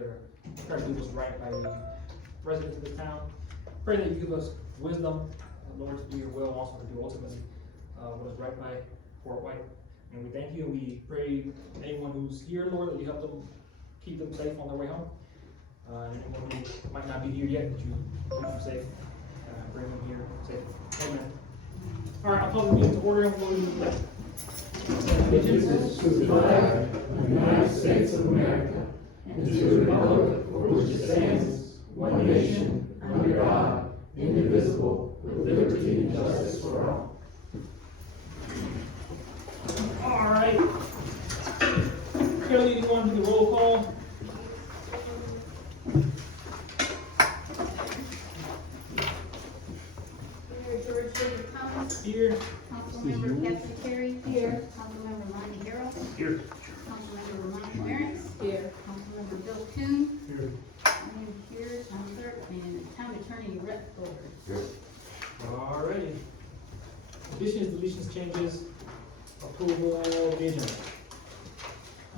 together to try to do what's right by the residents of the town. Pray that you give us wisdom, Lord, to do your will, also to do ultimately what is right by Fort White. And we thank you, and we pray anyone who's here, Lord, that you help them, keep them safe on their way home. And anyone who might not be here yet, that you keep them safe, bring them here safe. Amen. All right, I'll call the meeting to order, and we'll Allegiance to the flag of the United States of America and to the republic for which it stands, one nation, under God, indivisible, with liberty and justice for all. All right. Kelly, do you want to do the roll call? Mayor George David Thomas. Here. Councilmember Catherine Terry. Here. Councilmember Lonnie Harrell. Here. Councilmember Ronnie Merritt. Here. Councilmember Bill Coon. Here. I am here, town clerk, and town attorney Rhett Fuller. All righty. Additions, deletions, changes, approval of the agenda.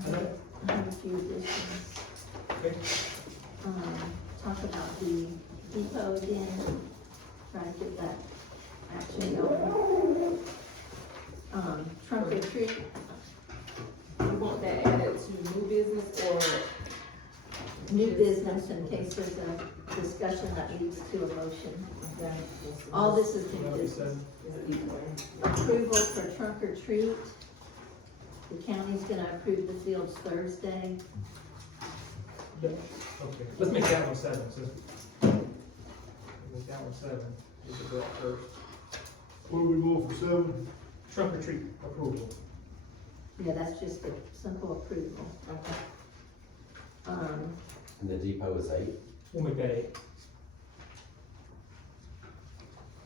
I have a few additions. Okay. Talk about the depot again, try to get that action going. Trunk or treat, You want that added to new business or? new business in case there's a discussion that leads to a motion. All this is new business. Approval for trunk or treat. The county's gonna approve the fields Thursday. Okay, let's make that one 7, since. Make that one 7, we can do that first. What are we going for 7? Trunk or treat approval. Yeah, that's just a simple approval. And the depot is 8? We'll make that 8.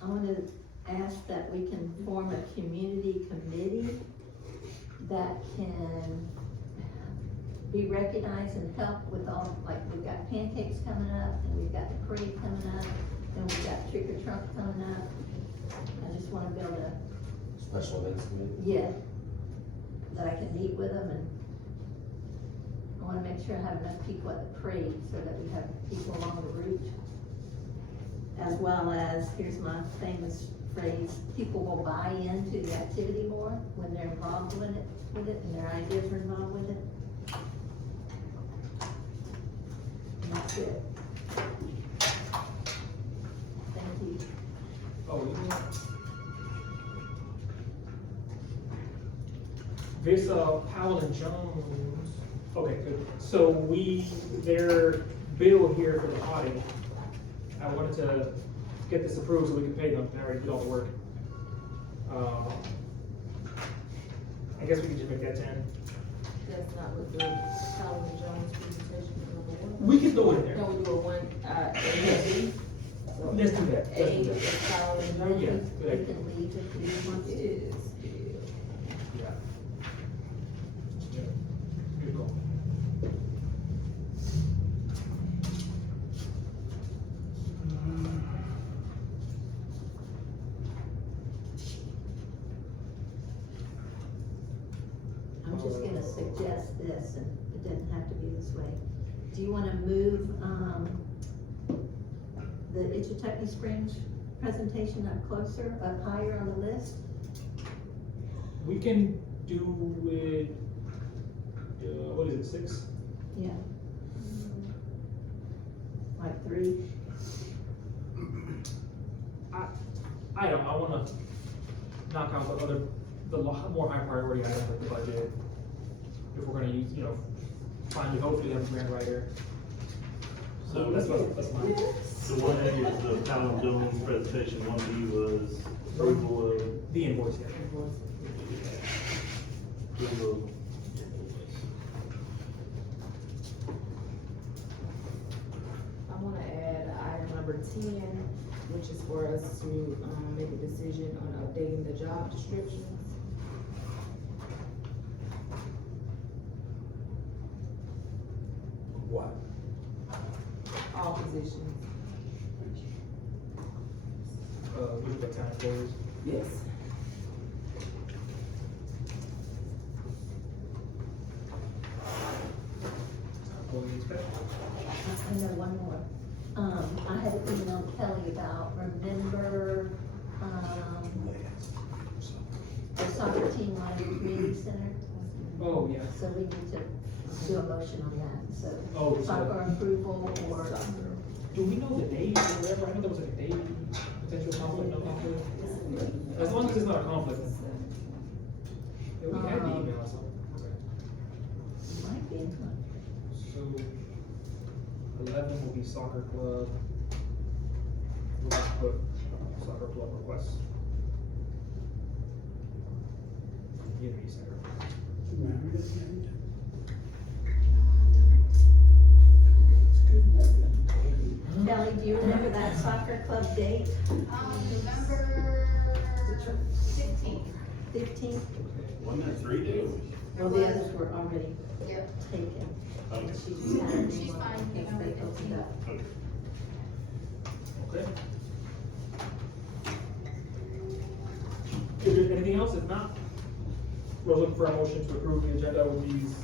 I wanna ask that we can form a community committee that can be recognized and help with all, like, we've got pancakes coming up, and we've got the parade coming up, and we've got trick or trunk coming up. I just wanna build a, Special events committee? yeah, that I can meet with them, and I wanna make sure I have enough people at the parade, so that we have people along the route. As well as, here's my famous phrase, people will buy into the activity more when they're involved with it, and their ideas are involved with it. And that's it. Thank you. Oh, you know what? This, Powell and Jones, okay, good. So their bill here for the audit, I wanted to get this approved so we can pay them, they already did all the work. I guess we can just make that 10. That's not what the Calvin Jones presentation is number 1. We can throw it in there. No, we do a 1, A, B. So Let's do that. A Let's do that. is Calvin And Jones. Yeah, then good we idea. can leave if we want to. Is, Yeah. Yeah. Good call. I'm just gonna suggest this, and it doesn't have to be this way. Do you wanna move, the Itchitucky Springs presentation up closer, up higher on the list? We can do it, what is it, 6? Yeah. Like 3? I wanna knock out the more high priority items like the budget. If we're gonna use, finally, hopefully have a grant writer. So that's mine. The 1A was the Calvin Jones presentation, 1B was approval of, The invoice, yeah. approval I wanna add item number 10, which is for us to, make a decision on updating the job descriptions. What? All positions. Look at town employees. Yes. Employee inspector. I know one more. I had emailed Kelly about, remember, the soccer team wanted a community center? Oh, yeah. So we need to do a motion on that, so. Oh, so- Soccer approval or, Do we know the date or whatever? I know there was like a date, potential conflict, no conflict. As long as it's not a conflict. Yeah, we had the email or something. Okay. might be, So, 11 will be soccer club. We'll just put soccer club requests. Community center. Kelly, do you remember that soccer club date? November 15th. 15th? Wasn't there 3 days? Well, the others were already Yep. taken. Okay. She's had She's one fine, in case November they opened 15th. up. Okay. Okay. Is there anything else? If not, we're looking for a motion to approve the agenda with these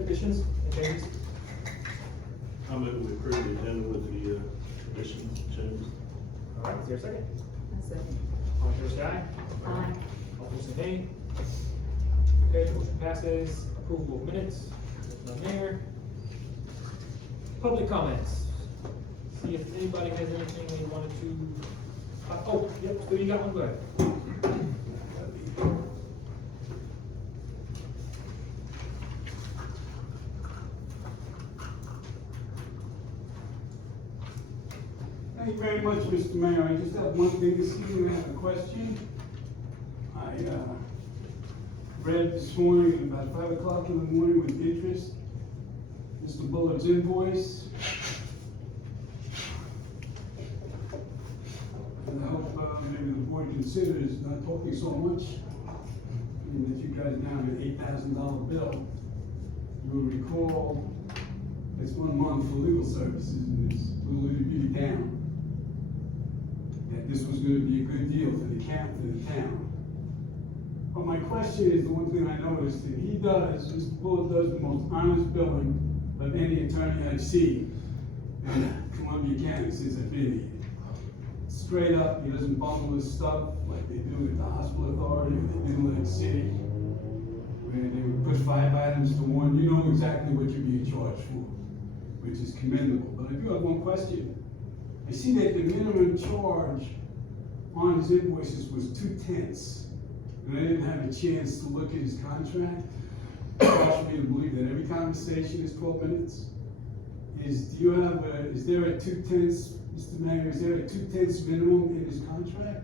additions and changes. I move we approve the agenda with the additions, changes. All right, is there a second? I second. All fair say aye. Aye. All opposed say nay. Okay, motion passes. Approval of minutes, there's none there. Public comments. See if anybody has anything they wanted to, oh, yep, so you got one, go ahead. Thank you very much, Mr. Mayor. I just have one thing this evening. I have a question. I, read this morning at about 5 o'clock in the morning with interest, Mr. Bullard's invoice. And I hope, maybe the board considers not talking so much. I mean, that you guys now have an $8,000 bill. You will recall, it's 1 month for legal services and it's a little bitty town. That this was gonna be a good deal for the town. But my question is, the one thing I noticed, that he does, Mr. Bullitt does the most honest billing of any attorney I've seen in Columbia County since I've been here. Straight up, he doesn't bundle his stuff like they do at the hospital authority, or they do in Atlantic City, where they would put 5 items to one, you know exactly what you're being charged for, which is commendable. But I do have one question. I see that the minimum charge on his invoices was 2/10. And I didn't have a chance to look at his contract. It caused me to believe that every conversation is 12 minutes. Is there a 2/10, Mr. Mayor, is there a 2/10 minimum in his contract?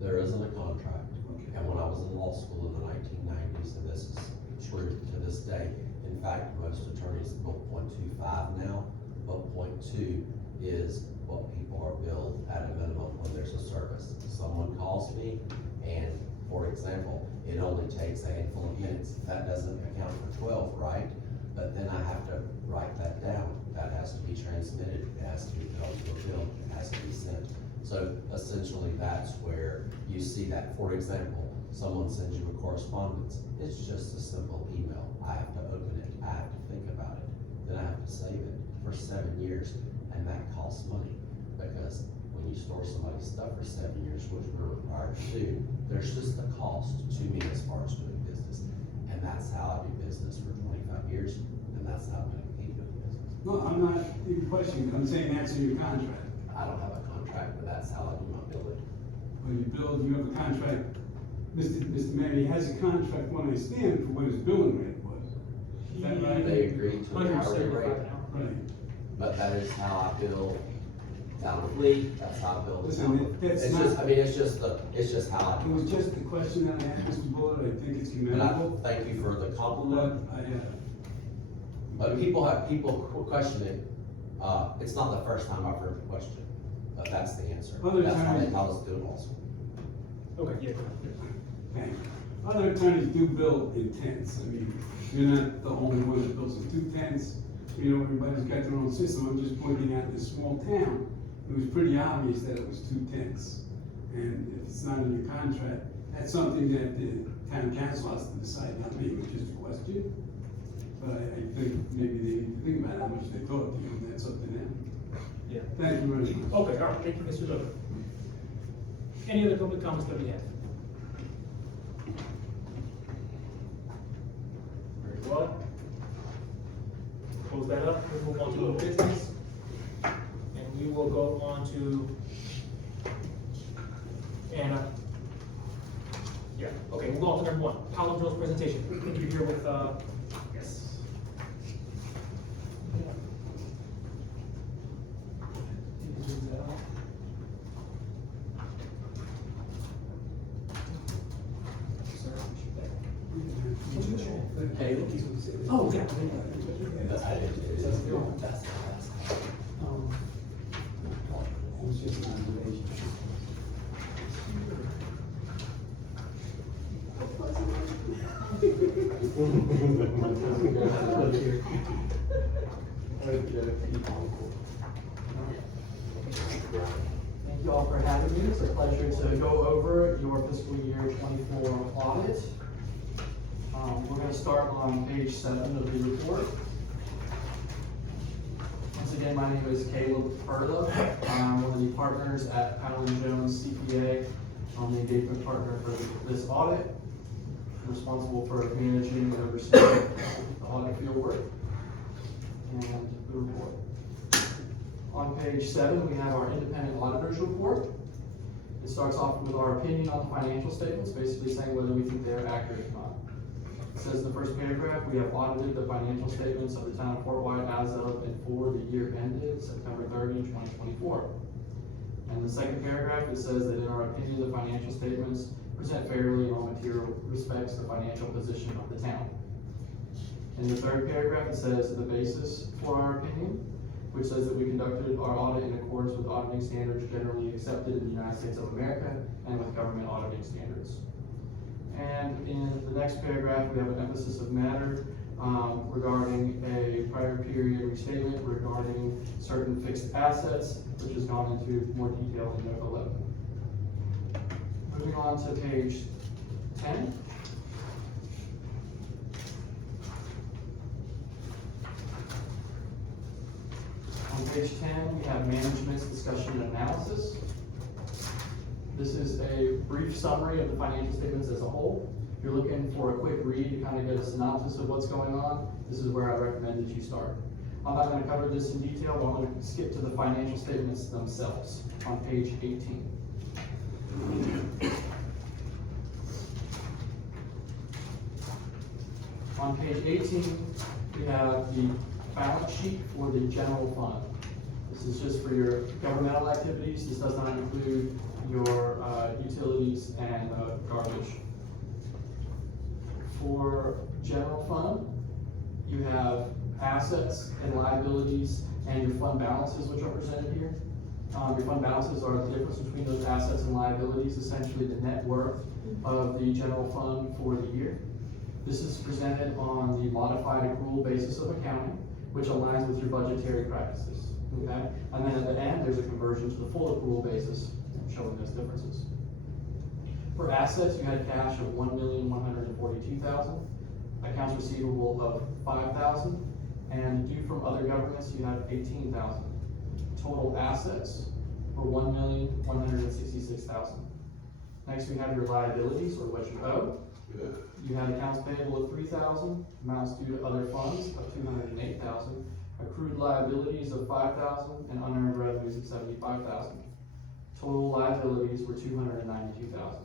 There isn't a contract. Okay. And when I was in law school in the 1990s, and this is true to this day, in fact, most attorneys bill .25 now, but .2 is what people are billed at a minimum when there's a service. Someone calls me and, for example, it only takes a handful of minutes. That doesn't account for 12, right? But then I have to write that down. That has to be transmitted. It has to be put onto a bill. It has to be sent. So essentially, that's where you see that. For example, someone sends you a correspondence. It's just a simple email. I have to open it. I have to think about it. Then I have to save it for 7 years, and that costs money. Because when you store somebody's stuff for 7 years, which we're required to do, there's just a cost to me as far as doing business. And that's how I do business for 25 years, and that's how I'm gonna keep doing business. No, I'm not even questioning, I'm saying that's in your contract. I don't have a contract, but that's how I do my billing. When you have a contract, Mr. Mayor, he has a contract, when I stand for what his billing rate was. Is that right? They agreed to an hourly rate, 175 an hour. Right. but that is how I bill town of Lee, that's how I bill the Listen, town. that's It's not- just, I mean, it's just how I It do was it. just the question that I had, Mr. Bullard, I think it's And I commendable, thank you for the but compliment, but people question it. It's not the first time I've heard the question, but that's the answer. Other That's how they times- taught us to do it also. Okay, yeah. thank you. Other attorneys do bill in tenths, I mean, you're not the only one that bills in 2/10. You know, everybody's got their own system, I'm just pointing out this small town, it was pretty obvious that it was 2/10. And if it's not in your contract, that's something that the town council has to decide, not me, it's just a question. but I think maybe they need to think about how much they thought to give that something in. Yeah. Thank you very much. Okay, all right, thank you, Mr. Logan. Any other public comments that we have? Very well. Close that up, we'll move on to new business. And we will go on to Anna. Yeah, okay, we'll go on to number one, Paolo Jones presentation. You're here with, yes. Oh, yeah. It's just not a relationship. Thank you all for having me. It's a pleasure to go over your fiscal year 24 audit. We're going to start on page 7 of the report. Once again, my name is Caleb Perla. I'm one of the partners at Powell & Jones CPA. I'm the engagement partner for this audit. I'm responsible for managing and overseeing the audit field work and the report. On page 7, we have our independent auditor's report. It starts off with our opinion on the financial statements, basically saying whether we think they're accurate or not. It says in the first paragraph, we have audited the financial statements of the town of Fort White as of and for the year ended September 30, 2024. And the second paragraph, it says that in our opinion, the financial statements present fairly in all material respects the financial position of the town. In the third paragraph, it says the basis for our opinion, which says that we conducted our audit in accordance with auditing standards generally accepted in the United States of America and with government auditing standards. And in the next paragraph, we have an emphasis of matter regarding a prior period restatement regarding certain fixed assets, which has gone into more detail in note 11. Moving on to page 10. On page 10, we have management's discussion and analysis. This is a brief summary of the financial statements as a whole. If you're looking for a quick read to kind of get a synopsis of what's going on, this is where I recommend that you start. I'm not going to cover this in detail, but I'm going to skip to the financial statements themselves on page 18. On page 18, we have the balance sheet for the general fund. This is just for your governmental activities. This does not include your utilities and garbage. For general fund, you have assets and liabilities and your fund balances, which are presented here. Your fund balances are the difference between those assets and liabilities, essentially the net worth of the general fund for the year. This is presented on the modified accrual basis of accounting, which aligns with your budgetary practices. Okay? And then at the end, there's a conversion to the full accrual basis, showing those differences. For assets, you had cash of $1,142,000, accounts receivable of $5,000, and due from other governments, you have $18,000. Total assets were $1,166,000. Next, we have your liabilities, or what you owe. You had accounts payable of $3,000, amounts due to other funds of $208,000, accrued liabilities of $5,000, and unearned revenues of $75,000. Total liabilities were $292,000.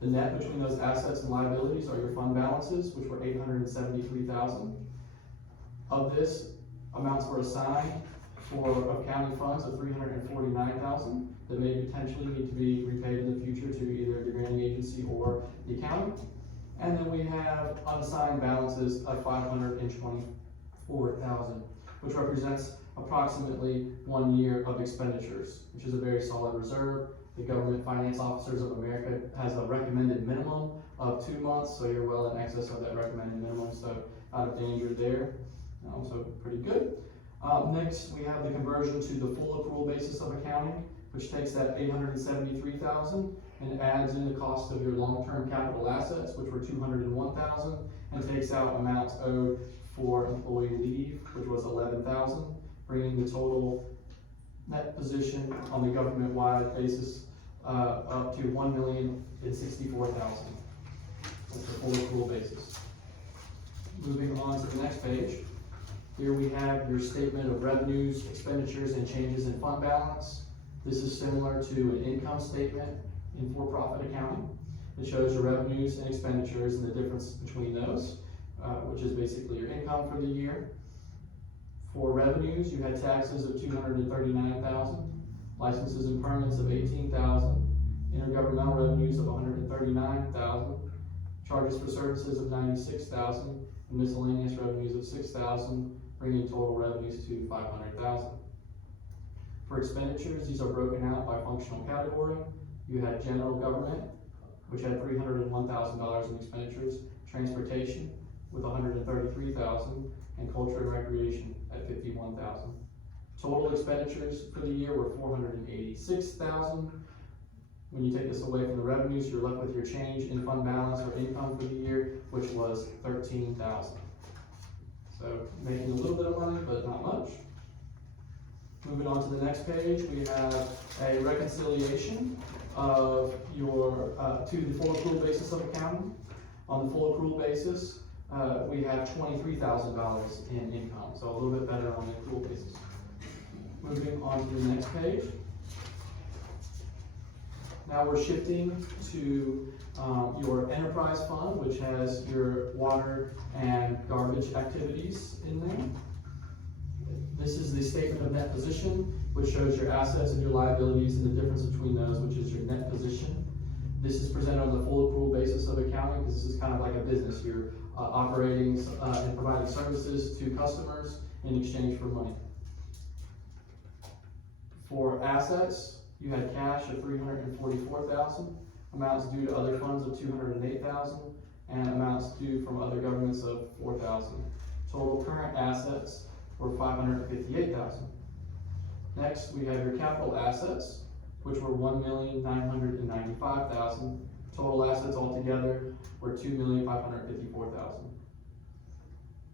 The net between those assets and liabilities are your fund balances, which were $873,000. Of this, amounts were assigned for accounting funds of $349,000 that may potentially need to be repaid in the future to either the granting agency or the county. And then we have unassigned balances of $524,000, which represents approximately 1 year of expenditures, which is a very solid reserve. The Government Finance Officers of America has a recommended minimum of 2 months, so you're well in excess of that recommended minimum, so out of danger there. So pretty good. Next, we have the conversion to the full accrual basis of accounting, which takes that $873,000 and adds in the cost of your long-term capital assets, which were $201,000, and takes out amounts owed for employee leave, which was $11,000, bringing the total net position on the government-wide basis up to $1,064,000. That's the full accrual basis. Moving on to the next page. Here we have your statement of revenues, expenditures, and changes in fund balance. This is similar to an income statement in for-profit accounting. It shows your revenues and expenditures and the difference between those, which is basically your income for the year. For revenues, you had taxes of $239,000, licenses and permits of $18,000, intergovernmental revenues of $139,000, charges for services of $96,000, and miscellaneous revenues of $6,000, bringing total revenues to $500,000. For expenditures, these are broken out by functional category. You had general government, which had $301,000 in expenditures, transportation with $133,000, and culture and recreation at $51,000. Total expenditures for the year were $486,000. When you take this away from the revenues, you're left with your change in fund balance or income for the year, which was $13,000. So making a little bit of money, but not much. Moving on to the next page, we have a reconciliation of your, to the full accrual basis of accounting. On the full accrual basis, we have $23,000 in income, so a little bit better on the accrual basis. Moving on to the next page. Now we're shifting to your enterprise fund, which has your water and garbage activities in there. This is the statement of net position, which shows your assets and your liabilities and the difference between those, which is your net position. This is presented on the full accrual basis of accounting, because this is kind of like a business. You're operating and providing services to customers in exchange for money. For assets, you had cash of $344,000, amounts due to other funds of $208,000, and amounts due from other governments of $4,000. Total current assets were $558,000. Next, we have your capital assets, which were $1,995,000. Total assets altogether were $2,554,000.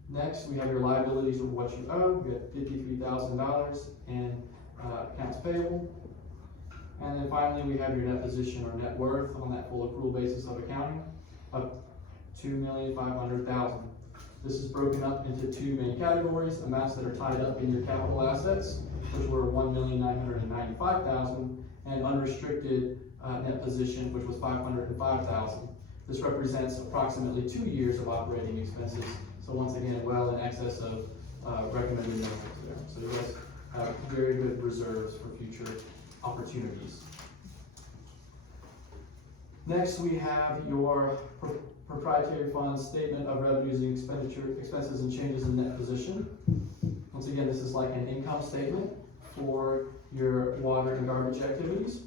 Next, we have your liabilities of what you owe. We have $53,000 in accounts payable. And then finally, we have your net position or net worth on that full accrual basis of accounting of $2,500,000. This is broken up into two main categories: amounts that are tied up in your capital assets, which were $1,995,000, and unrestricted net position, which was $505,000. This represents approximately 2 years of operating expenses. So once again, well in excess of recommended numbers there. So you guys have very good reserves for future opportunities. Next, we have your proprietary fund statement of revenues and expenses and changes in net position. Once again, this is like an income statement for your water and garbage activities.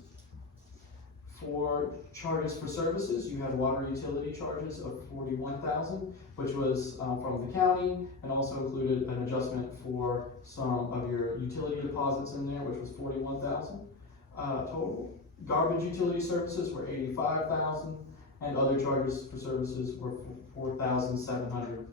For charges for services, you had water utility charges of $41,000, which was from the county, and also included an adjustment for some of your utility deposits in there, which was $41,000 total. Garbage utility services were $85,000, and other charges for services were $4,761.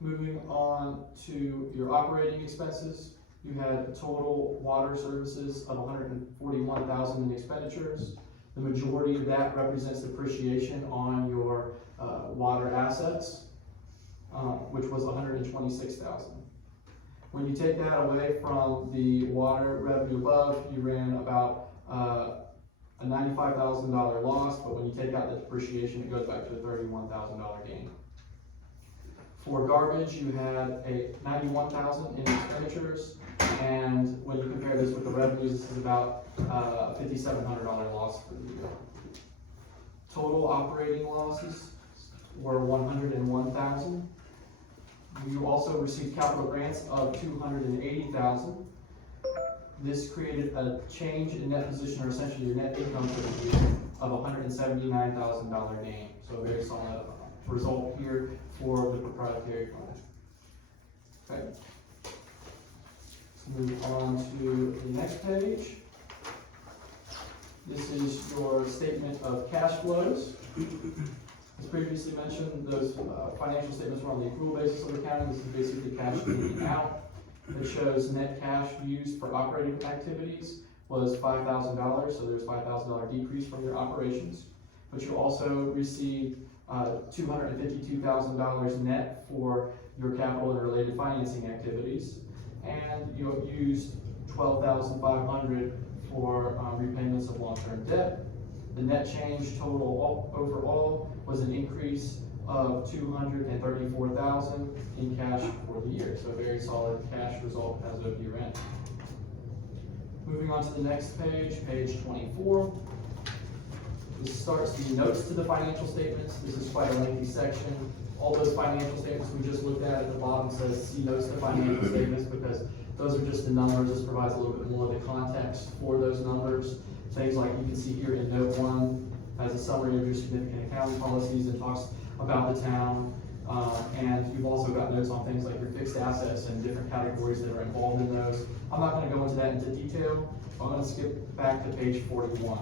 Moving on to your operating expenses, you had total water services of $141,000 in expenditures. The majority of that represents depreciation on your water assets, which was $126,000. When you take that away from the water revenue above, you ran about a $95,000 loss, but when you take out the depreciation, it goes back to a $31,000 gain. For garbage, you had a $91,000 in expenditures, and when you compare this with the revenues, this is about a $5,700 loss for the year. Total operating losses were $101,000. You also received capital grants of $280,000. This created a change in net position, or essentially your net income for the year, of $179,000 gain. So a very solid result here for the proprietary fund. Okay. Let's move on to the next page. This is your statement of cash flows. As previously mentioned, those financial statements were on the accrual basis of the county. This is basically cash in and out. It shows net cash used for operating activities was $5,000, so there's $5,000 decrease from your operations. But you also received $252,000 net for your capital and related financing activities. And you used $12,500 for repayments of long-term debt. The net change total overall was an increase of $234,000 in cash for the year. So a very solid cash result as of year end. Moving on to the next page, page 24. This starts the notes to the financial statements. This is quite a lengthy section. All those financial statements we just looked at the bottom says see notes to financial statements, because those are just the numbers. This provides a little bit more of the context for those numbers. Things like you can see here in note 1 has a summary of your significant accounting policies and talks about the town. And you've also got notes on things like your fixed assets and different categories that are involved in those. I'm not going to go into that into detail. I'm going to skip back to page 41.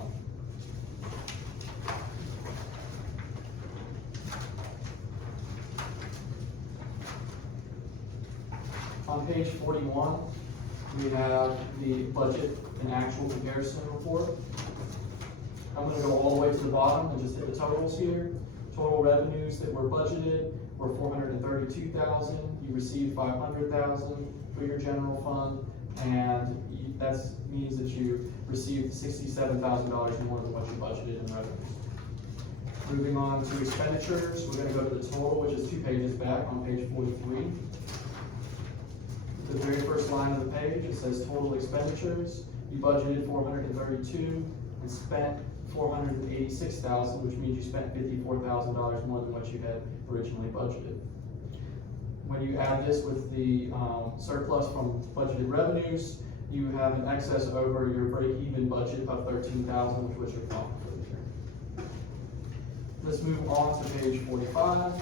On page 41, we have the budget and actual comparison report. I'm going to go all the way to the bottom and just hit the totals here. Total revenues that were budgeted were $432,000. You received $500,000 for your general fund, and that means that you received $67,000 more than what you budgeted in revenues. Moving on to expenditures, we're going to go to the total, which is 2 pages back on page 43. The very first line of the page, it says total expenditures. You budgeted $432 and spent $486,000, which means you spent $54,000 more than what you had originally budgeted. When you add this with the surplus from budgeted revenues, you have an excess over your break-even budget of $13,000, which was your profit for the year. Let's move on to page 45.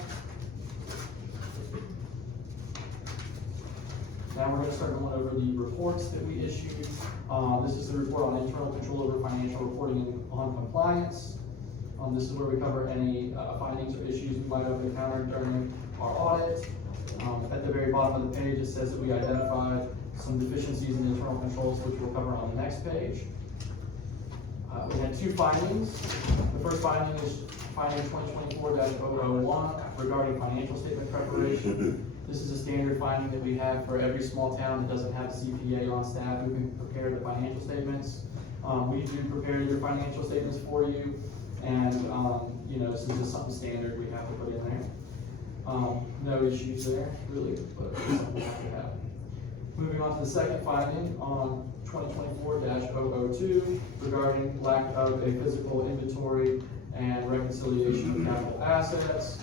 Now we're going to start going over the reports that we issued. This is the report on internal control over financial reporting and on compliance. This is where we cover any findings or issues we might have encountered during our audit. At the very bottom of the page, it says that we identified some deficiencies in internal controls, which we'll cover on the next page. We had 2 findings. The first finding is finding 2024-001 regarding financial statement preparation. This is a standard finding that we have for every small town that doesn't have a CPA on staff who can prepare the financial statements. We do prepare your financial statements for you, and you know, this is just something standard we have to put in there. No issues there, really, but it's something we have to have. Moving on to the second finding on 2024-002 regarding lack of a physical inventory and reconciliation of capital assets.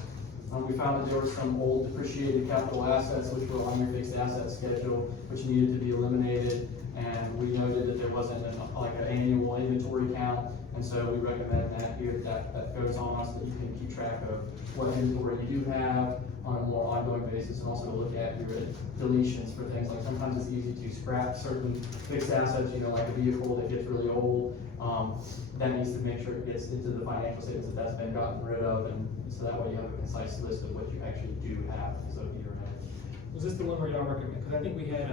We found that there were some old depreciated capital assets which were on your fixed asset schedule, which needed to be eliminated, and we noted that there wasn't like an annual inventory count, and so we recommend that here that goes on us, that you can keep track of what inventory you do have on a more ongoing basis, and also look at your deletions for things like sometimes it's easy to scrap certain fixed assets, you know, like a vehicle that gets really old. That needs to make sure it gets into the financial statements that's been gotten rid of, and so that way you have a concise list of what you actually do have as of year end. Was this the one where y'all recommend, because I think we had,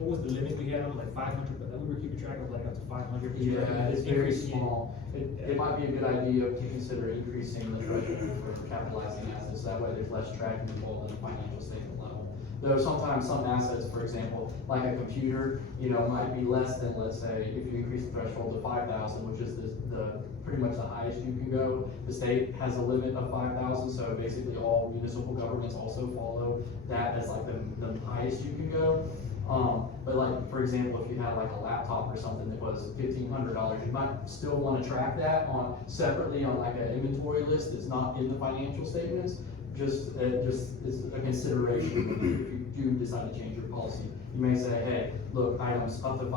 what was the limit we had on, like 500, but then we were keeping track of like up to 500. Yeah, it's very small. It might be a good idea to consider increasing the threshold for capitalizing assets, that way there's less tracking involved in the financial statement level. Though sometimes some assets, for example, like a computer, you know, might be less than, let's say, if you increase the threshold to 5,000, which is the pretty much the highest you can go. The state has a limit of 5,000, so basically all municipal governments also follow that as like the highest you can go. But like, for example, if you had like a laptop or something that was $1,500, you might still want to track that on separately on like an inventory list that's not in the financial statements. Just is a consideration if you do decide to change your policy. You may say, hey, look, items up to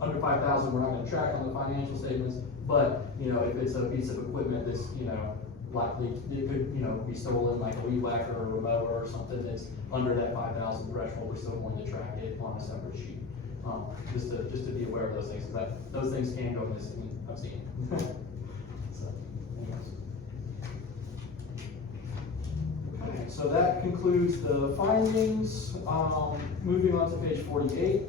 under 5,000, we're not going to track on the financial statements. But you know, if it's a piece of equipment that's, you know, likely it could, you know, be stolen, like a weed whacker or a mower or something that's under that 5,000 threshold, we're still going to track it on a separate sheet. just to be aware of those things, because those things can go missing, I've seen. So, anyways. Okay, so that concludes the findings. Moving on to page 48.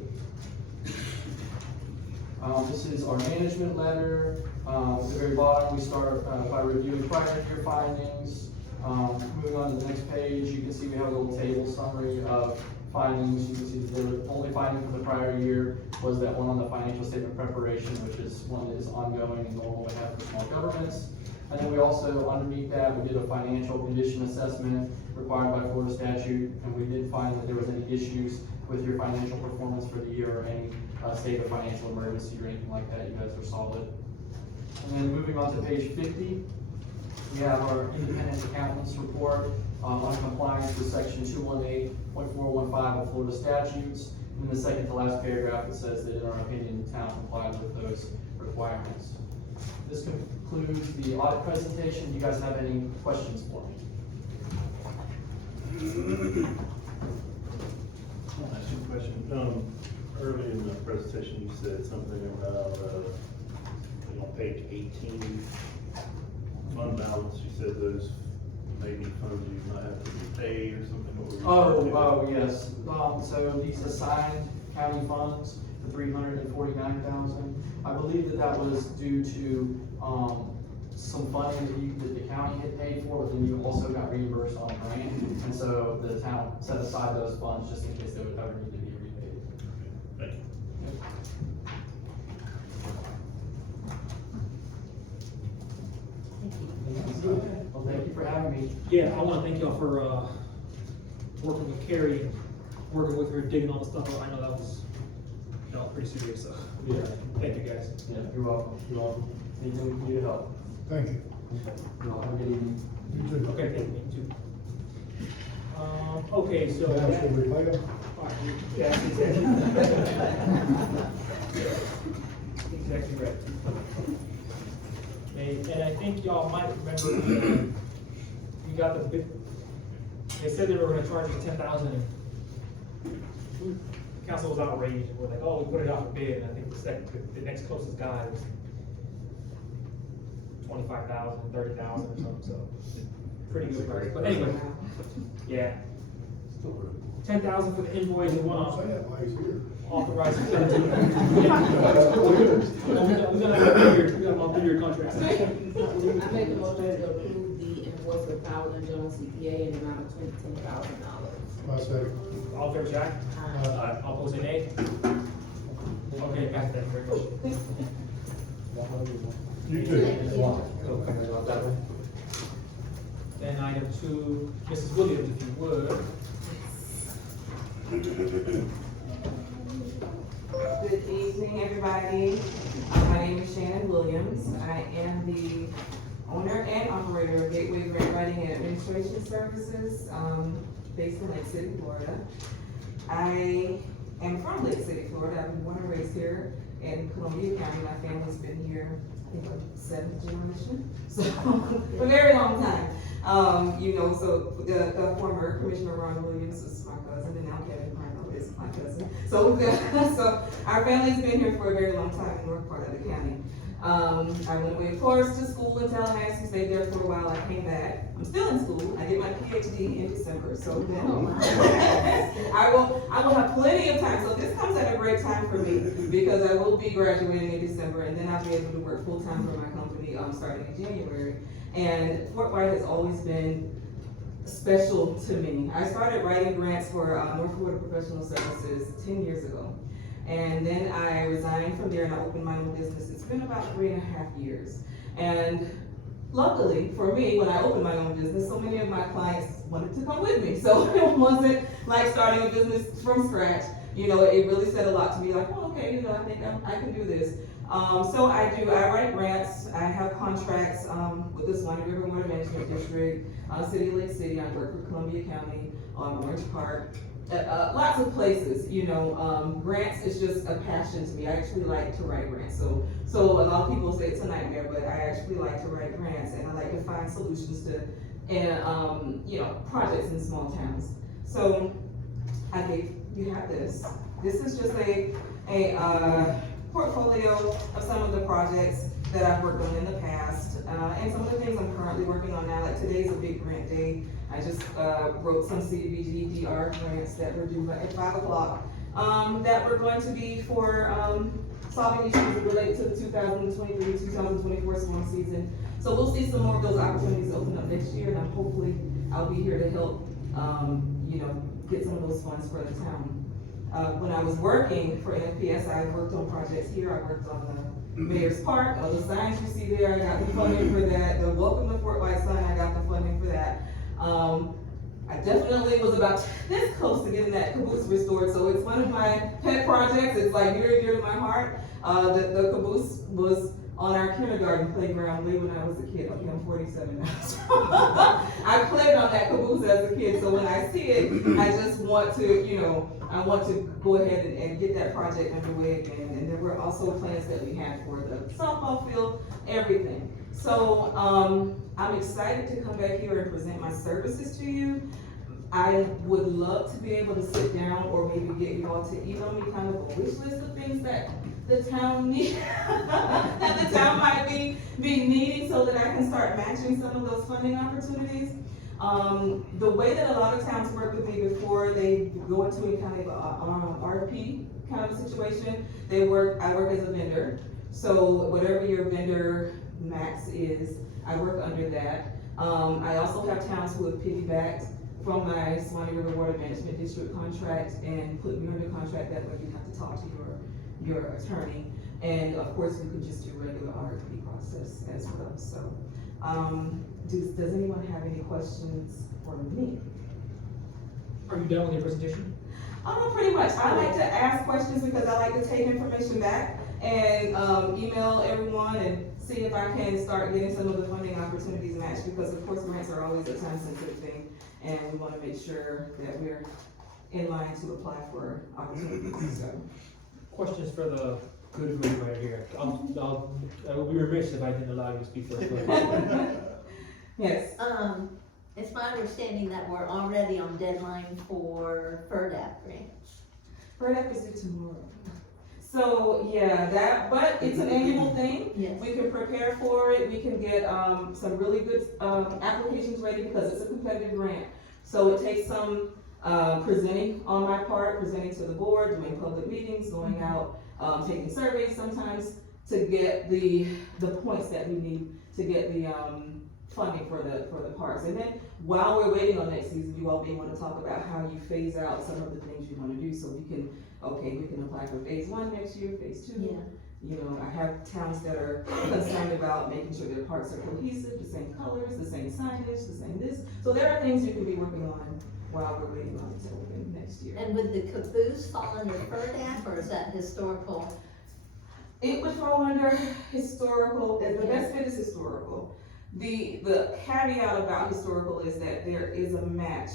This is our management letter. At the very bottom, we start by reviewing prior year findings. Moving on to the next page, you can see we have a little table summary of findings. You can see that the only finding for the prior year was that one on the financial statement preparation, which is one that is ongoing and normal we have for small governments. And then we also, underneath that, we did a financial condition assessment required by Florida statute, and we did find that there was any issues with your financial performance for the year or any state of financial emergency or anything like that. You guys are solid. And then moving on to page 50, we have our independent accountant's report on compliance with section 218.415 of Florida statutes. And in the second to last paragraph, it says that in our opinion, the town complied with those requirements. This concludes the audit presentation. Do you guys have any questions for me? I'll ask you a question. Early in the presentation, you said something about, on page 18, fund balance, you said those maybe funds you might have to repay or something. What were you Oh, yes. So these assigned county funds, the 349,000, I believe that was due to, some funding that the county had paid for, but then you also got reimbursed on a grant. And so the town set aside those funds just in case they would ever need to be repaid. Thank you. Well, thank you for having me. Yeah, I wanna thank y'all for, working with Carrie and working with her, digging all the stuff out. I know that was, pretty serious, so. Yeah. Thank you, guys. Yeah, you're welcome. You're welcome. Anything you need help? Thank you. You'll have a good evening. You too. Okay, thank you, too. Okay, so. Now, should we pay them? That's exactly. Exactly right. And I think y'all might remember, we got the bid, they said they were gonna charge us 10,000. Council was outraged, we're like, oh, we put it out for bid, and I think the next closest guy was 25,000, 30,000 or something, so pretty good price, but anyway, yeah. 10,000 for the invoice and one Say that while he's here. authorized. We're gonna have we got a multi-year contract. I make a motion to approve the invoice for Powell and Jones CPA in the amount of $10,000. I say, All fair side? All opposed, say nay? Okay, guys, thank you very much. you too. Then item 2, Mrs. Williams, if you would. Good evening, everybody. My name is Shannon Williams. I am the owner and operator of Gateway Grant Writing and Administration Services, based in Lake City, Florida. I am from Lake City, Florida. I've been born and raised here in Columbia County. My family's been here, I think, for 7th generation, so for a very long time. So the former Commissioner Ron Williams is my cousin, and now Kevin Carno is my cousin. So our family's been here for a very long time in the north part of the county. I went away, of course, to school in Tallahassee, stayed there for a while. I came back. I'm still in school. I get my PhD in December, so I will have plenty of time. So this comes at a great time for me because I will be graduating in December, and then I'll be able to work full time for my company starting in January. And Fort White has always been special to me. I started writing grants for North Florida Professional Services 10 years ago. And then I resigned from there and I opened my own business. It's been about 3.5 years. And luckily for me, when I opened my own business, so many of my clients wanted to come with me. So it wasn't like starting a business from scratch. It really said a lot to me, like, oh, okay, I think I can do this. So I write grants. I have contracts with the Swanee River Water Management District, City of Lake City. I work for Columbia County, Orange Park, lots of places. Grants is just a passion to me. I actually like to write grants. So a lot of people say it's a nightmare, but I actually like to write grants, and I like to find solutions to projects in small towns. So you have this. This is just a portfolio of some of the projects that I've worked on in the past, and some of the things I'm currently working on now. Like today's a big grant day. I just wrote some CDBG DR grants that were due at 5 o'clock, that were going to be for solving issues related to the 2023-2024 storm season. So we'll see some more of those opportunities open up next year, and I'll be here to help, get some of those funds for the town. When I was working for NFPS, I worked on projects here. I worked on the Mayor's Park, all the signs you see there, I got the funding for that. The Welcome to Fort White sign, I got the funding for that. I definitely was about this close to getting that caboose restored, so it's one of my pet projects. It's like near and dear to my heart. The caboose was on our kindergarten playground way when I was a kid. Okay, I'm 47 now. So I played on that caboose as a kid, so when I see it, I just want to, I want to go ahead and get that project underway again. And there were also plans that we had for the softball field, everything. So I'm excited to come back here and present my services to you. I would love to be able to sit down or maybe get you all to email me kind of a wish list of things that the town needs, that the town might be needing, so that I can start matching some of those funding opportunities. The way that a lot of towns work with me before they go into a kind of RFP kind of situation, I work as a vendor. So whatever your vendor max is, I work under that. I also have towns who have piggybacked from my Swanee River Water Management District contract and put me under contract. That way you have to talk to your attorney. And of course, we could just do regular RFP process as well. So, does anyone have any questions for me? Are you done with your presentation? Pretty much. I like to ask questions because I like to take information back and email everyone and see if I can start getting some of the funding opportunities matched, because of course grants are always a time sensitive thing, and we want to make sure that we're in line to apply for opportunities. So. Questions for the good group right here. I would be remiss if I didn't allow you to speak first. Yes. It's my understanding that we're already on deadline for FERDAP grants. FERDAP is due tomorrow. So yeah, but it's an annual thing. Yes. We can prepare for it. We can get some really good applications ready because it's a competitive grant. So it takes some presenting on my part, presenting to the board, doing public meetings, going out, taking surveys sometimes to get the points that we need to get the funding for the parks. And then while we're waiting on next season, you all may want to talk about how you phase out some of the things you want to do, so we can apply for phase 1 next year, phase 2. Yeah. I have towns that are concerned about making sure their parks are cohesive, the same colors, the same signage, the same this. So there are things you can be working on while we're waiting on it to open next year. And would the caboose fall under FERDAP, or is that historical? It would fall under historical. The best fit is historical. The caveat about historical is that there is a match,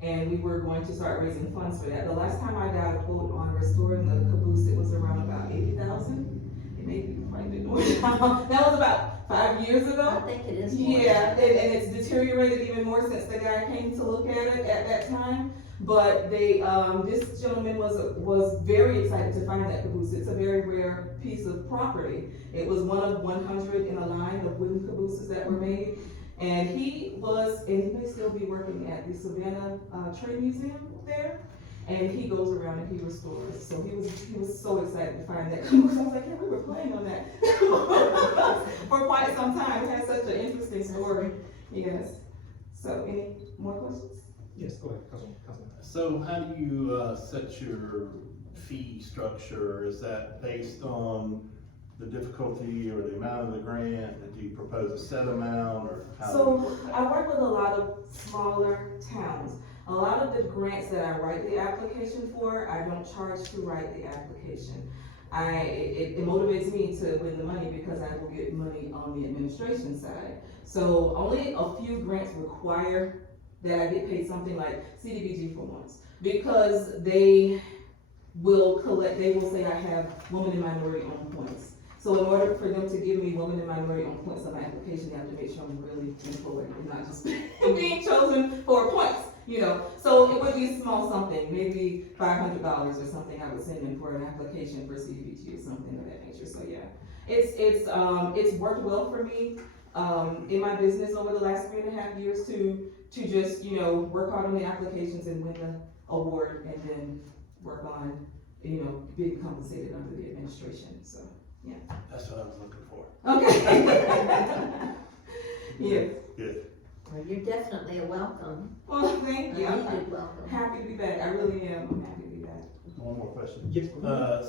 and we were going to start raising funds for that. The last time I got a quote on restoring the caboose, it was around about $80,000. It may be quite a bit more now. That was about 5 years ago. I think it is more. Yeah, and it's deteriorated even more since the guy came to look at it at that time. But this gentleman was very excited to find that caboose. It's a very rare piece of property. It was one of 100 in a line of wooden cabooses that were made. And he may still be working at the Savannah Trade Museum there. And he goes around and he restores. So he was so excited to find that caboose. I was like, yeah, we were playing on that for quite some time. It has such an interesting story. Yes. So any more questions? Yes, go ahead, Councilman. So how do you set your fee structure? Is that based on the difficulty or the amount of the grant? Do you propose a set amount, or how? So I work with a lot of smaller towns. A lot of the grants that I write the application for, I don't charge to write the application. It motivates me to win the money because I will get money on the administration side. So only a few grants require that I get paid something like CDBG for once, because they will say I have woman and minority owned points. So in order for them to give me woman and minority owned points on my application, they have to make sure I'm really employed and not just being chosen for points. You know, so it would be a small something, maybe $500 or something I would send in for an application for CDBG or something of that nature, so yeah. It's worked well for me, in my business over the last 3.5 years to just, you know, work hard on the applications and win the award and then work on, you know, being compensated under the administration, so, yeah. That's what I was looking for. Okay. Yeah, Good. Well, you're definitely a welcome. well, thank you. A I'm needed welcome. happy to be back, I really am, I'm happy to be back. One more question. Yes.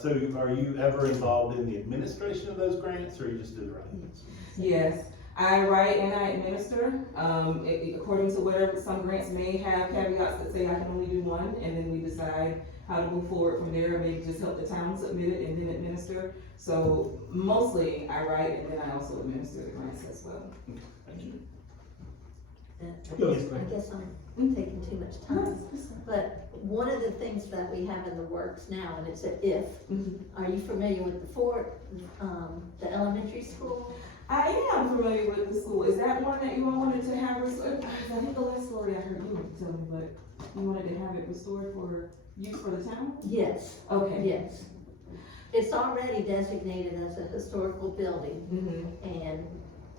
So are you ever involved in the administration of those grants, or you just do the writing? Yes, I write and I administer, according to whatever, some grants may have caveats that say I can only do one, and then we decide how to move forward from there, maybe just help the town submit it and then administer. So mostly I write and then I also administer the grants as well. I guess I'm taking too much time, but one of the things that we have in the works now, and it's a if, are you familiar with the Fort, the elementary school? I am familiar with the school. Is that one that you all wanted to have restored? I think the last story I heard you tell me, but you wanted to have it restored for use for the town? Yes, Okay. yes. It's already designated as a historical building, Mm-hmm. and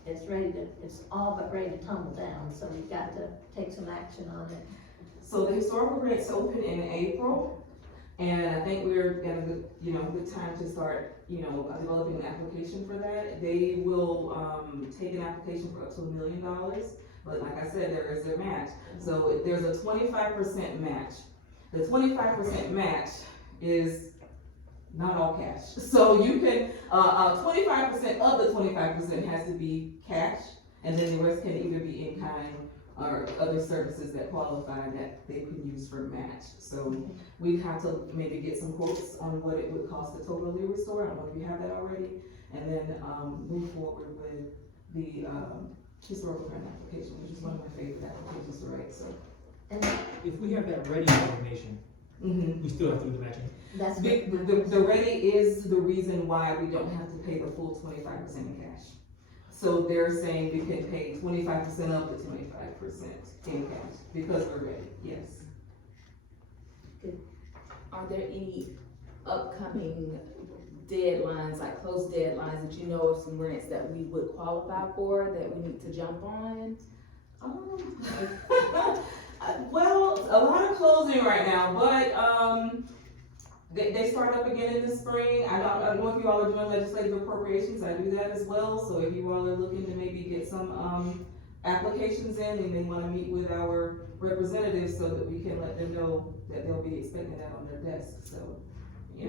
it's all but ready to tumble down, so we've got to take some action on it. So the historical grants open in April, and I think we're at a good, good time to start, developing an application for that. They will, take an application for up to $1 million, but like I said, there is a match. So there's a 25% match. The 25% match is not all cash. So you can, 25% of the 25% has to be cash, and then the rest can either be in kind or other services that qualify that they can use for match. So we'd have to maybe get some quotes on what it would cost to totally restore. I don't know if you have that already. And then, move forward with the, historical grant application, which is one of my favorite applications to write, so. And If we have that ready information, Mm-hmm. we still have to do the matching. that's. The ready is the reason why we don't have to pay the full 25% in cash. So they're saying we can pay 25% of the 25% in cash, because we're ready, yes. Are there any upcoming deadlines, like close deadlines, that you know of some grants that we would qualify for, that we need to jump on? Well, a lot of closing right now, but, they start up again in the spring. I don't know if you all are doing legislative appropriations, I do that as well, so if you all are looking to maybe get some, applications in, and they wanna meet with our representatives so that we can let them know that they'll be expecting that on their desk, so, yeah.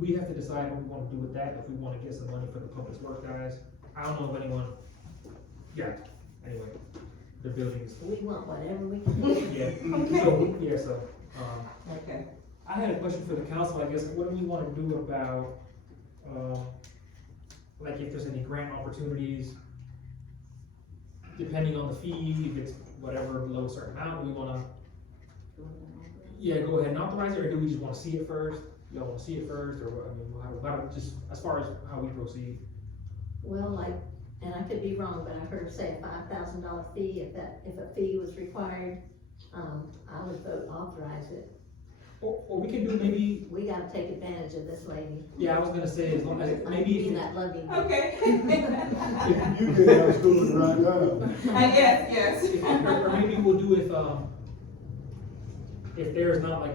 We have to decide what we wanna do with that, if we wanna get some money for the public works guys. I don't know if anyone, anyway, the buildings. We want whatever we can do. So, Okay. I had a question for the council, I guess, what do we wanna do about, like if there's any grant opportunities, depending on the fee, if it's whatever below a certain amount, we wanna, go ahead and authorize it, or do we just wanna see it first? Y'all wanna see it first, or what, I mean, how, just as far as how we proceed? Well, like, and I could be wrong, but I heard say a $5,000 fee, if a fee was required, I would vote authorize it. Or we can do maybe, We gotta take advantage of this lady. I was gonna say, as long as, I maybe if mean you, that loving. Okay. You get out of school at the right time. Yes. or maybe we'll do if there's not like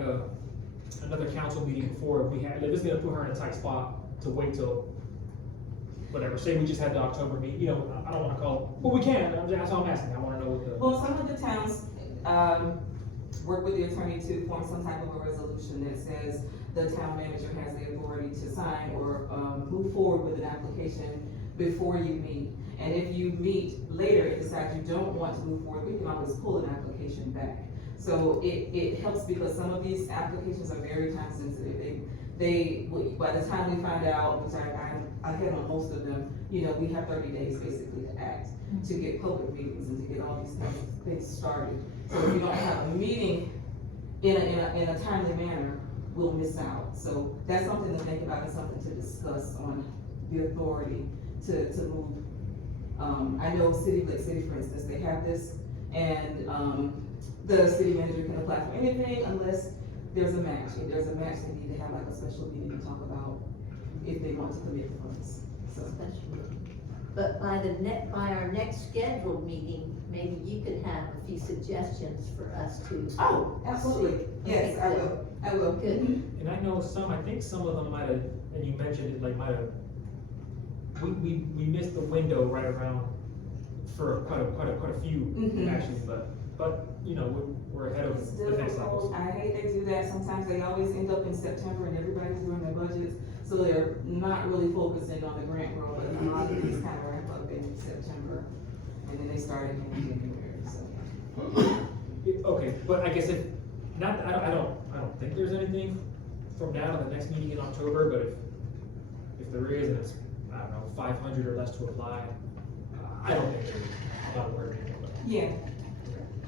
another council meeting before, if we have, if it's gonna put her in a tight spot to wait till, whatever, say we just had the October meeting, I don't wanna call, well, we can, that's all I'm asking, I wanna know what the. Well, some of the towns, work with the attorney to form some type of a resolution that says the town manager has the authority to sign or, move forward with an application before you meet. And if you meet later and decide you don't want to move forward, we can always pull an application back. So it helps because some of these applications are very time sensitive. By the time we find out, which I hit on most of them, we have 30 days basically to act, to get public meetings and to get all these things started. So if you don't have a meeting in a timely manner, we'll miss out. So that's something to think about and something to discuss on the authority to move. I know Lake City, for instance, they have this, and, the city manager can apply for anything unless there's a match. If there's a match, they need to have like a special meeting to talk about if they want to commit the funds, so. But by our next scheduled meeting, maybe you could have a few suggestions for us to. Oh, absolutely, yes, I will. Good. And I know I think some of them might have, and you mentioned it, like might have, we missed the window right around for quite a few Mhm. actually, but, you know, we're ahead of It's the next difficult, levels. I hate they do that, sometimes they always end up in September and everybody's doing their budgets, so they're not really focusing on the grant roll, but a lot of these kind of ramp up in September, and then they start again in January, so. Okay, but I guess if, not, I don't think there's anything from now to the next meeting in October, but if there is, and it's, I don't know, 500 or less to apply, I don't think there's a lot of work. Yeah,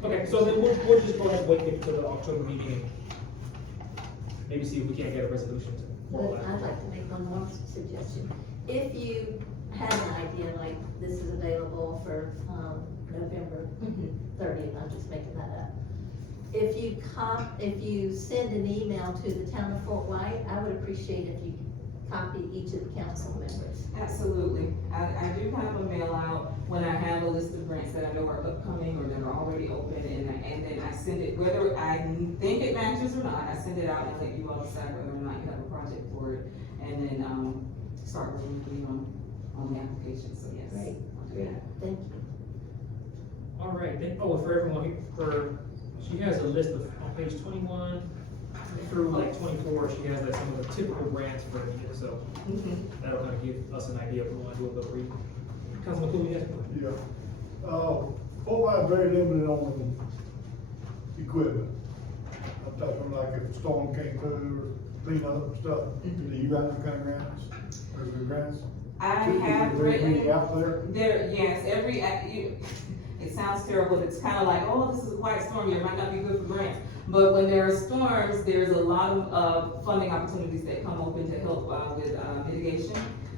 Okay, so then we'll just go ahead and wait to the October meeting and maybe see if we can't get a resolution to. But I'd like to make one more suggestion. If you have an idea, like this is available for, November thirtieth, I'm just making that up. If you send an email to the town of Fort White, I would appreciate if you copy each of the council members. absolutely. I do have a mail out when I have a list of grants that I know are upcoming or that are already open, and then I send it, whether I think it matches or not, I send it out and let you all decide whether or not you have a project for it, and then, start working on the application, so yes. Great, I'll do great, that. thank you. All right, then, for everyone, she has a list of, on page 21 through like 24, she has like some of the typical grants for the year, so that'll kind of give us an idea if we want to do a little read. Councilman Cooley, yes? Yeah. Fort White's very limited on equipment. I'm talking like if a storm came through or clean up stuff. Do you guys have kind of grants? Or the grants? I have written. Out there? Yes, it sounds terrible, it's kind of like, oh, this is a quiet storm year, it might not be good for grants. But when there are storms, there's a lot of funding opportunities that come open to help with mitigation.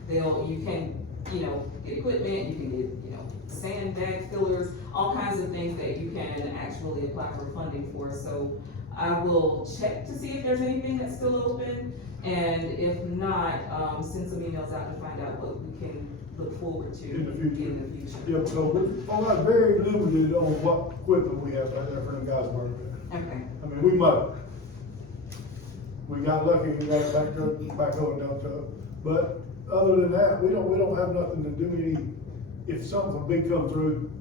You can, get equipment, you can get, sandbag fillers, all kinds of things that you can actually apply for funding for. So I will check to see if there's anything that's still open, and if not, send some emails out to find out what we can look forward to In the future. in the future. Yeah, so Fort White's very limited on what equipment we have right there for the guys working. Okay. I mean, we mow. We got lucky, we got a backhoe and dump truck, but other than that, we don't have nothing to do if something big comes through,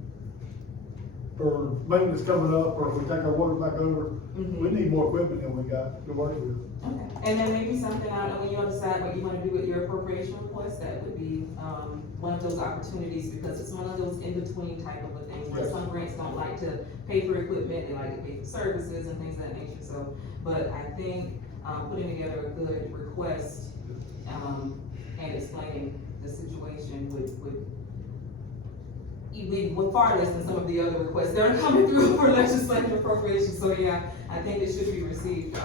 or maintenance coming up, or if we take our water back over, we need more equipment than we got to work with. Okay, and then maybe something out, when you decide what you wanna do with your appropriation request, that would be, one of those opportunities, because it's one of those in-between type of a thing, where Yes. some grants don't like to pay for equipment, they like to pay for services and things of that nature, so, but I think, putting together a good request, and explaining the situation would be far less than some of the other requests that are coming through for legislative appropriations, so yeah, I think it should be received,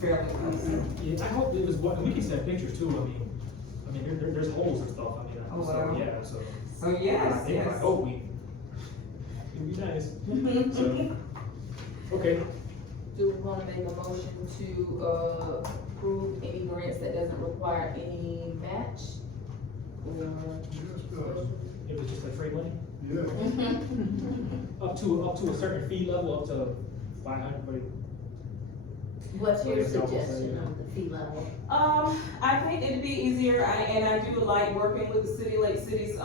fairly close. Yeah, I hope it was, we can send pictures too, I mean, there's holes and stuff, Oh, so, wow. yeah, so. So yes, I yes. hope it'd be nice, so, okay. Do we wanna make a motion to, approve any grants that doesn't require any match? Or, It was just a free money, Yeah. up to a certain fee level, up to 500, but What's your What is y'all suggestion saying? on the fee level? I think it'd be easier, I do like working with the city, Lake City's,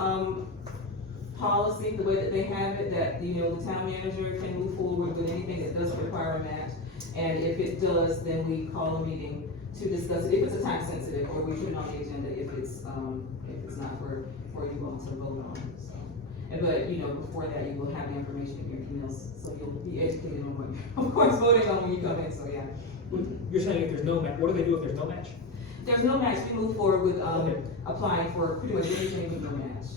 policy, the way that they have it, that, the town manager can move forward with anything that doesn't require a match. And if it does, then we call a meeting to discuss it, if it's a time sensitive, or we put it on the agenda if it's not for you all to vote on, so. But, before that, you will have the information in your emails, so you'll be educated on what you're, of course, voting on when you come in, so yeah. you're saying if there's no match, what do they do if there's no match? There's no match, we move forward with, Okay. applying for pretty much anything with no match.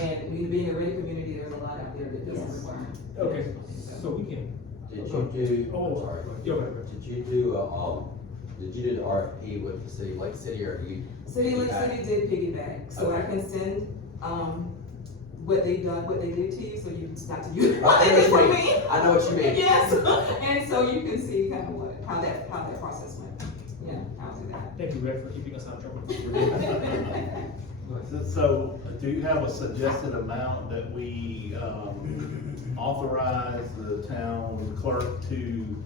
And we being a ready community, there's a lot out there that doesn't Yes. require. Okay, so we can, Did you do, Oh, I'm sorry, yeah, go ahead. did you do the RFP with the city, Lake City, or you? City Lake City did piggyback, so I can send, what they did to you, so you, not to you, what they did to me. I know what you mean. Yes, and so you can see kind of how that process went. Yeah, I'll do that. Thank you, Rick, for keeping us out of trouble. So, do you have a suggested amount that we, authorize the town clerk to, you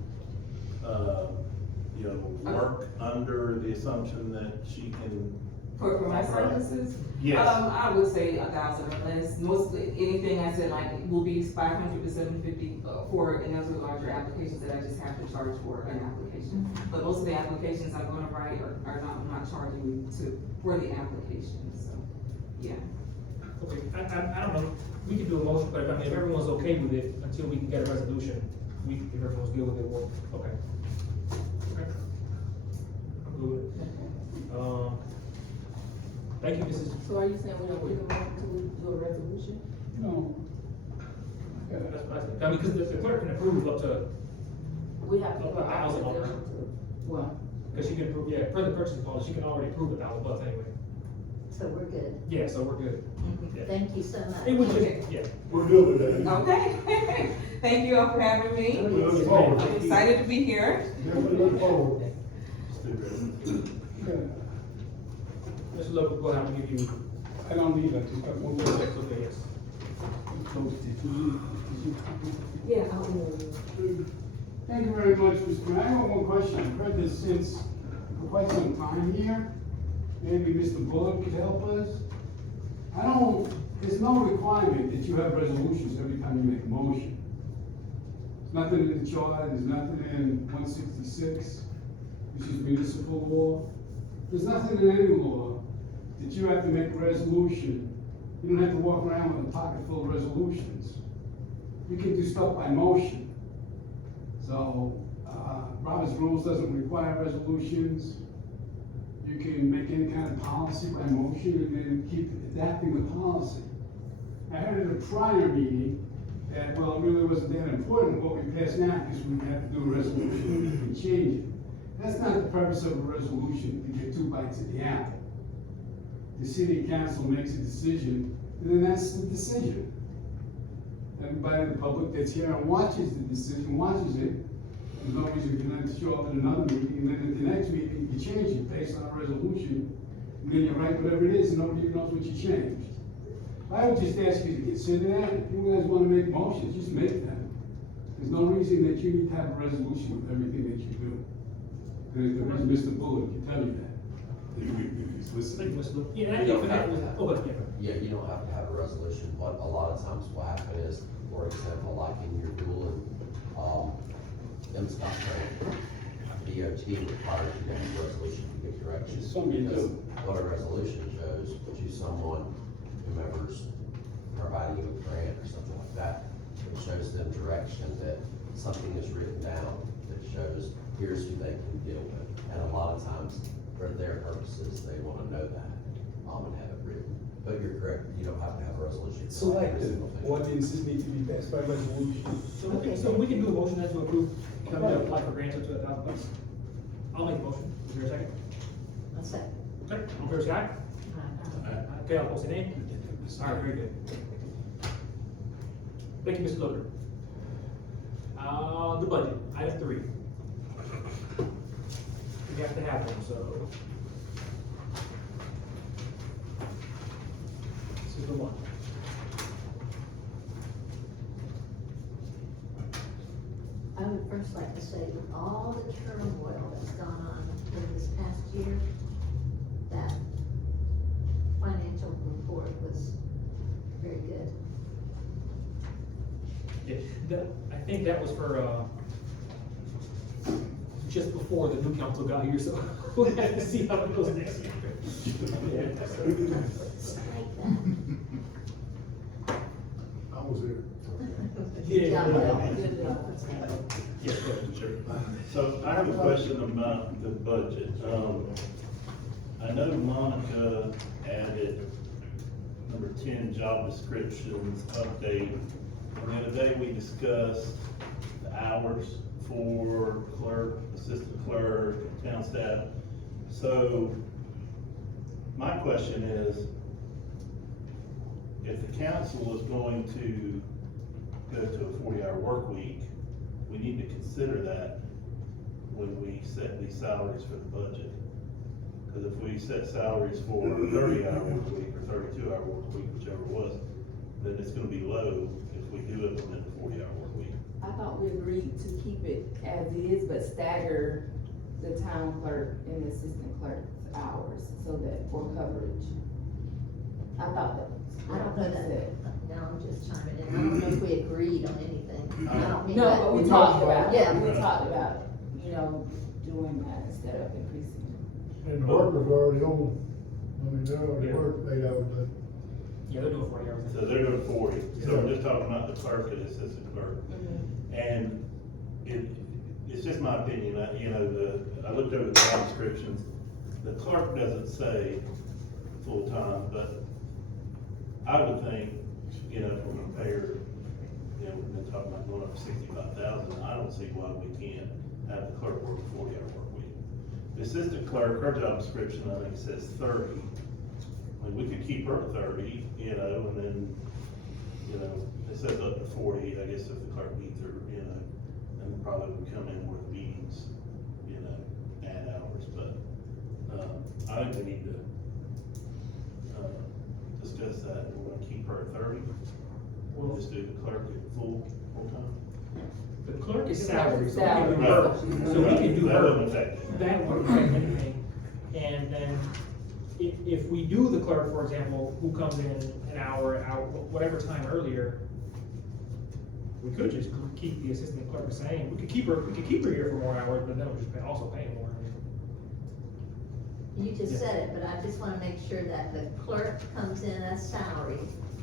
know, work under the assumption that she can? For my services? Yes. I would say 1,000 or less. Mostly, anything I said, like, will be 500 to 750 for, and those are larger applications that I just have to charge for an application. But most of the applications I'm gonna write are not, I'm not charging you for the application, so, yeah. Okay, I don't know, we can do a motion, but if everyone's okay with it, until we can get a resolution, if everyone's good with it, well, okay. Okay. I'm good with it. Thank you, Mrs. So are you saying we don't give them up until we do a resolution? No. That's what I said. I mean, because the clerk can approve up to, We have to. Up to 1,000 on her. What? because she can approve, yeah, per the purchasing policy, she can already approve $1,000 anyway. So we're good. Yeah, so we're good. Yeah. Thank you so much. It was just, yeah. We're good with that. Okay, thank you all for having me. We look forward. I'm excited to be here. Yeah, we look forward. Okay. Mr. Logan, go ahead, I'll give you, I don't need that, just got one more. that's okay, yes. Yeah, I'll be. Thank you very much, Mr. Mayor. I have one question. I've heard this since for quite some time here. Maybe Mr. Bullock could help us. There's no requirement that you have resolutions every time you make a motion. There's nothing in the charter, there's nothing in 166, which is municipal law. There's nothing in any law that you have to make a resolution. You don't have to walk around with a pocket full of resolutions. You can do stuff by motion. So, Robert's rules doesn't require resolutions. You can make any kind of policy by motion and then keep adapting the policy. I heard at a prior meeting that, well, it really wasn't that important what we passed now because we have to do a resolution, we can change it. That's not the purpose of a resolution, to get 2 bites at the apple. The city council makes a decision, and then that's the decision. Everybody in the public that's here and watches the decision, watches it. There's no reason for them to show up at another meeting, and then at the next meeting, you change it based on a resolution, and then you write whatever it is, and nobody even knows what you changed. I would just ask you to consider that. If you guys wanna make motions, just make them. There's no reason that you need to have a resolution with everything that you do. There is Mr. Bullock can tell you that. If he's Thank you, listening. Mr. Logan. Yeah, and I You think don't for that have was, to have- oh, but, yeah. Yeah, you don't have to have a resolution, but a lot of times what happen is, for example, like in your dueling, MSCOP training, DOT requires you to have a resolution to get directions. Some you Because do. what a resolution shows, to someone, whomever's providing you a grant or something like that, it shows them direction that something is written down that shows, here's who they can deal with. And a lot of times, for their purposes, they wanna know that, and have it written. But you're correct, you don't have to have a resolution. for every Selected, single thing. ordinances need to be passed by resolution. So we can do a motion then to approve, coming to apply for grants up to $1,000. I'll make a motion, is there a second? One second. Okay, all fair side? Okay, I'll post the name. All right, very good. Thank you, Mr. Logan. The budget, item 3. We have to have them, so. This is the one. I would first like to say, with all the turmoil that's gone on in this past year, that financial report was very good. Yeah, I think that was for, just before the new council got here, so we'll have to see how it goes next year. Yeah, so- Strike that. I was there. Good job, Yeah. Bill. Good job. Yes, go ahead. Sure. So I have a question about the budget. I know Monica added number 10, job descriptions, update. And the other day we discussed the hours for clerk, assistant clerk, town staff. So my question is, if the council is going to go to a 40-hour work week, we need to consider that when we set these salaries for the budget. Because if we set salaries for a 30-hour work week or 32-hour work week, whichever it was, then it's gonna be low if we do implement a 40-hour work week. I thought we agreed to keep it as is, but stagger the town clerk and the assistant clerk's hours so that for coverage. I thought that was. I don't know what that, you said. now I'm just chiming in, I don't know if we agreed on anything. I don't mean No, that. but we talked about, Yeah. we talked about, you know, doing that instead of increasing. And the workers are already on, I mean, they're already Yeah. working 8 hours a day. Yeah, they're doing 40 hours. So they're doing 40, so we're just talking about the clerk and assistant clerk. And it's just my opinion, I looked over the job descriptions, the clerk doesn't say full-time, but I would think, if we're gonna pay her, we've been talking about going up to 65,000, I don't see why we can't have the clerk work a 40-hour work week. The assistant clerk, her job description, I think says 30. I mean, we could keep her at 30, and then, it says up to 40, I guess if the clerk needs her, and probably would come in where the meetings, add hours, but, I think we need to, discuss that, we're gonna keep her at 30, we'll just do the clerk at full-time. The clerk is salary, so Salary. we can do her, so we can do That her. wouldn't affect it. That wouldn't affect anything. And then if we do the clerk, for example, who comes in an hour, whatever time earlier, we could just keep the assistant clerk the same. We could keep her here for more hours, but then we'll just also pay her more. You just said it, but I just wanna make sure that the clerk comes in as salary,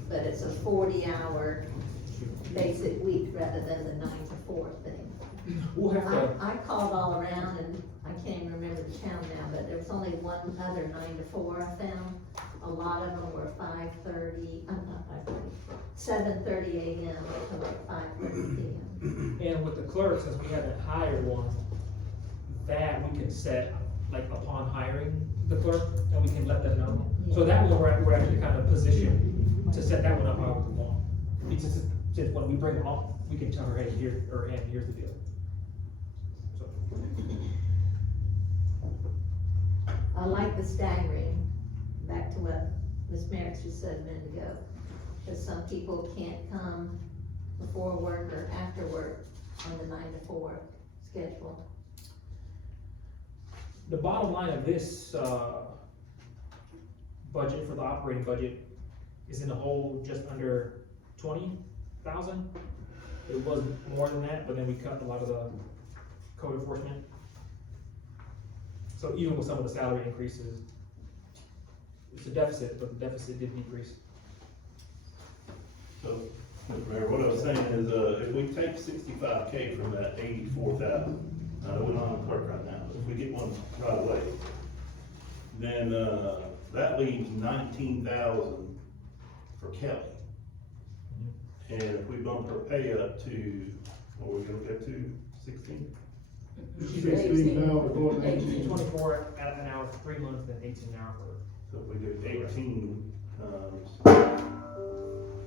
but it's a 40-hour basic week rather than the 9 to 4 thing. We'll have to, I called all around and I can't even remember the town now, but there was only one other 9 to 4 I found. A lot of them were 7:30 AM to like 5:30 PM. and with the clerk, since we haven't hired one, that we can set, like, upon hiring the clerk, and we can let them know. So that one, we're actually kind of positioned to set that one up how we want. Because since when we bring them on, we can tell her, hey, here's the deal. So, I like the staggering, back to what Ms. Merrick just said a minute ago. Because some people can't come before work or after work on the 9 to 4 schedule. the bottom line of this, budget for the operating budget is in the hole just under 20,000. It was more than that, but then we cut a lot of the code enforcement. So even with some of the salary increases, it's a deficit, but the deficit did decrease. So, Mr. Mayor, what I was saying is, if we take 65K from that 84,000, I know we're not on the clerk right now, but if we get one right away, then, that leaves 19,000 for Kelly. And if we bump her pay up to, what we're gonna go to, 16? She's 16 now, we're going to 18, 24 at an hour for 3 months, then 18 an hour for. So if we do 18,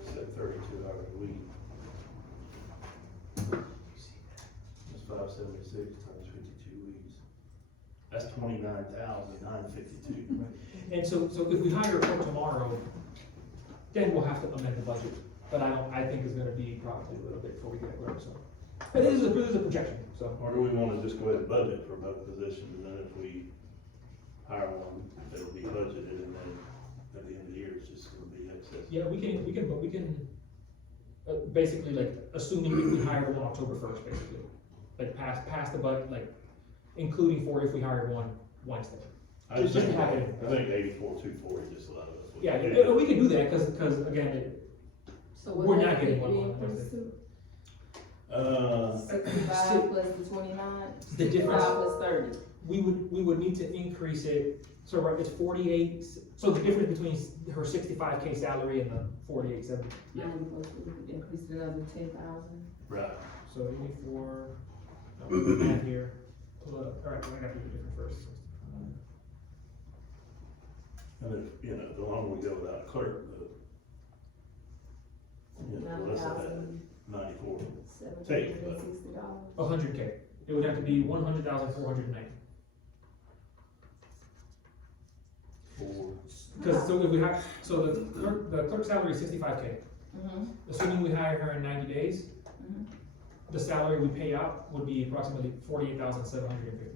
set 32 hours a week. That's 576 times 52 weeks. That's 29,952. And so if we hire her for tomorrow, then we'll have to amend the budget. But I think it's gonna be probably a little bit before we get it work, so. But this is a projection, so. Or do we wanna just go ahead and budget for both positions, and then if we hire one, it'll be budgeted, and then at the end of the year, it's just gonna be excess? Yeah, we can, basically, like, assuming if we hired on October 1st, basically. Like, pass the budget, like, including for if we hired one Wednesday. I Just think, to have I it. think 84,240 just allowed us. Yeah, we can do that, cause again, So We're what not did getting we one on increase Wednesday. to? 65 plus the 29? the difference, 5 plus 30. we would need to increase it, so right, it's 48, so the difference between her 65K salary and the 48.7, yeah. Plus we could increase it another 10,000. Right. So 84, math here, all right, I got to do the different first. And if, the longer we go without a clerk, well, that's at $9,760. 94. Take, but- $100K. It would have to be 100,490. For, Cause, so if we have, so the clerk salary is 65K. Mhm. Assuming we hire her in 90 days, Mhm. the salary we pay out would be approximately 48,750.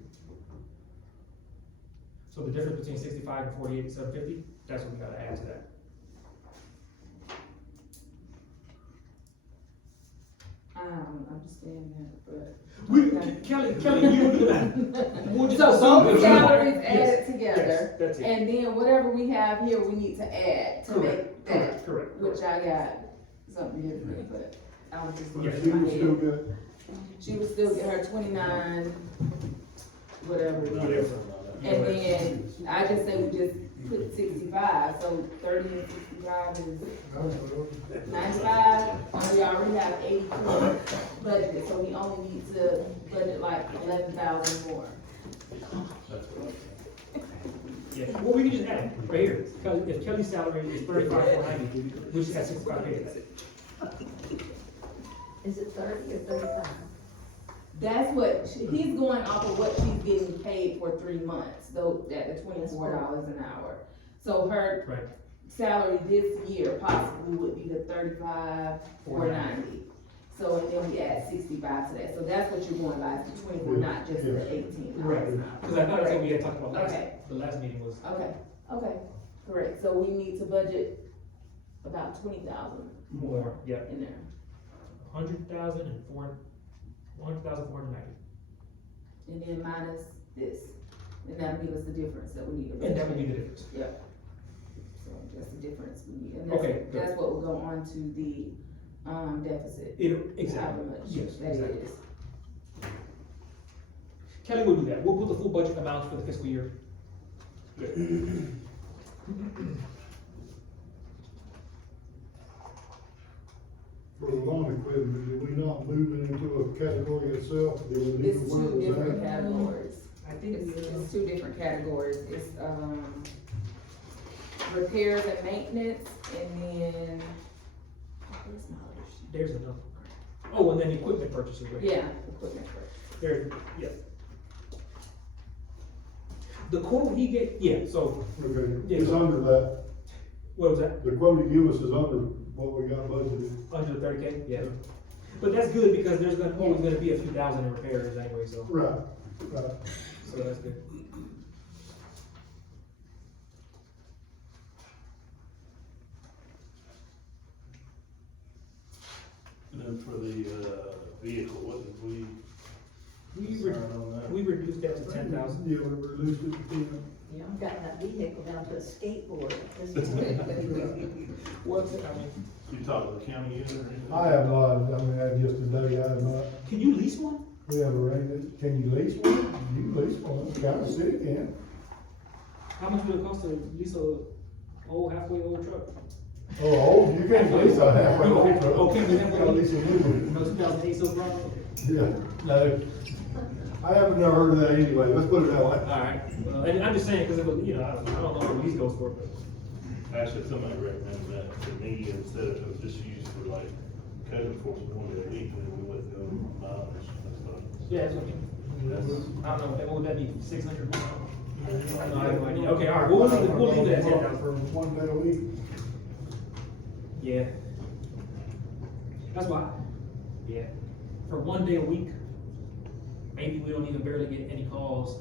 So the difference between 65 and 48,750, that's what we gotta add to that. I don't understand that, but. We, Okay. Kelly, you do that. We'll just So assume both that- salaries Yes, added together, yes, that's it. and then whatever we have here, we need to add to make that, Correct. which I got something different, but I was just Yeah, looking She in my was still head. good. She would still get her 29, whatever. Whatever. And then I just say we just put 65, so 30 and 65 is 95, and we already have 84 budgeted, so we only need to budget like 11,000 more. that's what Yeah, well, we can just add it right here. If Kelly's salary is 35,490, we just add 65K to that. Is it 30 or 35? That's what, he's going off of what she's getting paid for 3 months, though, at the $24 an hour. So her Right. salary this year possibly would be the 35,490. So, and then we add 65 to that, so that's what you're going by, is the 24, not just the 18 Right, dollars an hour. because I know that's what we had talked about last, Okay. the last meeting was, Okay, correct, so we need to budget about 20,000 more, yeah, in there. 100,490. And then minus this, and that'll give us the difference that we need to budget. And that would be the difference. Yep. So that's the difference we need, and Okay, that's, good. that's what will go on to the, deficit. Exactly, However much yes, that exactly. is. Kelly will do that, we'll put the full budget amounts for the fiscal year. For the lawn equipment, are we not moving into a category itself? Do we need It's to two where it's different at? categories. I think It's two different categories, it's, repairs and maintenance, and then, where's my other sheet? there's another. Oh, and then equipment purchases, right? Yeah, equipment first. There, yeah. The quote he get, yeah, so, Okay, Yeah. it's under that. what was that, The quote he gave us is under what we got budgeted. under the 30K? Yeah. But that's good, because there's always gonna be a few thousand in repairs anyway, so, Right, right. so that's good. And then for the, vehicle, what did we We, decide on that? we reduced that to 10,000. Yeah, we reduced it to 10. Yeah, I've gotten that vehicle down to a skateboard at this point. What's it, I mean, You talked to the county user or anything? I have not, I mean, I just today, I have not, can you lease one? we have arranged it. Can you lease one? You can lease one, County City can. How much would it cost to lease a halfway old truck? Oh, you can't lease a halfway old truck. Oh, can we have one? Gotta lease a new one. No 2008 Silverado? Yeah, no, I haven't never heard of that anyway, let's put it that way. Alright, and I'm just saying, cause it was, you know, I don't know what the lease goes for, but. Actually, somebody recommended that to me instead of it was just used for like code enforcement one day a week, and we wouldn't go miles and stuff. Yeah, that's what I mean. That's, I don't know, what would that be, 600? No, I have no idea. Okay, alright, we'll leave it at 10,000. For 1 day a week. Yeah. That's why, yeah, for 1 day a week, maybe we don't even barely get any calls.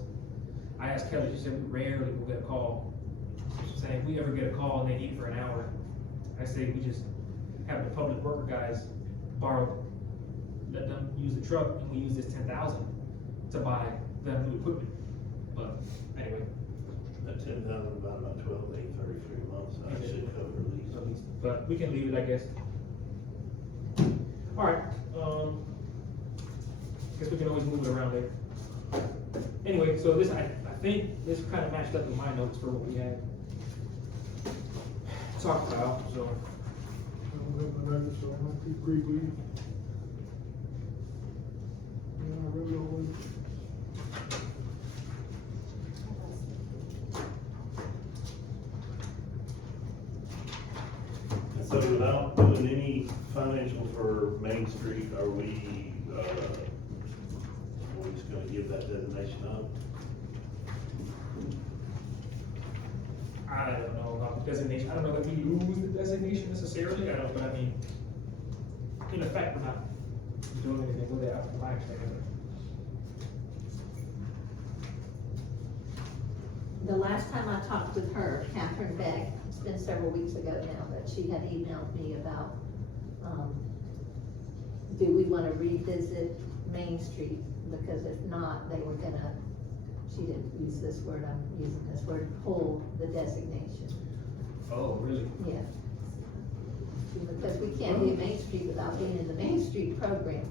I asked Kelly, she said we rarely will get a call. She's saying, if we ever get a call and they need it for an hour, I say we just have the public worker guys borrow, let them use the truck, and we use this 10,000 to buy them new equipment. But anyway, that 10,000, about 12, 8, 33 months, I should cover at least. but we can leave it, I guess. Alright, guess we can always move it around later. Anyway, so this, I think this kind of matched up with my notes for what we had talked about, so. I don't have my notes, so I might be pretty good. Yeah, I really don't want to. And so without doing any financial for Main Street, are we, we're just gonna give that designation up? I don't know about the designation, I don't know if we lose the designation necessarily, I don't, but I mean, in effect, we're not doing anything with it after my understanding. The last time I talked with her, Catherine Beck, it's been several weeks ago now, but she had emailed me about, do we wanna revisit Main Street? Because if not, they were gonna, she didn't use this word, I'm using this word, pull the designation. Oh, really? Yeah. Because we can't be Main Street without being in the Main Street program.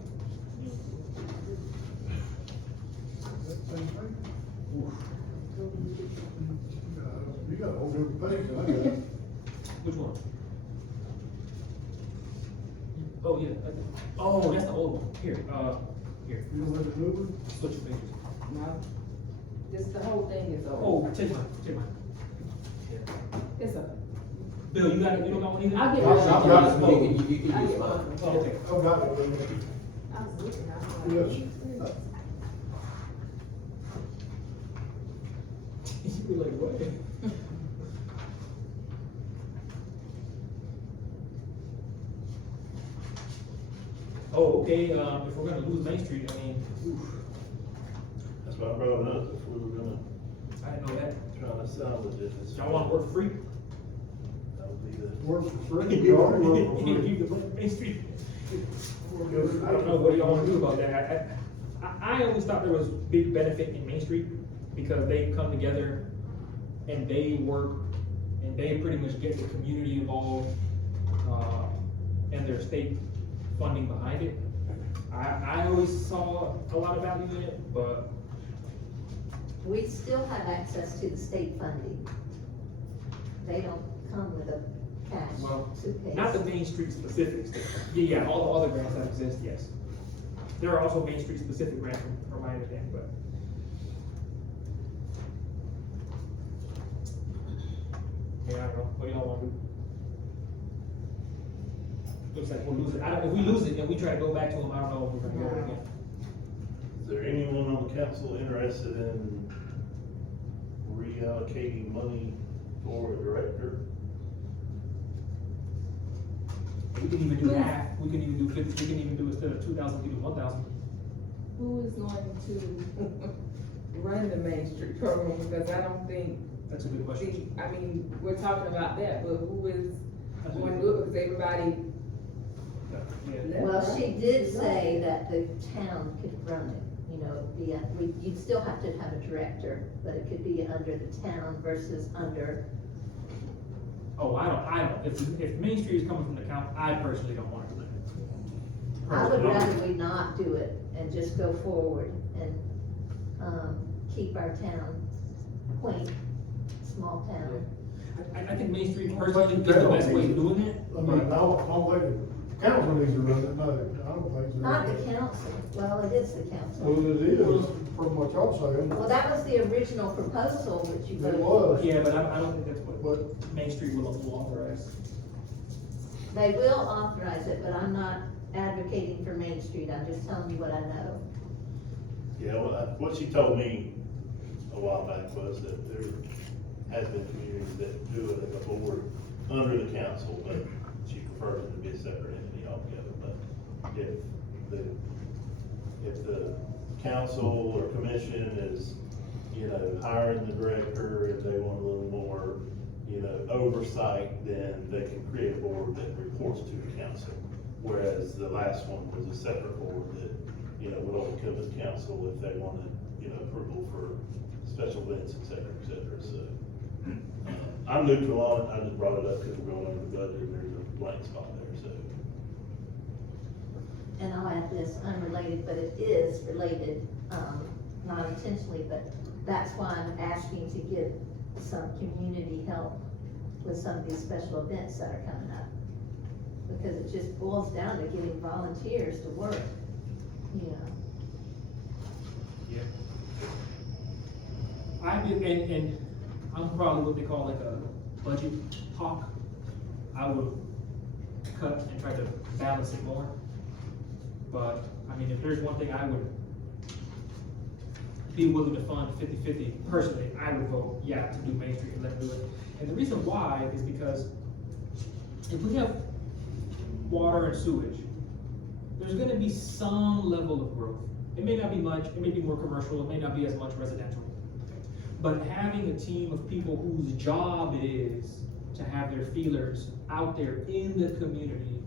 You got a whole different page than I got. Which one? Oh, yeah, oh, that's the old one, here, here, You don't have to move it? switch pages. No, just the whole thing is over. Oh, take mine, take mine. It's a, Bill, you got it, you don't got one either? I'll get I'll- one. I'll- got it. You can I'll use get mine. one. Oh, okay. I've got it. I was looking, I was like. Yes. You were like, what? Oh, okay, if we're gonna lose Main Street, I mean, oof, That's why I brought it up, if we were gonna I didn't know that. try to salvage it. Y'all wanna work free? That would be the. Work for free, we already work for free. You can Main Street. I don't know, what do y'all wanna do about that? I always thought there was big benefit in Main Street, because they come together and they work, and they pretty much get the community involved, and their state funding behind it. I always saw a lot of value in it, but We still have access to the state funding. They don't come with a cash Well, suitcase. not the Main Street specifics. Yeah, all the other grants that exist, yes. There are also Main Street specific grants from my understanding, but. Yeah, I don't know, what do y'all wanna do? Looks like we'll lose it, if we lose it and we try to go back to them, I don't know if we're gonna get it again. Is there anyone on the council interested in reallocating money for a director? We can even do half, we can even do 50, we can even do instead of 2,000, we do 1,000. Who is going to run the Main Street program, because I don't think, That's a good question. I mean, we're talking about that, but who is That's a going to good- do it, because everybody Yeah. left, Well, right? she did say that the town could run it, you know, you'd still have to have a director, but it could be under the town versus under, Oh, I don't, if Main Street is coming from the county, I personally don't want to do it. I would Personally. rather we not do it and just go forward and, keep our town quaint, small town. I think Main Street personally is the best way of doing it. I mean, I don't think the council needs to run it, no, I don't think so. Not the council, well, it is the council. Well, it is, from what y'all saying, Well, that was the original proposal which you it voted was. for. Yeah, but I don't think that's what But Main Street will authorize. They will authorize it, but I'm not advocating for Main Street, I'm just telling you what I know. Yeah, well, what she told me a while back was that there has been communities that do it as a board under the council, but she prefers it to be a separate entity altogether, but if the council or commission is, you know, hiring the director, if they want a little more, you know, oversight, then they can create a board that reports to the council. Whereas the last one was a separate board that, you know, would only come to the council if they wanted, you know, approval for special events, et cetera, so. I'm neutral on it, I just brought it up because we're going over the budget, and there's a blank spot there, so. And I'll add this, unrelated, but it is related, not intentionally, but that's why I'm asking to get some community help with some of these special events that are coming up. Because it just boils down to getting volunteers to work, you know. Yeah. I did, and I'm probably what they call like a budget hawk. I would cut and try to balance it more. But, I mean, if there's one thing I would be willing to fund 50-50, personally, I would vote, yeah, to do Main Street and let them do it. And the reason why is because if we have water and sewage, there's gonna be some level of growth. It may not be much, it may be more commercial, it may not be as much residential. But having a team of people whose job it is to have their feelers out there in the community,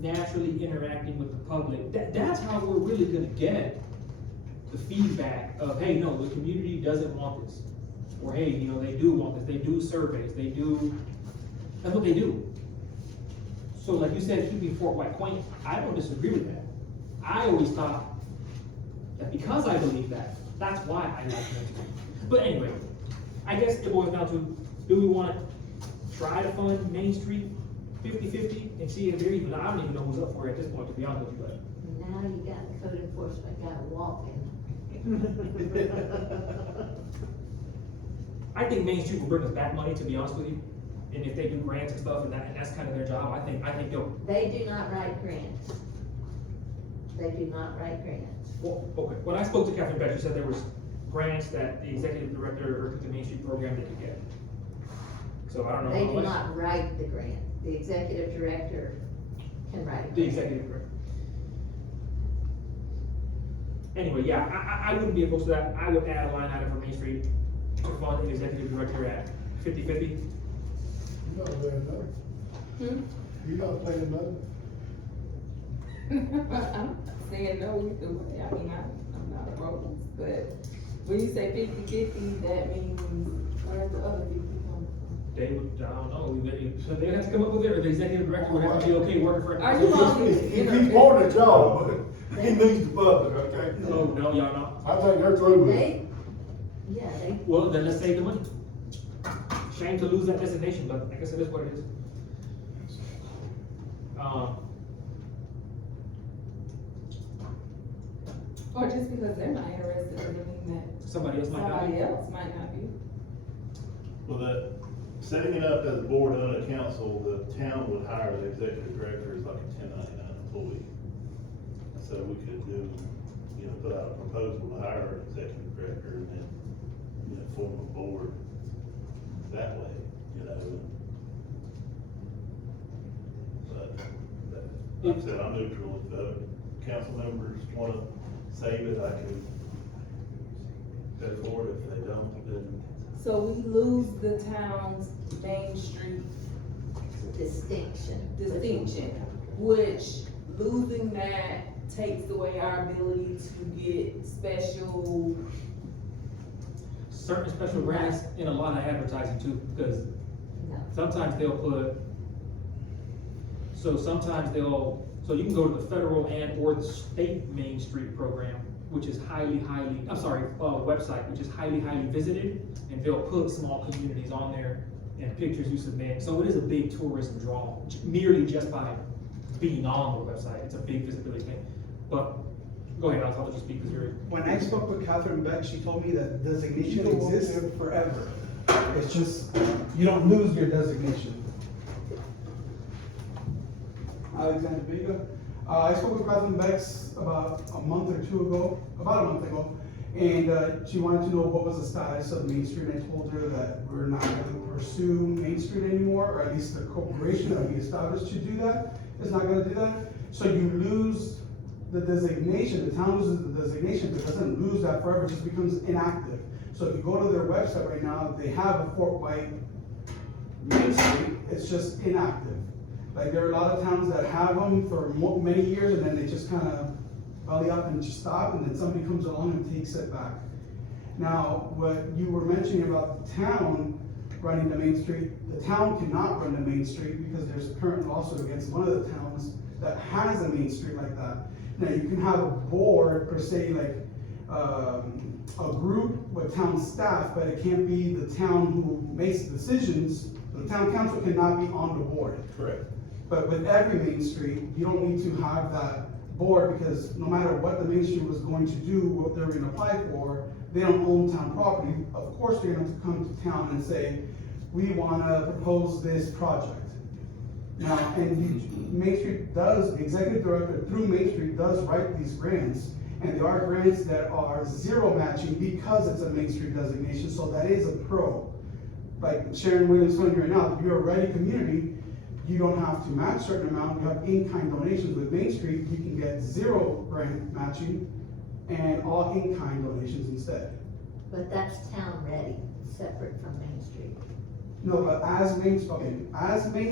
naturally interacting with the public, that's how we're really gonna get the feedback of, hey, no, the community doesn't want this. Or, hey, you know, they do want this, they do surveys, that's what they do. So like you said, keeping Fort White quaint, I don't disagree with that. I always thought that because I believe that, that's why I like Main Street. But anyway, I guess it boils down to, do we wanna try to fund Main Street 50-50 and see if they're even, I don't even know who's up for it at this point, to be honest with you, but. Now you got code enforcement guy walking. I think Main Street will bring us back money, to be honest with you. And if they do grants and stuff, and that's kind of their job, I think they'll, They do not write grants. They do not write grants. well, okay. When I spoke to Catherine Beck, she said there was grants that the executive director of the Main Street program they could get. So I don't know They how do much. not write the grant. The executive director can write a The grant. executive director. Anyway, yeah, I wouldn't be opposed to that. I would add a line item for Main Street to fund the executive director at 50-50. You not playing nothing. You not playing nothing. I'm not saying no either way, I mean, I'm not opposed, but when you say 50-50, that means where's the other 50 coming from? They would, I don't know, so they have to come up with it, or the executive director would have to be okay working for it. Are you all- If he want a job, he needs the public, okay? No, y'all not. I think they're through with it. They, Well, then let's save the money. Shame to lose that designation, but I guess it is what it is. Or just because they're not interested doesn't mean Somebody else that might not be. somebody else might not be. Well, setting it up as a board and a council, the town would hire the executive director as like a 1099 employee. So we could do, put out a proposal to hire an executive director and then, form a board that way, But, like I said, I'm neutral. If the council members wanna save it, I can go for it. If they don't, then So we lose the town's Main Street distinction. which losing that takes away our ability to get special. Certain special grants and a lot of advertising too, because No. sometimes they'll put, so you can go to the federal and or the state Main Street program, which is website, which is highly visited, and they'll put small communities on there and pictures you submit. So it is a big tourism draw, merely just by being on the website. It's a big visibility thing. But, go ahead, Alex, I'll let you speak, because you're. When I spoke with Catherine Beck, she told me that designation exists forever. It's just, you don't lose your designation. Alexander Vega. I spoke with Catherine Beck about a month ago, and she wanted to know what was the status of Main Street. I told her that we're not going to pursue Main Street anymore, or at least the corporation that we established to do that is not going to do that. So you lose the designation, the town loses the designation, but doesn't lose that forever, it just becomes inactive. So if you go to their website right now, they have a Fort White Main Street, it's just inactive. Like, there are a lot of towns that have them for many years, and then they just kind of belly up and just stop, and then somebody comes along and takes it back. Now, what you were mentioning about the town running the Main Street, the town cannot run the Main Street because there's a current lawsuit against one of the towns that has a Main Street like that. Now, you can have a board, per se, like, a group with town staff, but it can't be the town who makes decisions. The town council cannot be on the board. correct. But with every Main Street, you don't need to have that board, because no matter what the Main Street was going to do, what they're gonna apply for, they don't own town property. Of course, they're gonna come to town and say, we wanna propose this project. Now, and Main Street does, the executive director through Main Street does write these grants, and there are grants that are zero matching because it's a Main Street designation, so that is a pro. Like Sharon Williams telling you right now, if you're a ready community, you don't have to match a certain amount, you have in-kind donations. With Main Street, you can get zero grant matching and all in-kind donations instead. But that's town ready, separate from Main Street. No, but as Main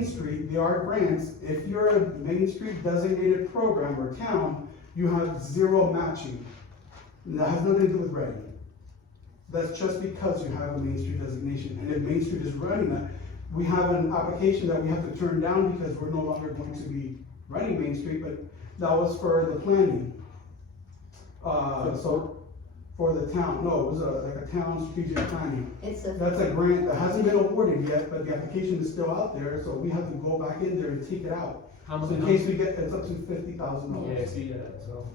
Street, there are grants, if you're a Main Street designated program or town, you have zero matching. And that has nothing to do with ready. That's just because you have a Main Street designation, and if Main Street is running that, we have an application that we have to turn down because we're no longer going to be running Main Street, but that was for the planning. So, for the town, no, it was like a town strategic planning. It's a, That's a grant that hasn't been awarded yet, but the application is still out there, so we have to go back in there and take it out. How much? So in case we get, it's up to $50,000. Yeah, see, so.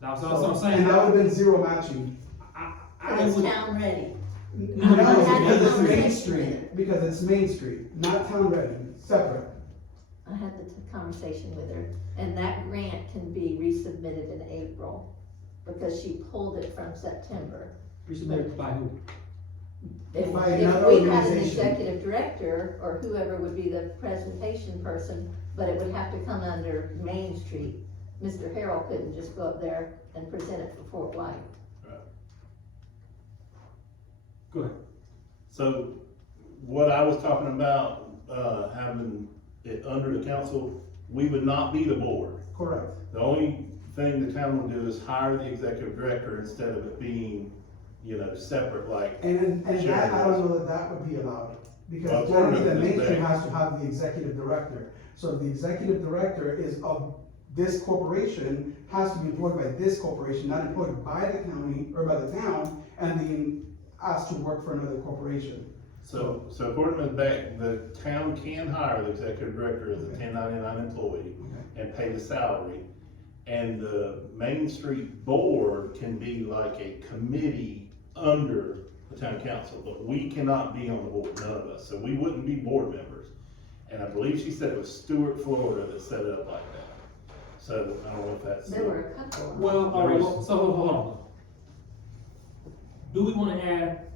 Now, so I'm saying. And that would have been zero matching. but it's town ready. No, I had because the it's Main conversation Street, because it's Main Street, not town ready, separate. I had the conversation with her, and that grant can be resubmitted in April, because she pulled it from September. Resubmitted by who? If By another we had an organization. executive director, or whoever would be the presentation person, but it would have to come under Main Street. Mr. Harrell couldn't just go up there and present it for Fort White. Go ahead. So, what I was talking about, having it under the council, we would not be the board. Correct. The only thing the town will do is hire the executive director instead of it being, separate like. And Sure. that, I don't know that would be allowed, because Well, generally the it's Main Street there. has to have the executive director. So if the executive director is of this corporation, has to be employed by this corporation, not employed by the county or by the town, and then asked to work for another corporation. So according to Beck, the town can hire the executive director as a 1099 employee and pay the salary. And the Main Street board can be like a committee under the town council, but we cannot be on the board, none of us, so we wouldn't be board members. And I believe she said it was Stewart, Florida that set it up like that. So I don't know if that's. There were a couple. Well, all right, well, so hold on. Do we wanna add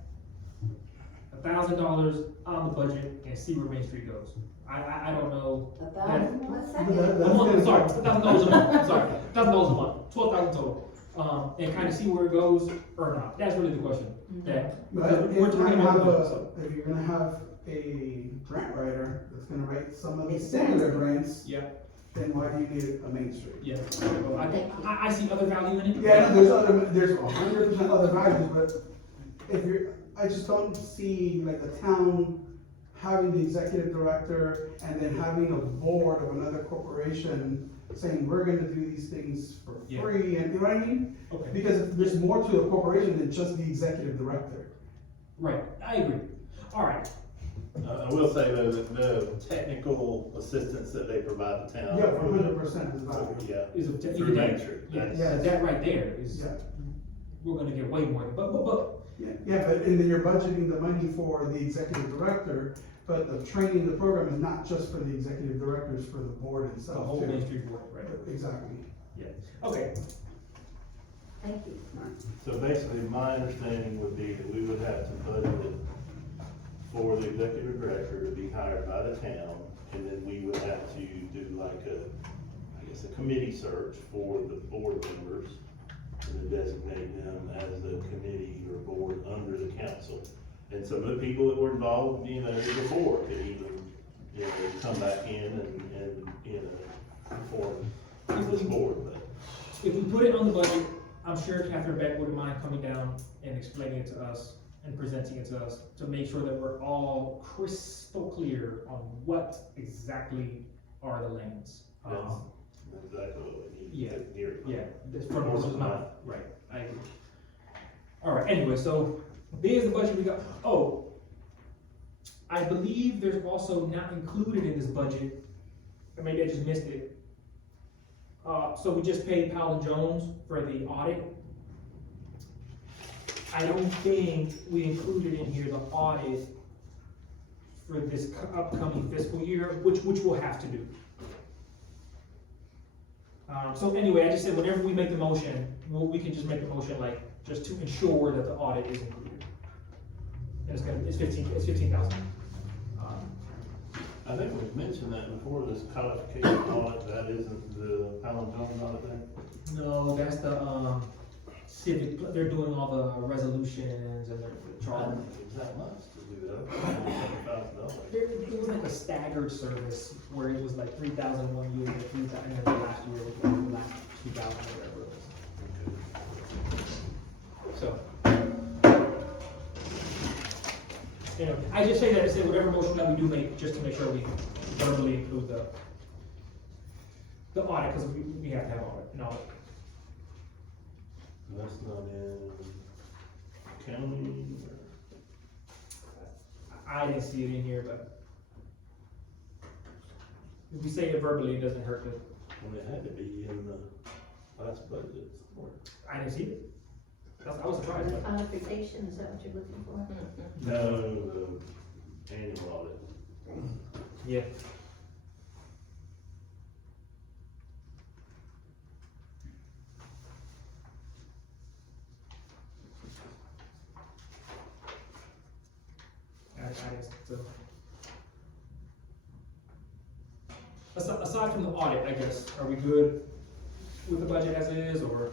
$1,000 on the budget and see where Main Street goes? I don't know. What's that? I'm sorry, $1,000 a month, sorry, $1,000 a month, 12,000 total. And kind of see where it goes or not, that's really the question. That, But because if we're you're talking gonna have about, so, if you're gonna have a grant writer that's gonna write some of these similar grants, yeah, then why do you need a Main Street? yeah. Well, I see other value in it. Yeah, no, there's 100% other values, but if you're, I just don't see like the town having the executive director and then having a board of another corporation saying, we're gonna do these things for Yeah. free, and you know what I mean? Okay, Because there's more to a corporation than just the executive director. right, I agree. All right, I will say though, that the technical assistance that they provide the town. Yeah, 100% is value. Yeah, is a, through even Main that, Street. yeah, That's- that right there is, Yeah, we're gonna get way more, but, yeah, but and then you're budgeting the money for the executive director, but the training, the program is not just for the executive director, it's for the board the itself whole too. Main Street board, right? Exactly. Okay, Thank you. So basically, my understanding would be that we would have to budget it for the executive director to be hired by the town, and then we would have to do like a committee search for the board members, and then designate them as a committee or board under the council. And some of the people that were involved, before could even, come back in and form this board, but. if we put it on the budget, I'm sure Catherine Beck wouldn't mind coming down and explaining it to us and presenting it to us to make sure that we're all crystal clear on what exactly are the lanes. That's exactly what we need to take here. Yeah, this front versus not, right, I agree. All right, anyway, so there's the budget we got. Oh, I believe there's also not included in this budget, or maybe I just missed it. So we just paid Powell and Jones for the audit. I don't think we included in here the audit for this upcoming fiscal year, which we'll have to do. So anyway, I just said whenever we make the motion, we can just make the motion like, just to ensure that the audit is included. And it's 15,000. I think we mentioned that before, this codification audit, that isn't the Allen Jones audit there? No, that's the, civic, they're doing all the resolutions and the I charter. don't think it's that much to do that. It was like a staggered service where it was like 3,000 one year, 3,000, and then the last year was like the last 2,000 or whatever it was. So. You know, I just say that to say whatever motion that we do make, just to make sure we verbally include the audit, because we have to have audit, an audit. That's not in county, I didn't see it in here, but if we say it verbally, it doesn't hurt to, and it had to be in the last budget. I didn't see it. I was surprised, but Codification, is that what you're looking for? No, the annual audit. yeah. Aside from the audit, I guess, are we good with the budget as it is, or?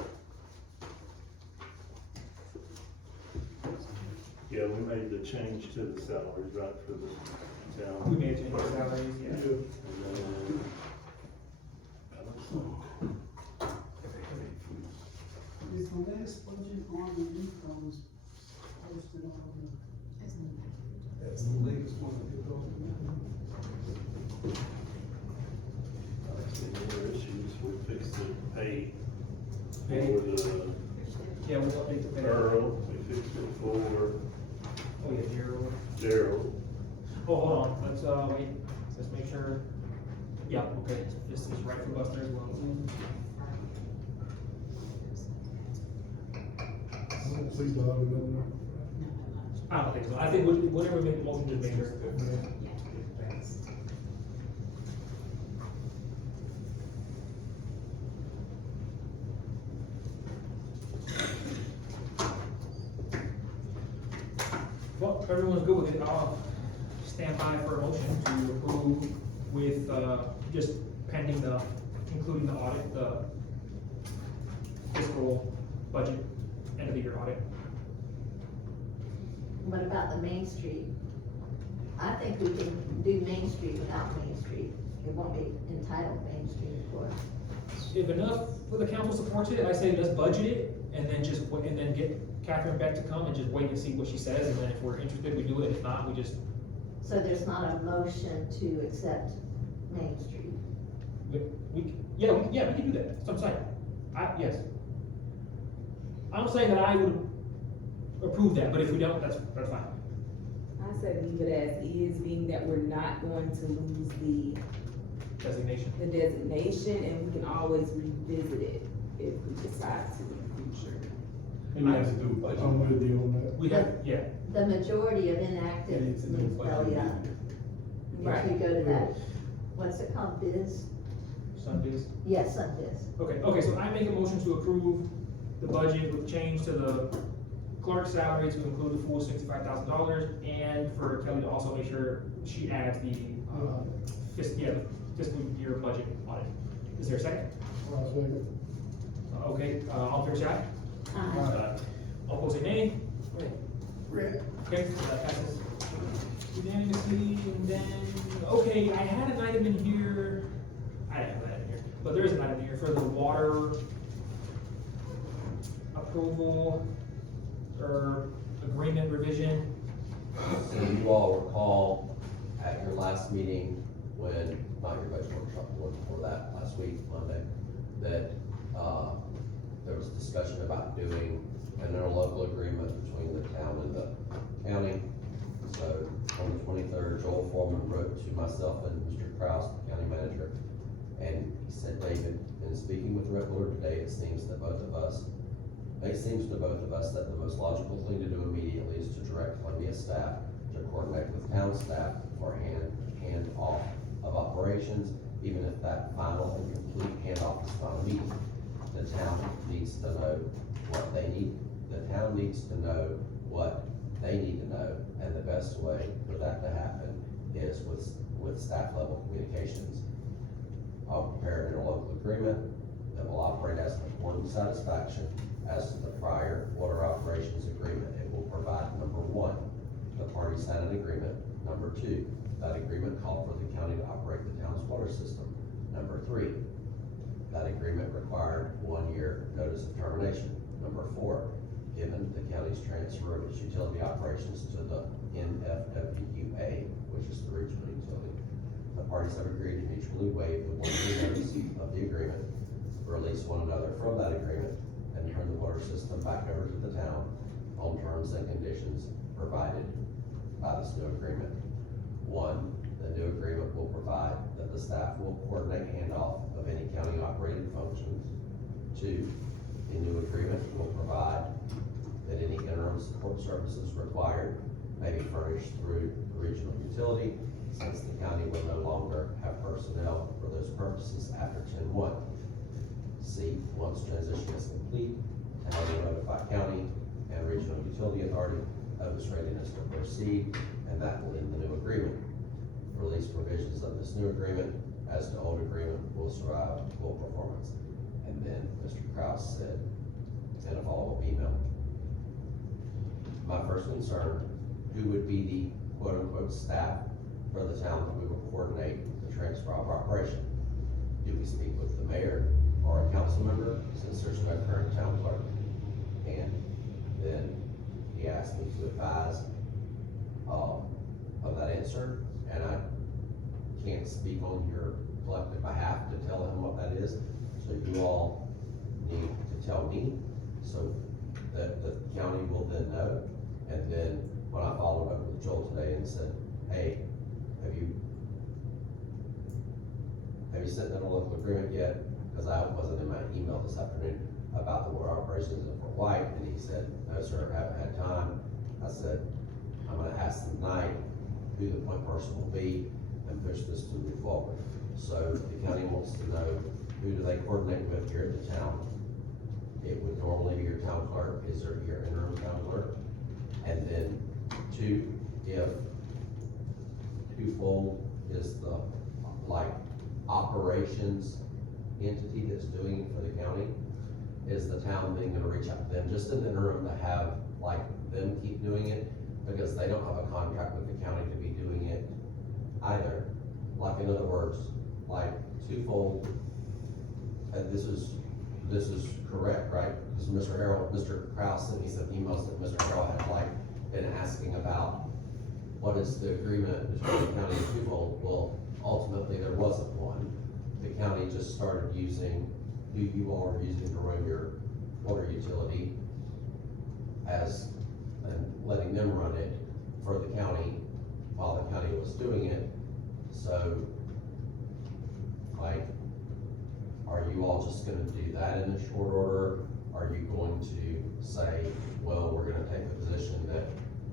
Yeah, we made the change to the salaries, right, for the town. We made change to salaries, yeah. And then, I don't Is the last budget on the incomes posted on the? That's the latest one that you go. There issues, we fixed the pay Pay. for the Yeah, we'll update the pay. Earl, we fixed it for Oh, yeah, Gerald. Daryl. Oh, hold on, let's, wait, let's make sure. Yeah, okay, this is right for Buster as well. Please don't have another one. I don't think so, I think whatever we make the motion, just make sure. Well, if everyone's good with it, I'll stand by for a motion to approve with, just pending including the audit, the fiscal budget, end of the year audit. What about the Main Street? I think we can do Main Street without Main Street. It won't be entitled Main Street for us. If enough for the council supports it, I say let's budget it, and then and then get Catherine Beck to come and just wait and see what she says, and then if we're interested, we do it, if not, we just, So there's not a motion to accept Main Street? we can do that, that's what I'm saying. Yes. I'm saying that I would approve that, but if we don't, that's fine. I said leave it as is, being that we're not going to lose the Designation. designation, and we can always revisit it if we decide to in the future. And you have to do a budget. I'm with you on that. We have, yeah, The majority of inactive It needs to do a budget. municipality, if you go to that, what's it called, Biz? Sundays. Yes, Sunbiz. Okay, so I make a motion to approve the budget with change to the clerk's salary to include the full $65,000, and for Kelly to also make sure she adds the, fiscal year budget audit. Is there a second? I'll second. Okay, all fair side? All opposed say nay? Okay, so that passes unanimously, and then, okay, I had an item in here, I didn't have that in here, but there is an item here for the water approval or agreement revision. So you all recall at your last meeting, when, not your budget workshop, the one before that, last week, Monday, that, there was discussion about doing an interlocal agreement between the town and the county. So on the 23rd, Joel Foreman wrote to myself and Mr. Kraus, the county manager, and he said, David, in speaking with Rick Lord today, it seems to both of us that the most logical thing to do immediately is to direct Columbia staff to coordinate with town town staff for hand-off of operations, even if that final and complete handoff is not immediate. The town needs to know what they need. The town needs to know what they need to know, and the best way for that to happen is with staff level communications. I'll prepare an interlocal agreement that will operate as an accord and satisfaction as to the prior water operations agreement. It will provide, number one, the parties had an agreement. Number two, that agreement called for the county to operate the town's water system. Number three, that agreement required 1 year notice of termination. Number four, given the county's transfer of its utility operations to the NFWA, which is the regional utility, the parties have agreed to mutually waive the 1 year notice of the agreement, release one another from that agreement, and turn the water system back over to the town on terms and conditions provided by this new agreement. One, the new agreement will provide that the staff will coordinate handoff of any county operated functions. Two, the new agreement will provide that any interim support services required may be furnished through the regional utility, since the county will no longer have personnel for those purposes after 10/1. C, once transition is complete, town will notify county and regional utility authority of its readiness to proceed, and that will end the new agreement. Release provisions of this new agreement as the old agreement will survive full performance. And then Mr. Kraus said in a follow-up email, my first concern, who would be the quote-unquote staff for the town that we will coordinate the transfer of operation? Do we speak with the mayor or a council member, since there's no current town clerk? And then he asked me to advise of that answer, and I can't speak on your collective behalf to tell him what that is, so you all need to tell me, so that the county will then know. And then when I followed up with Joel today and said, hey, have you sent in a local agreement yet? Because I wasn't in my email this afternoon about the water operations in Fort White, and he said, no, sir, I haven't had time. I said, I'm gonna ask them tonight who the point person will be and push this to move forward. So the county wants to know, who do they coordinate with here at the town? It would normally be your town clerk. Is there your interim town clerk? And then two, if twofold is the operations entity that's doing it for the county, is the town then gonna reach out to them just in the interim to have them keep doing it, because they don't have a contract with the county to be doing it either. In other words, twofold, and this is correct, right? Because Mr. Kraus sent me some emails that Mr. Harrell had been asking about what is the agreement between the county and twofold. Well, ultimately there wasn't one. The county just started using who you all are using to run your water utility and letting them run it for the county while the county was doing it. So, are you all just gonna do that in a short order? Are you going to say, well, we're gonna take the position that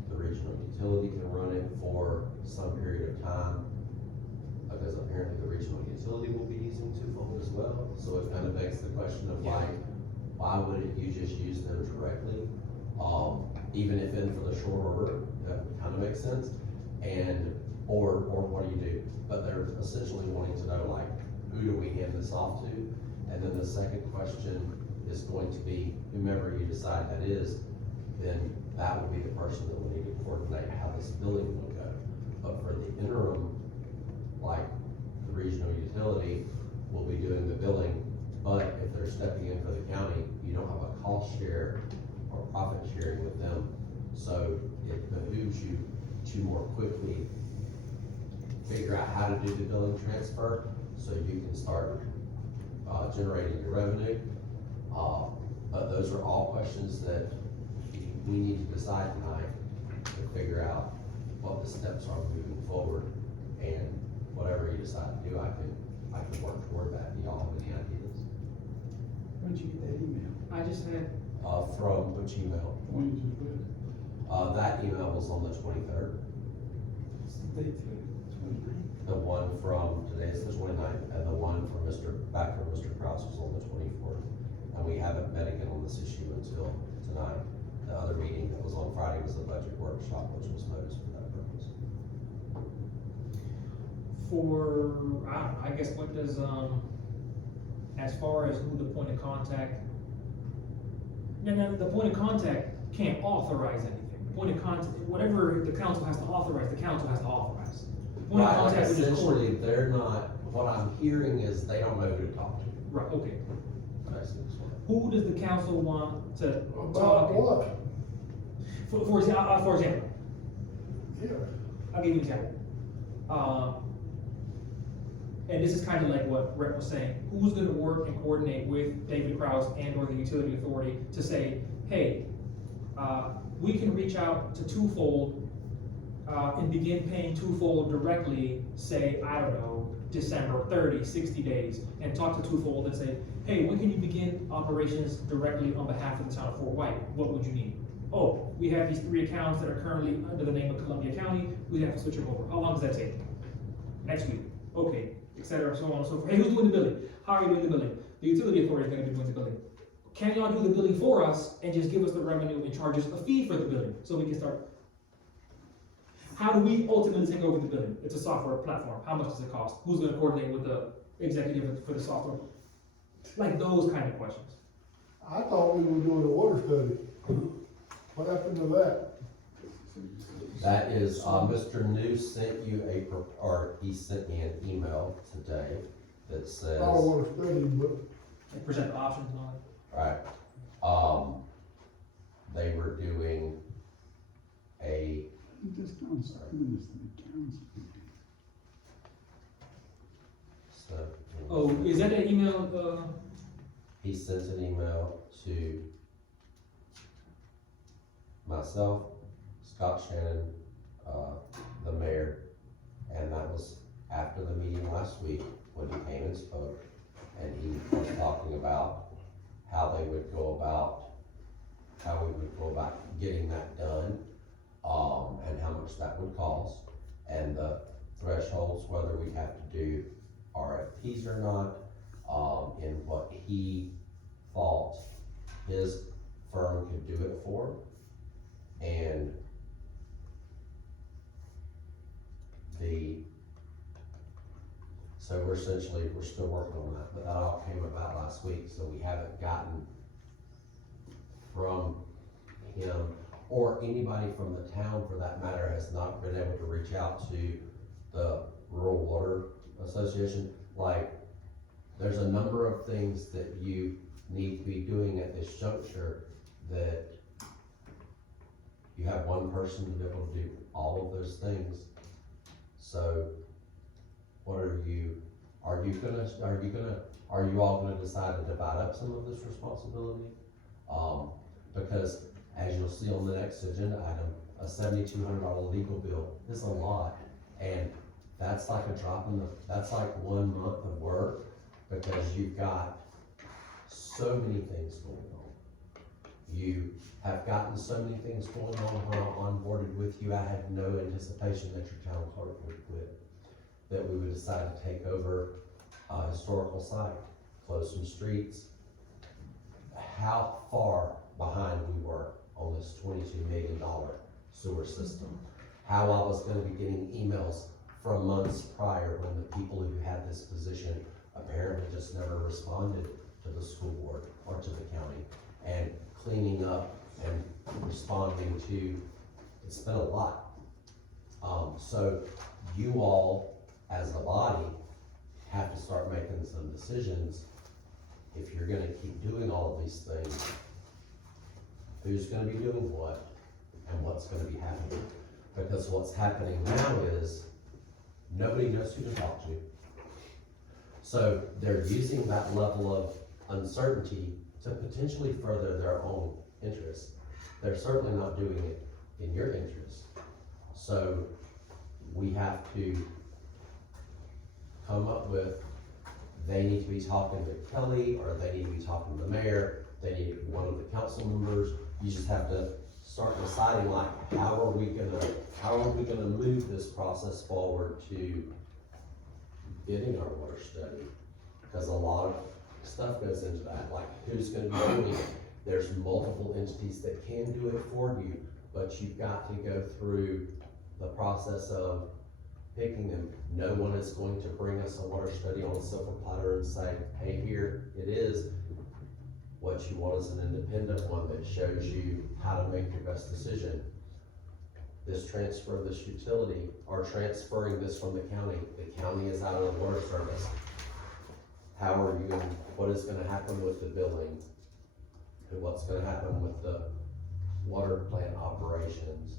the regional utility can run it for some period of time? Because apparently the regional utility will be using twofold as well. So it kind of begs the question of why wouldn't you just use them directly? Even if in for the short order, that kind of makes sense. Or what do you do? But they're essentially wanting to know, who do we hand this off to? And then the second question is going to be, whomever you decide that is, then that will be the person that will need to coordinate how this billing will go. But for the interim, the regional utility will be doing the billing, but if they're stepping in for the county, you don't have a cost share or profit sharing with them. So it behooves you to more quickly figure out how to do the billing transfer so you can start generating your revenue. But those are all questions that we need to decide tonight to figure out what the steps are moving forward. And whatever you decide to do, I can work toward that. Do y'all have any ideas? When did you get that email? I just had, From which email? When did you put it? That email was on the 23rd. date today? 29th? The one from, today's the 29th, and the one from back from Mr. Kraus was on the 24th. And we haven't met again on this issue until tonight. The other meeting that was on Friday was the budget workshop, which was noticed for that purpose. I guess what does, as far as who the point of contact, no, the point of contact can't authorize anything. The point of contact, whatever the council has to authorize, the council has to authorize. The point of Right, like contact is just court. essentially, they're not, what I'm hearing is they don't know who to talk to. Right, okay. That's this one. Who does the council want to About talk? what? For example, Yeah. I'll give you an example. And this is kind of like what Rhett was saying, who's gonna work and coordinate with David Kraus and or the utility authority to say, hey, we can reach out to Twofold, and begin paying Twofold directly, say, I don't know, December 30, 60 days, and talk to Twofold and say, hey, when can you begin operations directly on behalf of the town of Fort White? What would you need? Oh, we have these 3 accounts that are currently under the name of Columbia County, we have to switch them over. How long does that take? Next week. Okay, et cetera, so on and so forth. Hey, who's doing the billing? How are you doing the billing? The utility authority is gonna be doing the billing. Can y'all do the billing for us and just give us the revenue and charge us a fee for the billing, so we can start? How do we ultimately take over the billing? It's a software platform. How much does it cost? Who's gonna coordinate with the executive for the software? Like those kind of questions. I thought we were doing a water study. What happened to that? That is, Mr. New sent you he sent me an email today that says, Not a water study, but Like present options and all that. right, they were doing a, just don't start doing this to the council. so. Oh, is that the email, He sent an email to myself, Scott Shannon, the mayor, and that was after the meeting last week when he came and spoke. And he was talking about how they would go about, how we would go about getting that done, and how much that would cost, and the thresholds, whether we have to do RFPs or not, and what he thought his firm could do it for. And so we're still working on that, but that all came about last week, so we haven't gotten from him, or anybody from the town for that matter has not been able to reach out to the Rural Water Association. Like, there's a number of things that you need to be doing at this juncture that you have one person to be able to do all of those things. So, what are you all gonna decide to divide up some of this responsibility? Because as you'll see on the next agenda item, a $7,200 legal bill is a lot, and that's like a drop in that's like 1 month of work, because you've got so many things going on. You have gotten so many things going on when I onboarded with you. I had no anticipation that your town clerk would quit, that we would decide to take over a historical site, close some streets. How far behind we were on this $22 million sewer system. How I was gonna be getting emails from months prior when the people who had this position apparently just never responded to the school board or to the county, and cleaning up and responding to, it's been a lot. So you all, as a body, have to start making some decisions. If you're gonna keep doing all of these things, who's gonna be doing what, and what's gonna be happening? Because what's happening now is, nobody knows who to talk to. So they're using that level of uncertainty to potentially further their own interests. They're certainly not doing it in your interest. So we have to come up with, they need to be talking to Kelly, or they need to be talking to the mayor, they need to be one of the council members. You just have to start deciding, like, how are we gonna move this process forward to getting our water study, because a lot of stuff goes into that, like who's gonna be doing it. There's multiple entities that can do it for you, but you've got to go through the process of picking them. No one is going to bring us a water study on a silver platter and say, hey, here it is. What you want is an independent one that shows you how to make your best decision. This transfer of this utility, or transferring this from the county is out of the water service. How are you, what is gonna happen with the billing? And what's gonna happen with the water plant operations?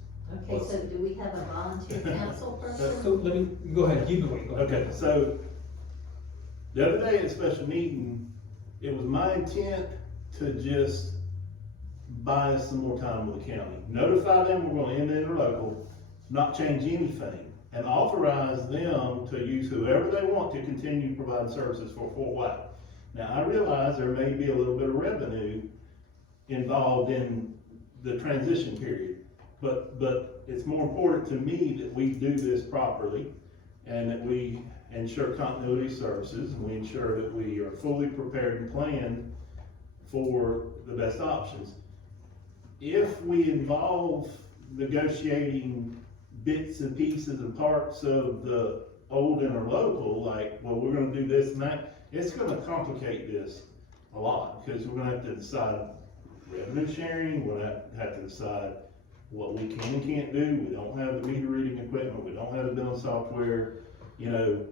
Okay, so do we have a volunteer council person? So let me, go ahead, keep going, go ahead. Okay, so the other day at special meeting, it was my intent to just buy us some more time with the county. Notify them we're gonna end the interlocal, not change anything, and authorize them to use whoever they want to continue providing services for Fort White. Now, I realize there may be a little bit of revenue involved in the transition period, but it's more important to me that we do this properly and that we ensure continuity of services, and we ensure that we are fully prepared and planned for the best options. If we involve negotiating bits and pieces and parts of the old interlocal, like, well, we're gonna do this and that, it's gonna complicate this a lot, because we're gonna have to decide revenue sharing, we're gonna have to decide what we can and can't do. We don't have the meter reading equipment, we don't have the billing software. You know,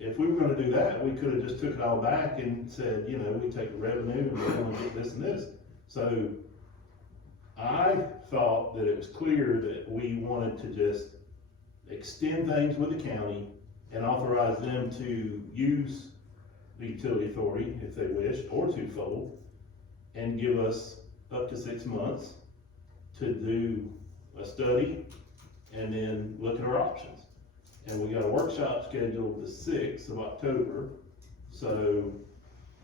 if we were gonna do that, we could have just took it all back and said, you know, we take the revenue and we're gonna get this and this. So I thought that it was clear that we wanted to just extend things with the county and authorize them to use the utility authority if they wish, or twofold, and give us up to 6 months to do a study and then look at our options. And we got a workshop scheduled the 6th of October. So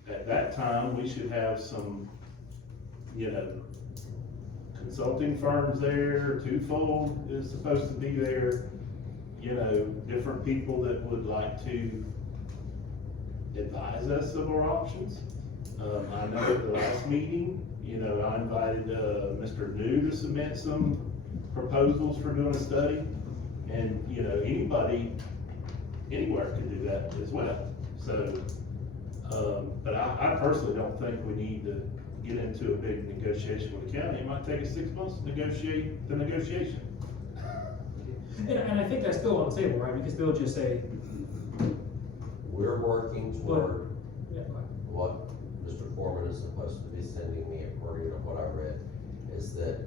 at that time, we should have some, you know, consulting firms there, twofold is supposed to be there, you know, different people that would like to advise us of our options. I know at the last meeting, you know, I invited, Mr. New to submit some proposals for doing a study. And, you know, anybody, anywhere could do that as well. So, but I personally don't think we need to get into a big negotiation with the county. It might take us 6 months to negotiate the negotiation. And I think that's still on the table, right? We can still just say, We're working toward yeah, go ahead. what Mr. Foreman is supposed to be sending me, according to what I read, is that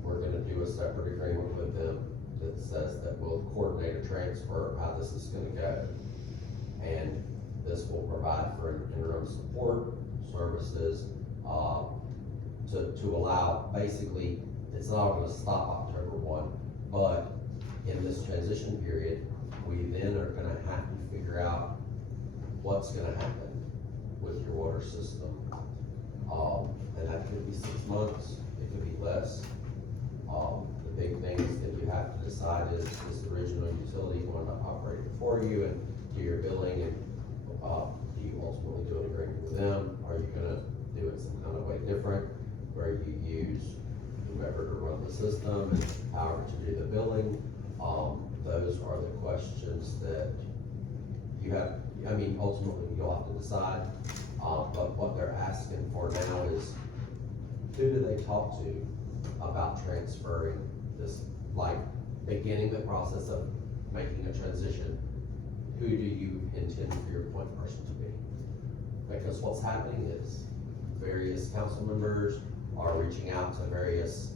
we're gonna do a separate agreement with them that says that we'll coordinate a transfer, how this is gonna go. And this will provide for interim support services, to allow, basically, it's not gonna stop October 1, but in this transition period, we then are gonna have to figure out what's gonna happen with your water system. And that could be 6 months, it could be less. The big things that you have to decide is the original utility going to operate it for you and do your billing, and do you ultimately do an agreement with them? Are you gonna do it some kind of way different, where you use whoever to run the system and however to do the billing? Those are the questions that you have, I mean, ultimately you'll have to decide. But what they're asking for now is, who do they talk to about transferring this, like, beginning the process of making a transition? Who do you intend for your point person to be? Because what's happening is various council members are reaching out to various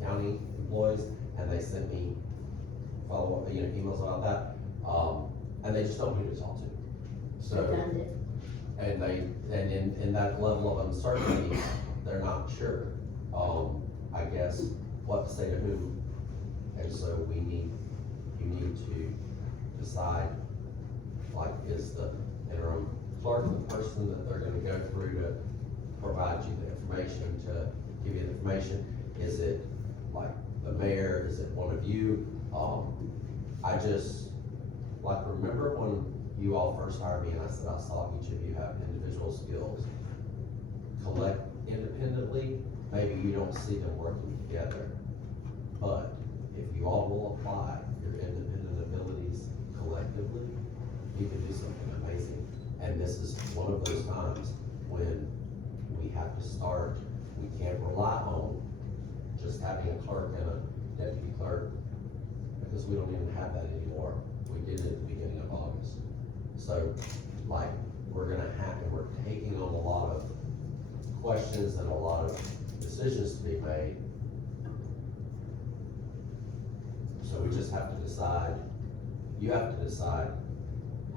county employees, and they send me follow-up, you know, emails about that, and they just don't know who to talk to. So, Redundant. and in that level of uncertainty, they're not sure, I guess, what to say to who. And so you need to decide, like, is the interim clerk the person that they're gonna go through to provide you the information, to give you the information? Is it like the mayor? Is is it one of you? I just, like, remember when you all first hired me and I said I saw each of you have individual skills, collect independently, maybe you don't see them working together. But if you all will apply your independent abilities collectively, you can do something amazing. And this is one of those times when we have to start, we can't rely on just having a clerk and a deputy clerk, because we don't even have that anymore. We did it at the beginning of August. So, like, we're taking on a lot of questions and a lot of decisions to be made. So we just have to decide, you have to decide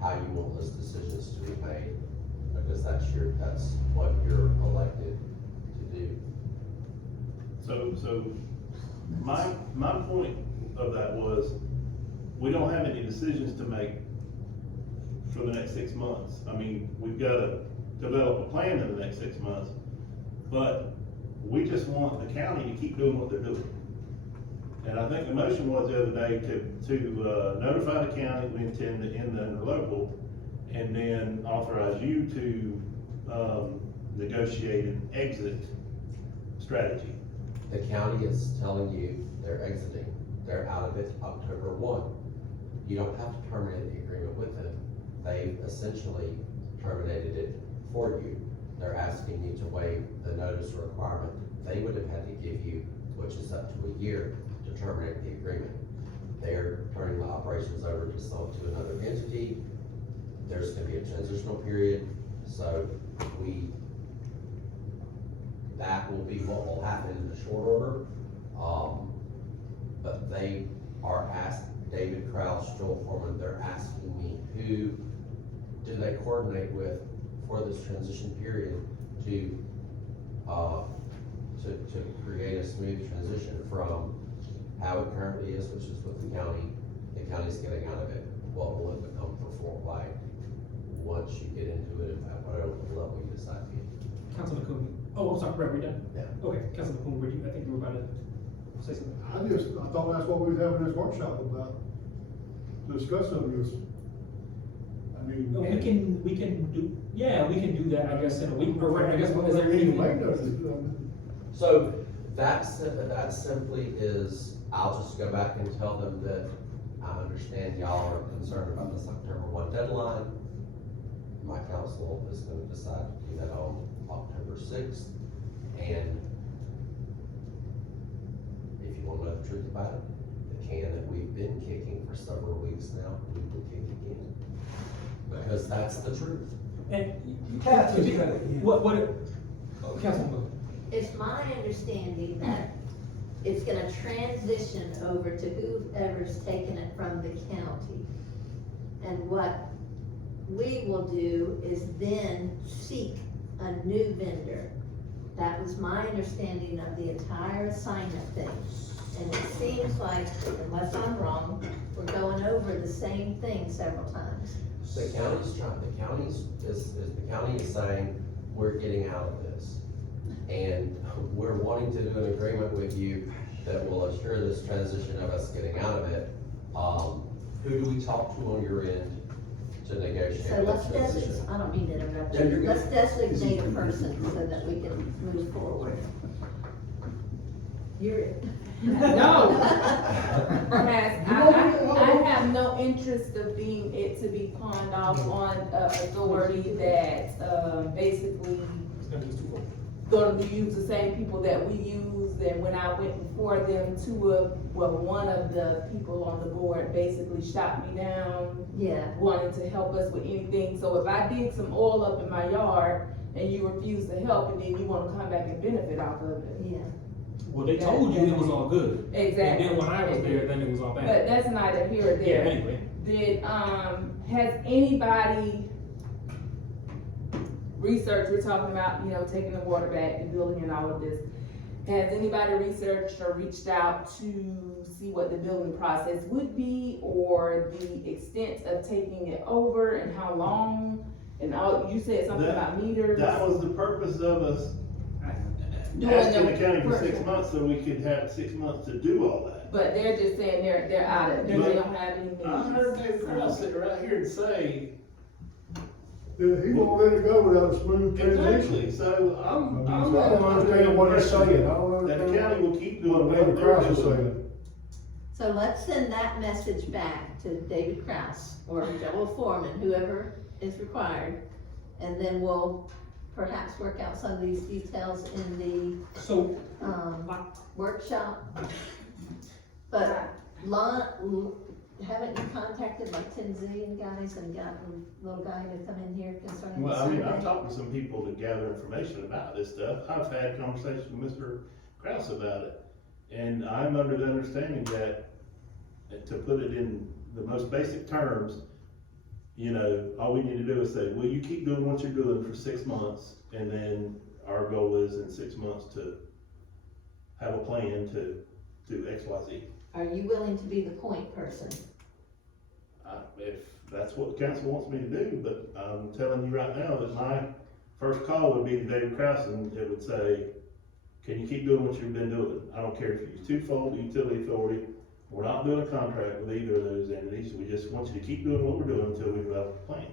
how you want those decisions to be made, because that's what you're elected to do. So, my point of that was, we don't have any decisions to make for the next 6 months. I mean, we've gotta develop a plan in the next 6 months, but we just want the county to keep doing what they're doing. And I think the motion was the other day to notify the county we intend to end the interlocal, and then authorize you to negotiate an exit strategy. The county is telling you they're exiting, they're out of it October 1. You don't have to terminate the agreement with them. They've essentially terminated it for you. They're asking you to waive the notice requirement they would have had to give you, which is up to a year to terminate the agreement. They're turning the operations over to another entity. There's gonna be a transitional period, so that will be what will happen in the short order. But they are David Kraus, Joel Foreman, they're asking me who do they coordinate with for this transition period to create a smooth transition from how it currently is, which is with the county's getting out of it. What will it become for Fort White once you get into it at whatever level you decide to be? Councilman Cooney. Oh, I'm sorry, Brett, we done? Yeah. Okay, Councilman Cooney, I think you were about to say something. I thought that's what we was having this workshop about, to discuss some of this. I mean. We can do that, I guess, in a week, or I guess, is there Any anything? late notice, So that simply is, I'll just go back and tell them that I understand y'all are concerned about this October 1 deadline. My council is gonna decide to do that on October 6th. And if you wanna know the truth about it, the can that we've been kicking for several weeks now, we will kick again. Because that's the truth. And, Councilman Cooney. It's my understanding that it's gonna transition over to whoever's taking it from the county. And what we will do is then seek a new vendor. That was my understanding of the entire assignment thing. And it seems like, unless I'm wrong, we're going over the same thing several times. The county is saying, we're getting out of this. And we're wanting to do an agreement with you that will assure this transition of us getting out of it. Who do we talk to on your end to negotiate So that let's transition? I don't mean to interrupt Yeah, you're you, good. let's designate a person so that we can move forward. You're it. No. I have no interest of being it to be pawned off on authority that, basically It's gonna be too long. gonna be use the same people that we used, and when I went before them, one of the people on the board basically shot me down, Yeah, wanting to help us with anything. So if I dig some oil up in my yard and you refuse to help, and then you wanna come back and benefit off of it. yeah. Well, they told you it was all good. Exactly. And then when I was there, then it was all But bad. that's neither here or Yeah, there. anyway. Has anybody researched, we're talking about, taking the water back and building and all of this. Has anybody researched or reached out to see what the building process would be, or the extent of taking it over and how long? And all, you said something about meters. That was the purpose of us Doing asking the the county for work. 6 months, so we could have 6 months to do all that. but they're just saying they're out of it, they don't have any needs. I heard David Krause sit right here and say, He won't let it go without a smooth transition. exactly, so I I'm don't understand what he's saying, I don't that the understand county will keep doing what what David they're Krause is doing. saying. So let's send that message back to David Kraus or Joel Foreman, whoever is required. And then we'll perhaps work out some of these details in So, the, workshop. But haven't you contacted like Tim Z and guys and gotten little guy to come in here concerning the Well, I mean, I've survey? talked to some people to gather information about this stuff. I've had conversations with Mr. Kraus about it. And I'm under the understanding that, to put it in the most basic terms, you know, all we need to do is say, well, you keep doing what you're doing for 6 months, and then our goal is in 6 months to have a plan to do X, Y, Z. Are you willing to be the point person? If that's what the council wants me to do, but I'm telling you right now that my first call would be to David Krause, and it would say, can you keep doing what you've been doing? I don't care if you're twofold utility authority, we're not doing a contract with either of those entities, we just want you to keep doing what we're doing until we develop a plan.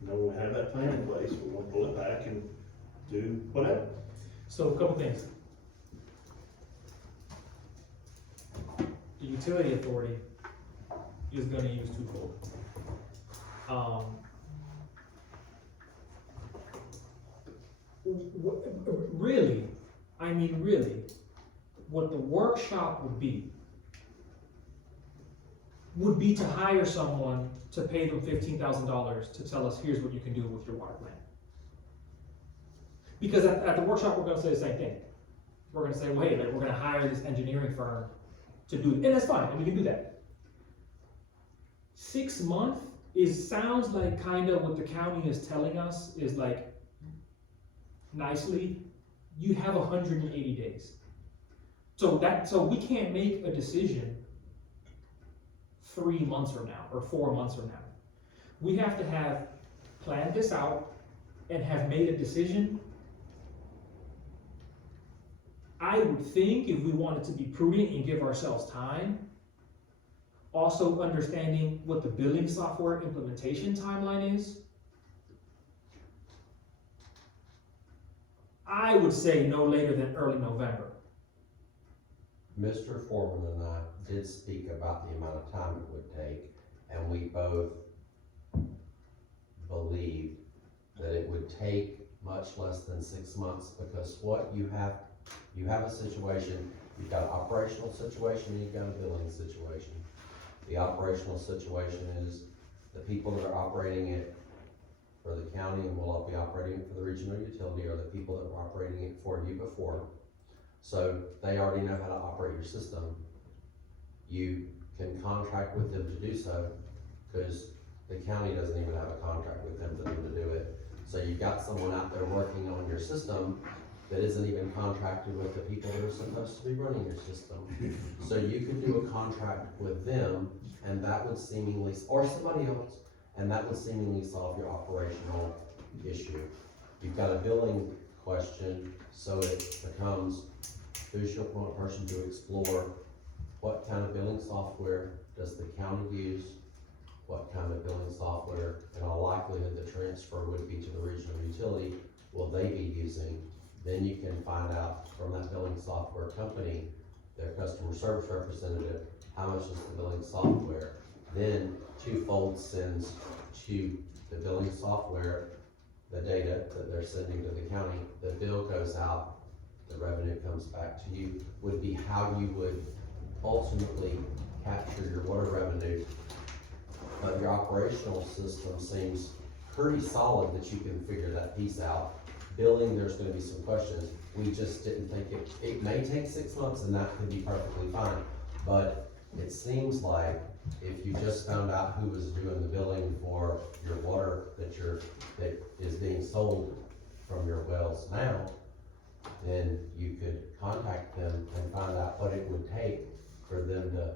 And then when we have that plan in place, we want to pull it back and do whatever. so a couple things. The utility authority is gonna use twofold. Really, I mean, really, what the workshop would be to hire someone to pay them $15,000 to tell us, here's what you can do with your water plant. Because at the workshop, we're gonna say the same thing. We're gonna say, well, hey, like, we're gonna hire this engineering firm to do it, and that's fine, and we can do that. 6 months sounds like kind of what the county is telling us is like, nicely, you have 180 days. So we can't make a decision 3 months from now, or 4 months from now. We have to have planned this out and have made a decision. I would think if we wanted to be prudent and give ourselves time, also understanding what the billing software implementation timeline is, I would say no later than early November. Mr. Foreman and I did speak about the amount of time it would take, and we both believed that it would take much less than 6 months, because what you have a situation, you've got an operational situation and you've got a billing situation. The operational situation is the people that are operating it for the county and will all be operating it for the regional utility are the people that were operating it for you before. So they already know how to operate your system. You can contract with them to do so, because the county doesn't even have a contract with them for them to do it. So you've got someone out there working on your system that isn't even contracted with the people that are supposed to be running your system. So you could do a contract with them, and that would seemingly, or somebody else, and that would seemingly solve your operational issue. You've got a billing question, so it becomes, who's your point person to explore what kind of billing software does the county use? What kind of billing software, in all likelihood, the transfer would be to the regional utility, will they be using? Then you can find out from that billing software company, their customer service representative, how much is the billing software. Then Twofold sends to the billing software the data that they're sending to the county. The bill goes out, the revenue comes back to you, would be how you would ultimately capture your water revenue. But your operational system seems pretty solid that you can figure that piece out. Billing, there's gonna be some questions. We just didn't think it may take 6 months, and that could be perfectly fine. But it seems like if you just found out who was doing the billing for your water that is being sold from your wells now, then you could contact them and find out what it would take for them to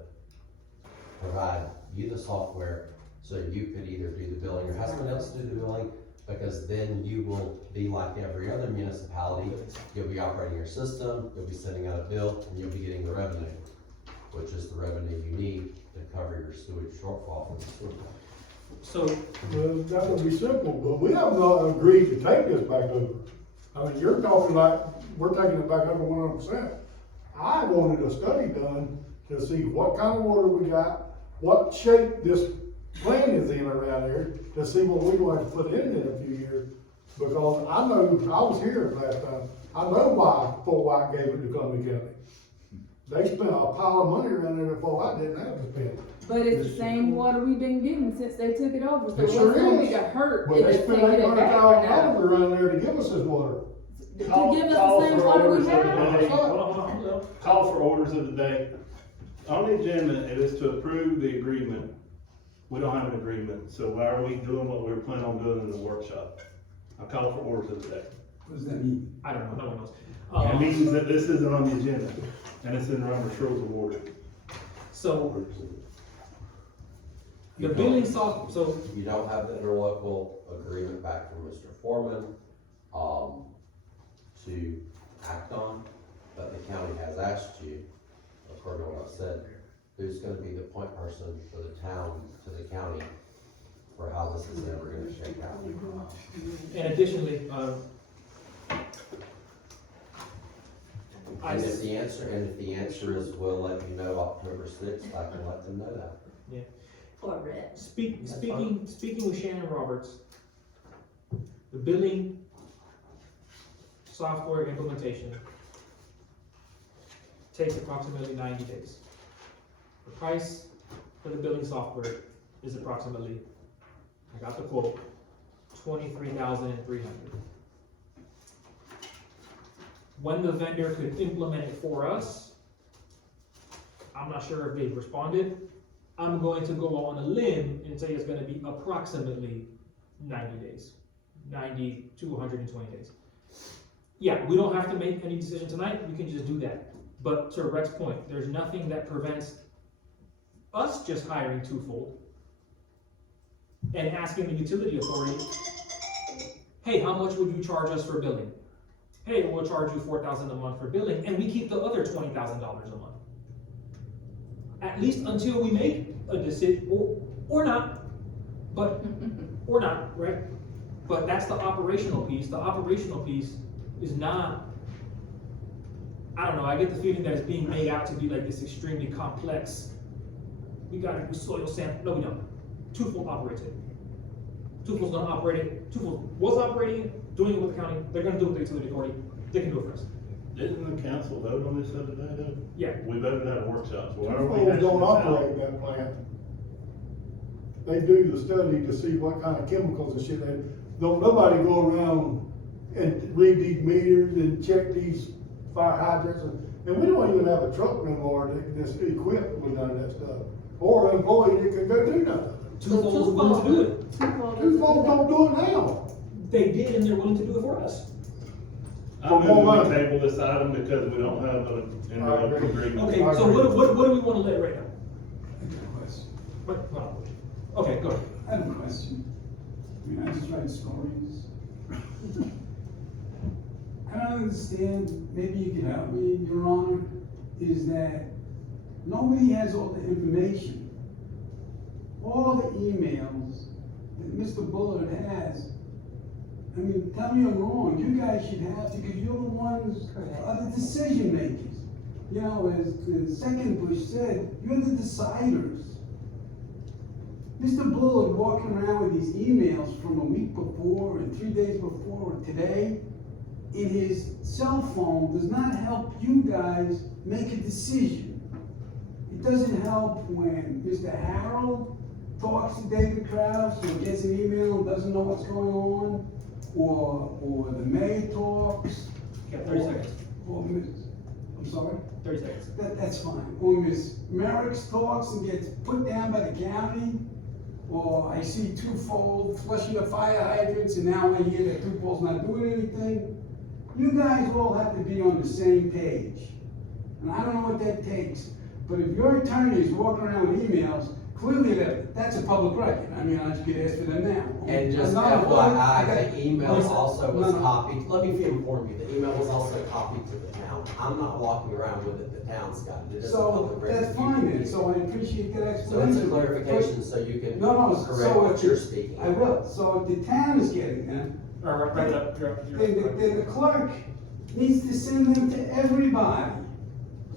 provide you the software, so you could either do the billing or have someone else do the billing, because then you will be like every other municipality. You'll be operating your system, you'll be sending out a bill, and you'll be getting the revenue. which is the revenue you need to cover your sewage shortfall from the sewer plant. So, Well, that would be simple, but we have not agreed to take this back over. I mean, you're talking like, we're taking it back over 100%. I wanted a study done to see what kind of water we got, what shape this plant is in around here, to see what we're going to put in it in a few years. Because I know, I was here last time, I know why Fort White gave it to Columbia County. They spent a pile of money around there that Fort White didn't have to spend. But it's the same water we've been getting since they took it over, so It what's sure gonna be is. the hurt But if they it's spent taking it $800,000 back for now? around there to give us this water. To give us the same water we have? hold on. Call for orders of the day. On the agenda, it is to approve the agreement. We don't have an agreement, so why are we doing what we were planning on doing in the workshop? I call for orders of the day. What does that mean? I don't know, no one knows. It means that this isn't on the agenda, and it's in Robert's Rules of Order. So, the billing so, You don't have the interlocal agreement back from Mr. Foreman, to act on, but the county has asked you, according to what I said, who's gonna be the point person for the town to the county for how this is ever gonna shake out. and additionally, And if the answer is, we'll let you know October 6th, I can let them know that. For Rick. speaking with Shannon Roberts, the billing software implementation takes approximately 90 days. The price for the billing software is approximately, I got the quote, $23,300. When the vendor could implement it for us, I'm not sure if they've responded. I'm going to go on a limb and say it's gonna be approximately 90 days, 90 to 120 days. Yeah, we don't have to make any decision tonight, we can just do that. But to Rex's point, there's nothing that prevents us just hiring Twofold and asking the utility authority, hey, how much would you charge us for billing? Hey, we'll charge you $4,000 a month for billing, and we keep the other $20,000 a month. At least until we make a decision, or not, but, or not, right? But that's the operational piece. The operational piece is not, I don't know, I get the feeling that it's being made out to be like this extremely complex, we gotta do soil sample, no we don't. Twofold operates it. Twofold's gonna operate it, Twofold was operating it, doing it with the county, they're gonna do it with the utility authority, they can do it for us. Didn't the council vote on this other day, though? Yeah. We voted at a workshop, so why are we Twofold hashing don't this out? operate that plant. They do the study to see what kind of chemicals and shit don't nobody go around and read these meters and check these fire hydrants and we don't even have a truck no more that's equipped with none of that stuff. Or an employee that can go do none of it. Twofold's willing to do it. Twofold don't do it now. They did, and they're willing to do it for us. I'm moving to table this item because we don't have an interlocal agreement. Okay, so what do we wanna let right now? I got a question. What, hold on. Okay, go ahead. I have a question. I mean, I just write stories. I don't understand, maybe you can help me, Your Honor, is that nobody has all the information. All the emails that Mr. Bullard has, I mean, tell me I'm wrong, you guys should have, because you're the ones, are the decision makers. You know, as the second Bush said, you're the deciders. Mr. Bullard walking around with these emails from a week before and 3 days before and today in his cell phone does not help you guys make a decision. It doesn't help when Mr. Harold talks to David Krause or gets an email and doesn't know what's going on, or the mayor talks. You got 30 seconds. Or I'm sorry? 30 seconds. That's fine. Or Ms. Merrick's talks and gets put down by the county, or I see Twofold flushing the fire hydrants and now I hear that Twofold's not doing anything. You guys all have to be on the same page. And I don't know what that takes, But if your attorney is walking around with emails, clearly that's a public record. I mean, I just get asked for them now. And just I'm not a lawyer. I FYI, got- the email Listen, also was no, no. copied, let me inform you, the email was also copied to the town. I'm not walking around with it, the town's got it. It is a So, public record. that's You fine can then, use so I it. appreciate that So explanation. it's a clarification, so you can No, no, correct so what if you're the- speaking. I will, so if the town is getting them, Right up, then the clerk needs to send them to everybody.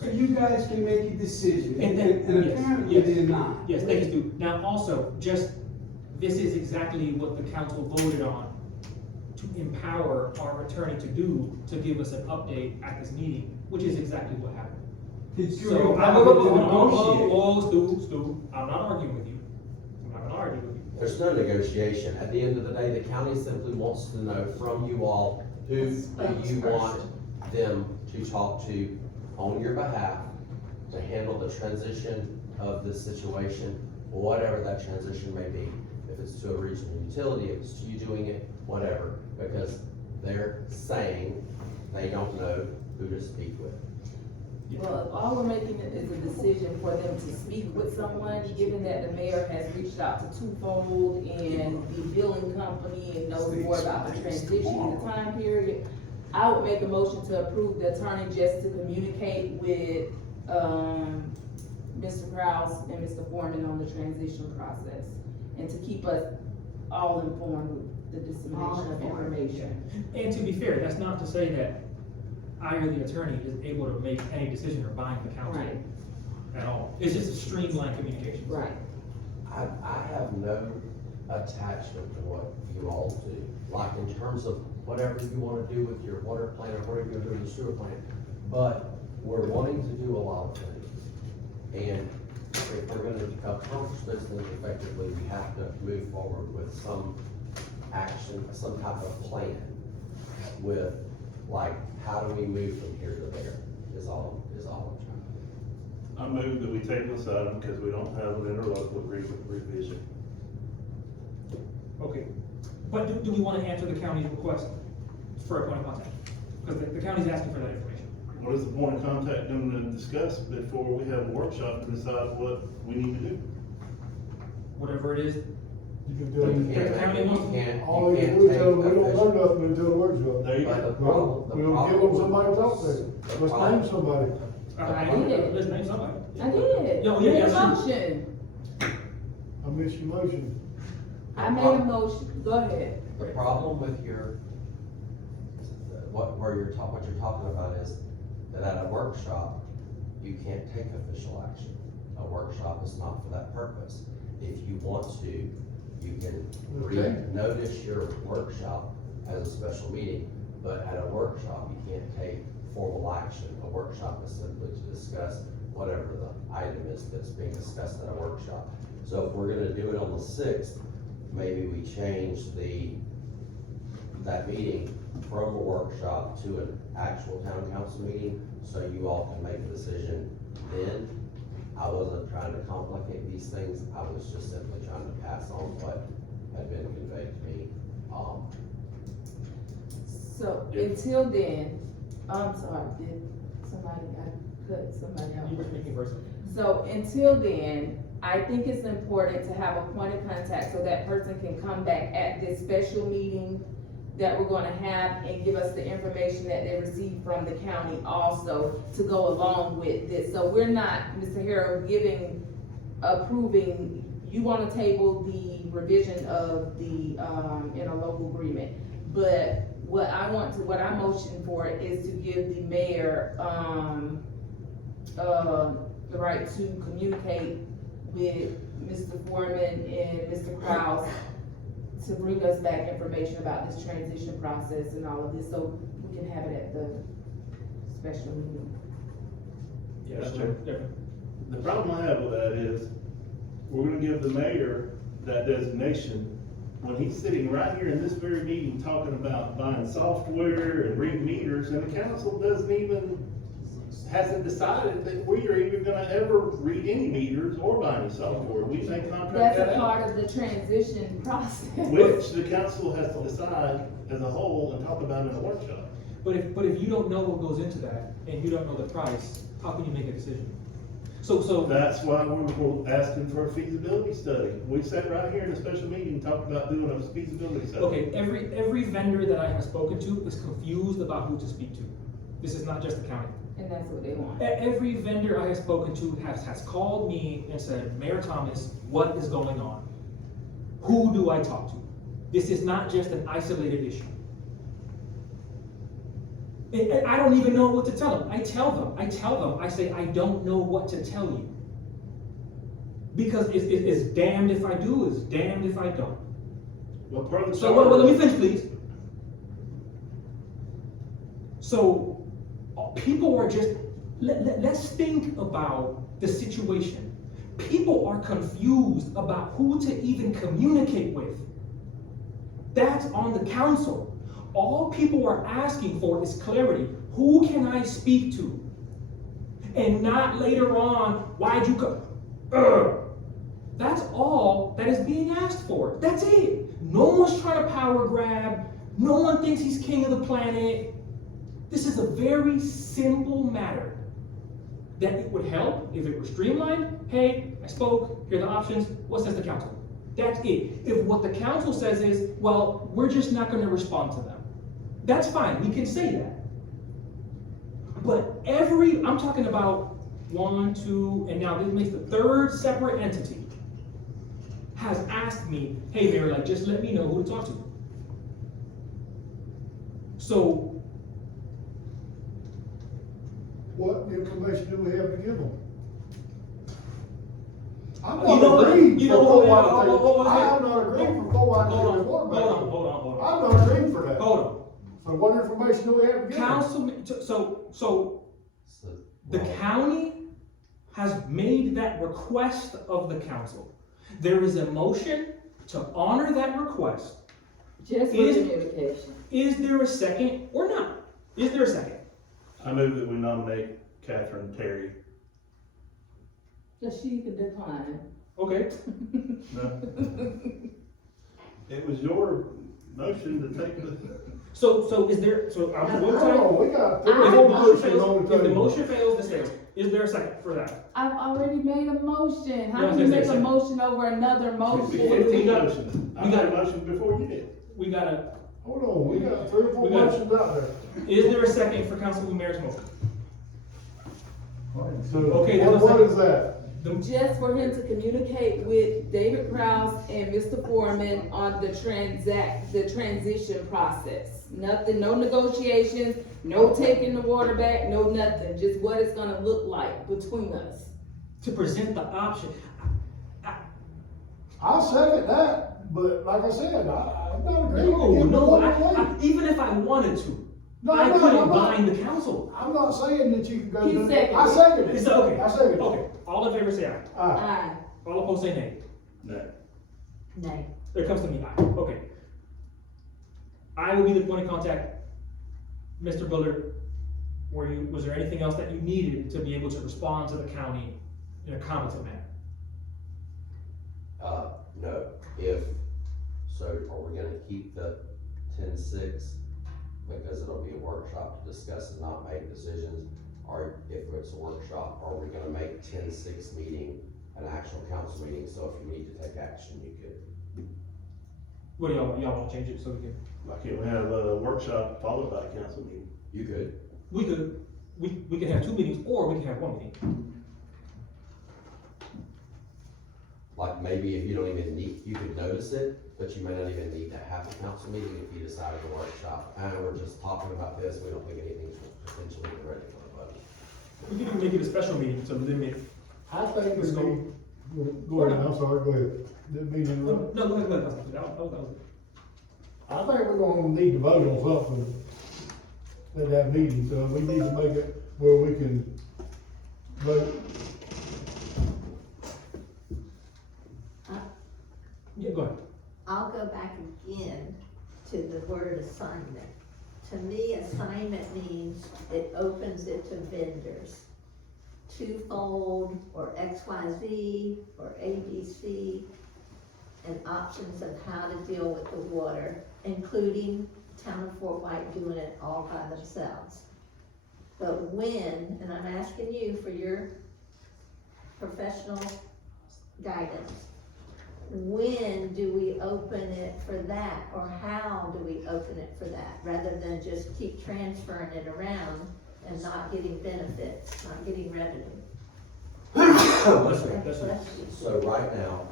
So you guys can make a decision, and yes, apparently yes. they're not. Yes, thank you, Stu. Now, also, just, this is exactly what the council voted on, to empower our attorney to do, to give us an update at this meeting, which is exactly what happened. Did you So, empower them to negotiate? Stu, I'm not arguing with you. I'm not gonna argue with you. There's no negotiation. At the end of the day, the county simply wants to know from you all, who do you want them to talk to on your behalf to handle the transition of this situation, whatever that transition may be. If it's to a regional utility, if it's to you doing it, whatever, because they're saying they don't know who to speak with. Well, if all we're making it is a decision for them to speak with someone, given that the mayor has reached out to Twofold and the billing company and knows more about the transition and the time period, I would make a motion to approve the attorney just to communicate with, Mr. Kraus and Mr. Foreman on the transition process, and to keep us all informed with the dissemination of information. And to be fair, that's not to say that I or the attorney is able to make any decision or bind the council Right. at all. It's just a streamlined communication. Right. I have no attachment to what you all do, like in terms of whatever you wanna do with your water plant or whatever you're doing with the sewer plant. But we're wanting to do a lot of things. And if we're gonna accomplish those things effectively, we have to move forward with some action, some type of plan with, like, how do we move from here to there, is all I'm trying to do. I move that we table this item because we don't have an interlocal agreement revision. Okay, but do we wanna answer the county's request for a point of contact? Because the county's asking for that information. What is the point of contact them to discuss before we have a workshop to decide what we need to do? Whatever it is, You can But you do the it. county can't, wants- you can't, All you they can't do is take tell them, we don't official. know nothing until the workshop. There you But go. the problem, the We'll give problem. them somebody to talk to. The Let's problem- name somebody. I did. Let's name somebody. I did. No, Made yeah, a that's true. motion. I missed your motion. I made a motion. Go ahead. The problem with your, what you're talking about is that at a workshop, you can't take official action. A workshop is not for that purpose. If you want to, you can Okay. notice your workshop as a special meeting, but at a workshop, you can't take formal action. A workshop is simply to discuss whatever the item is that's being discussed at a workshop. So if we're gonna do it on the 6th, maybe we change that meeting from a workshop to an actual town council meeting, so you all can make a decision then. I wasn't trying to complicate these things, I was just simply trying to pass on what had been conveyed to me. So Yeah. until then, I'm sorry, did somebody cut somebody out? You were speaking first. So until then, I think it's important to have a point of contact so that person can come back at this special meeting that we're gonna have and give us the information that they received from the county also to go along with this. So we're not, Mr. Harrell, approving, you wanna table the revision of the, interlocal agreement. But what I motion for is to give the mayor, the right to communicate with Mr. Foreman and Mr. Kraus to bring us back information about this transition process and all of this, so we can have it at the special meeting. Yeah, That's that's true. different. The problem I have with that is, we're gonna give the mayor that designation when he's sitting right here in this very meeting talking about buying software and reading meters, and the council hasn't decided that we are even gonna ever read any meters or buy any software. We may contract That's that a out. part of the transition process. Which the council has to decide as a whole and talk about in a workshop. But if you don't know what goes into that, and you don't know the price, how can you make a decision? So, That's why we're asking for a feasibility study. We sat right here in a special meeting, talked about doing a feasibility study. okay, every vendor that I have spoken to is confused about who to speak to. This is not just the county. And that's what they want. Every vendor I have spoken to has called me and said, Mayor Thomas, what is going on? Who do I talk to? This is not just an isolated issue. And I don't even know what to tell them. I tell them, I say, I don't know what to tell you. Because it's damned if I do, it's damned if I don't. Well, part of the So, well, let me charter- finish, please. So, people are just, let's think about the situation. People are confused about who to even communicate with. That's on the council. All people are asking for is clarity. Who can I speak to? And not later on, why'd you come? That's all that is being asked for. That's it. No one's trying to power grab. No one thinks he's king of the planet. This is a very simple matter that it would help if it were streamlined. Hey, I spoke, here are the options, what says the council? That's it. If what the council says is, well, we're just not gonna respond to them, that's fine, we can say that. But I'm talking about 1, 2, and now this makes the third separate entity, has asked me, hey Mayor, like, just let me know who to talk to. So, What information do we have to give them? I'm You know not what? agreeing You for know what? Fort White. I am not agreeing for Fort White to hold get on, water back. hold on. I'm not agreeing for that. Hold on. So what information do we have to give them? Councilman, so So, the well, county has made that request of the council. There is a motion to honor that request. Just for Is- communication. Is there a second or not? Is there a second? I move that we nominate Catherine Terry. Just she could decline. Okay. No. It was your motion to take the. So is there, so I'm Hold one time. on, we got If 3 the more motion motions fails, on the if the table. motion fails, this fails. Is there a second for that? I've already made a motion. How No, can you make there's a a second. motion over another Before motion? the got- motion. I we made got- a motion before you did. We gotta, Hold on, we got 3 or 4 We got- motions out there. is there a second for Councilwoman Mayor's motion? So Okay, there's a what second. is that? Just for him to communicate with David Kraus and Mr. Foreman on the transition process. Nothing, no negotiations, no taking the water back, no nothing, just what it's gonna look like between us. To present the option. I second that, but like I said, I'm not agreeing to No, give no, water away. even if I wanted to, No, I no, couldn't I'm not. bind the council. I'm not saying that you can go. He do- seconded I it. second it. Is that okay? I second it. Okay, all in favor say aye. Aye. Aye. All opposed say nay. No. Nay. It comes to me, aye, okay. I will be the point of contact. Mr. Bullard, was there anything else that you needed to be able to respond to the county in a competent manner? no, so are we gonna keep the 10-6? Because it'll be a workshop to discuss and not make decisions, or if it's a workshop, are we gonna make 10-6 meeting an actual council meeting, so if you need to take action, you could. What do y'all wanna change it so we can? Why can't we have a workshop followed by a council meeting? You could. We can have 2 meetings, or we can have 1 meeting. Like maybe if you don't even need, you could notice it, but you may not even need to have a council meeting if you decided to workshop. And we're just talking about this, we don't think anything's potentially ready for the vote. We can even make it a special meeting to limit. I think Let's we go. need, go ahead, I'm sorry, go ahead. Didn't mean to interrupt. No, go ahead, that was it. I think we're gonna need to vote on something at that meeting, so we need to make it where we can vote. Yeah, go ahead. I'll go back again to the word assignment. To me, assignment means it opens it to vendors. Twofold, or XYZ, or ABC, and options of how to deal with the water, including town of Fort White doing it all by themselves. But when, and I'm asking you for your professional guidance. When do we open it for that, or how do we open it for that, rather than just keep transferring it around and not getting benefits, not getting revenue? So right now,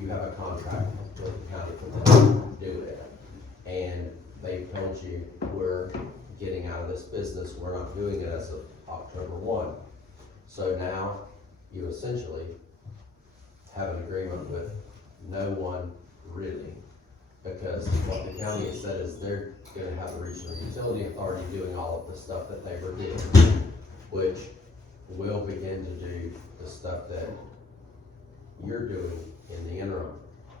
you have a contract with the county for them to do it. And they've told you, we're getting out of this business, we're not doing it as of October 1. So now, you essentially have an agreement with no one really. Because what the county has said is they're gonna have the regional utility authority doing all of the stuff that they were doing, which will begin to do the stuff that you're doing in the interim.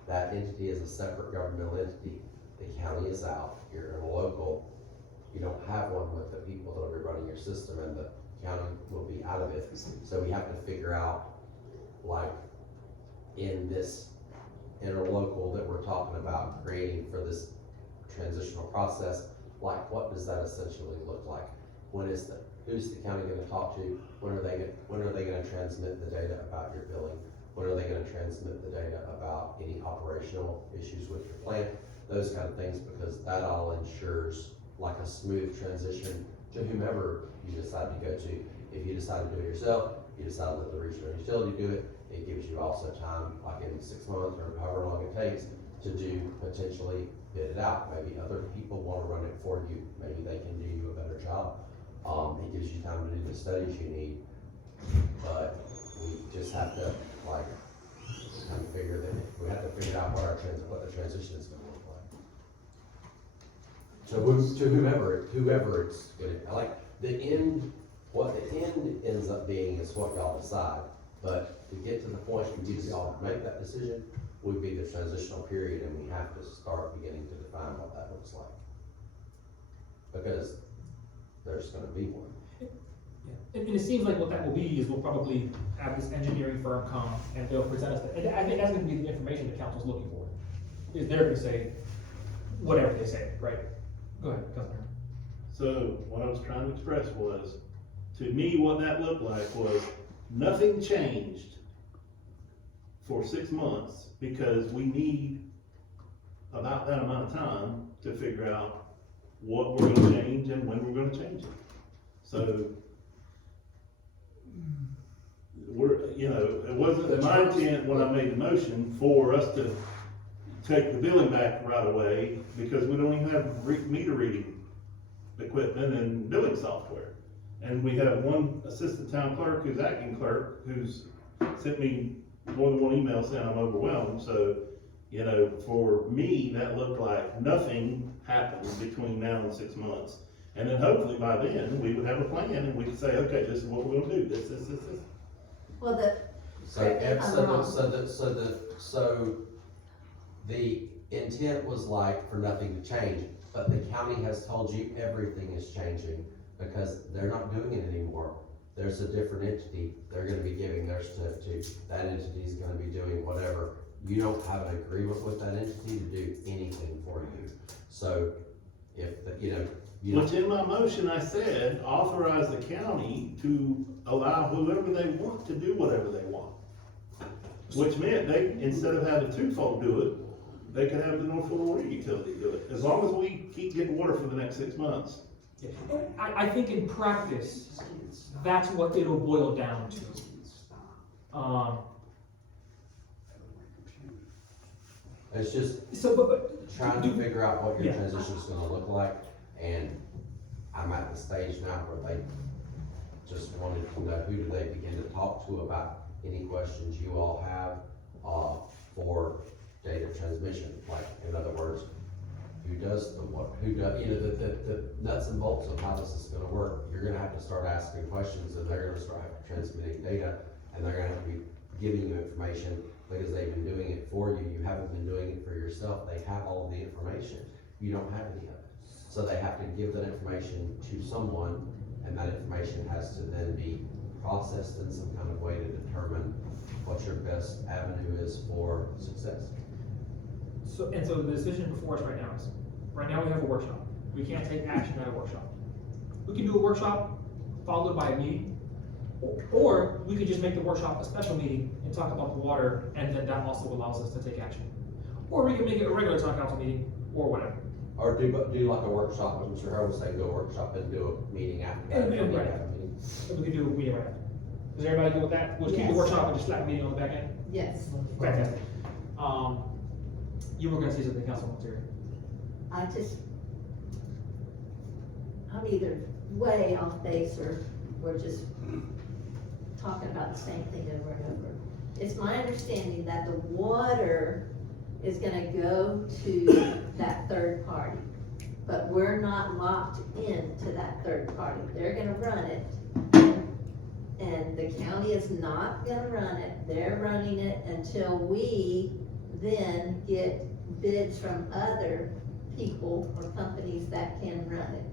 That entity is a separate governmental entity. The county is out, you're in a local, you don't have one with the people that will be running your system, and the county will be out of it. So we have to figure out, like, in this interlocal that we're talking about creating for this transitional process, like, what does that essentially look like? Who's the county gonna talk to? When are they gonna transmit the data about your billing? When are they gonna transmit the data about any operational issues with your plant? Those kind of things, because that all ensures like a smooth transition to whomever you decide to go to. If you decide to do it yourself, you decide to let the regional utility do it, it gives you also time, like in 6 months or however long it takes, to do potentially bid it out. Maybe other people wanna run it for you, maybe they can do you a better job. It gives you time to do the studies you need, but we just have to, like, kind of figure out what the transition is gonna look like. So to whoever it's gonna, like, what the end ends up being is what y'all decide. But to get to the point where you y'all make that decision would be the transitional period, and we have to start beginning to define what that looks like. Because there's gonna be one. Yeah. And it seems like what that will be is we'll probably have this engineering firm come and they'll present us, and I think that's gonna be the information the council's looking for. Is they're gonna say whatever they say, right? Go ahead, Councilman. So what I was trying to express was, to me, what that looked like was nothing changed for 6 months, because we need about that amount of time to figure out what we're gonna change and when we're gonna change it. So it wasn't my intent when I made the motion for us to take the billing back right away, because we don't even have meter reading equipment and billing software. And we have one assistant town clerk who's acting clerk, who's sent me more than one email saying I'm overwhelmed. So, for me, that looked like nothing happened between now and 6 months. And then hopefully by then, we would have a plan and we could say, okay, this is what we're gonna do, this. Well, So the intent was like for nothing to change, but the county has told you everything is changing because they're not doing it anymore. There's a different entity, they're gonna be giving theirs to, that entity is gonna be doing whatever. You don't have an agreement with that entity to do anything for you. So if, Which in my motion, I said, authorize the county to allow whoever they want to do whatever they want. Which meant they, instead of having twofold do it, they could have the North Florida Water Utility do it, as long as we keep getting water for the next 6 months. I think in practice, that's what it'll boil down to. It's just but trying to figure out what your transition is gonna look like, and I'm at the stage now where they just wanted to know who do they begin to talk to about any questions you all have, for data transmission. Like, in other words, who does the what, the nuts and bolts of how this is gonna work. You're gonna have to start asking questions, and they're gonna start transmitting data, and they're gonna have to be giving you information because they've been doing it for you. You haven't been doing it for yourself. They have all of the information. You don't have any of it. So they have to give that information to someone, and that information has to then be processed in some kind of way to determine what your best avenue is for success. So the decision before us right now is, we have a workshop. We can't take action at a workshop. We can do a workshop followed by a meeting, Or we could just make the workshop a special meeting and talk about the water, and then that also allows us to take action. Or we can make it a regular town council meeting, or whatever. Or do like a workshop, what Mr. Harold was saying, do a workshop and do a meeting after that. Yeah, right. If we could do a meeting right after. Is everybody good with that? We'll keep the Yes. workshop and just slap a meeting on the back end? Yes, Fantastic. You were gonna say something, Councilwoman Terry? I'm either way off base or we're just talking about the same thing over and over. It's my understanding that the water is gonna go to that third party, but we're not locked into that third party. They're gonna run it, and the county is not gonna run it. They're running it until we then get bids from other people or companies that can run it.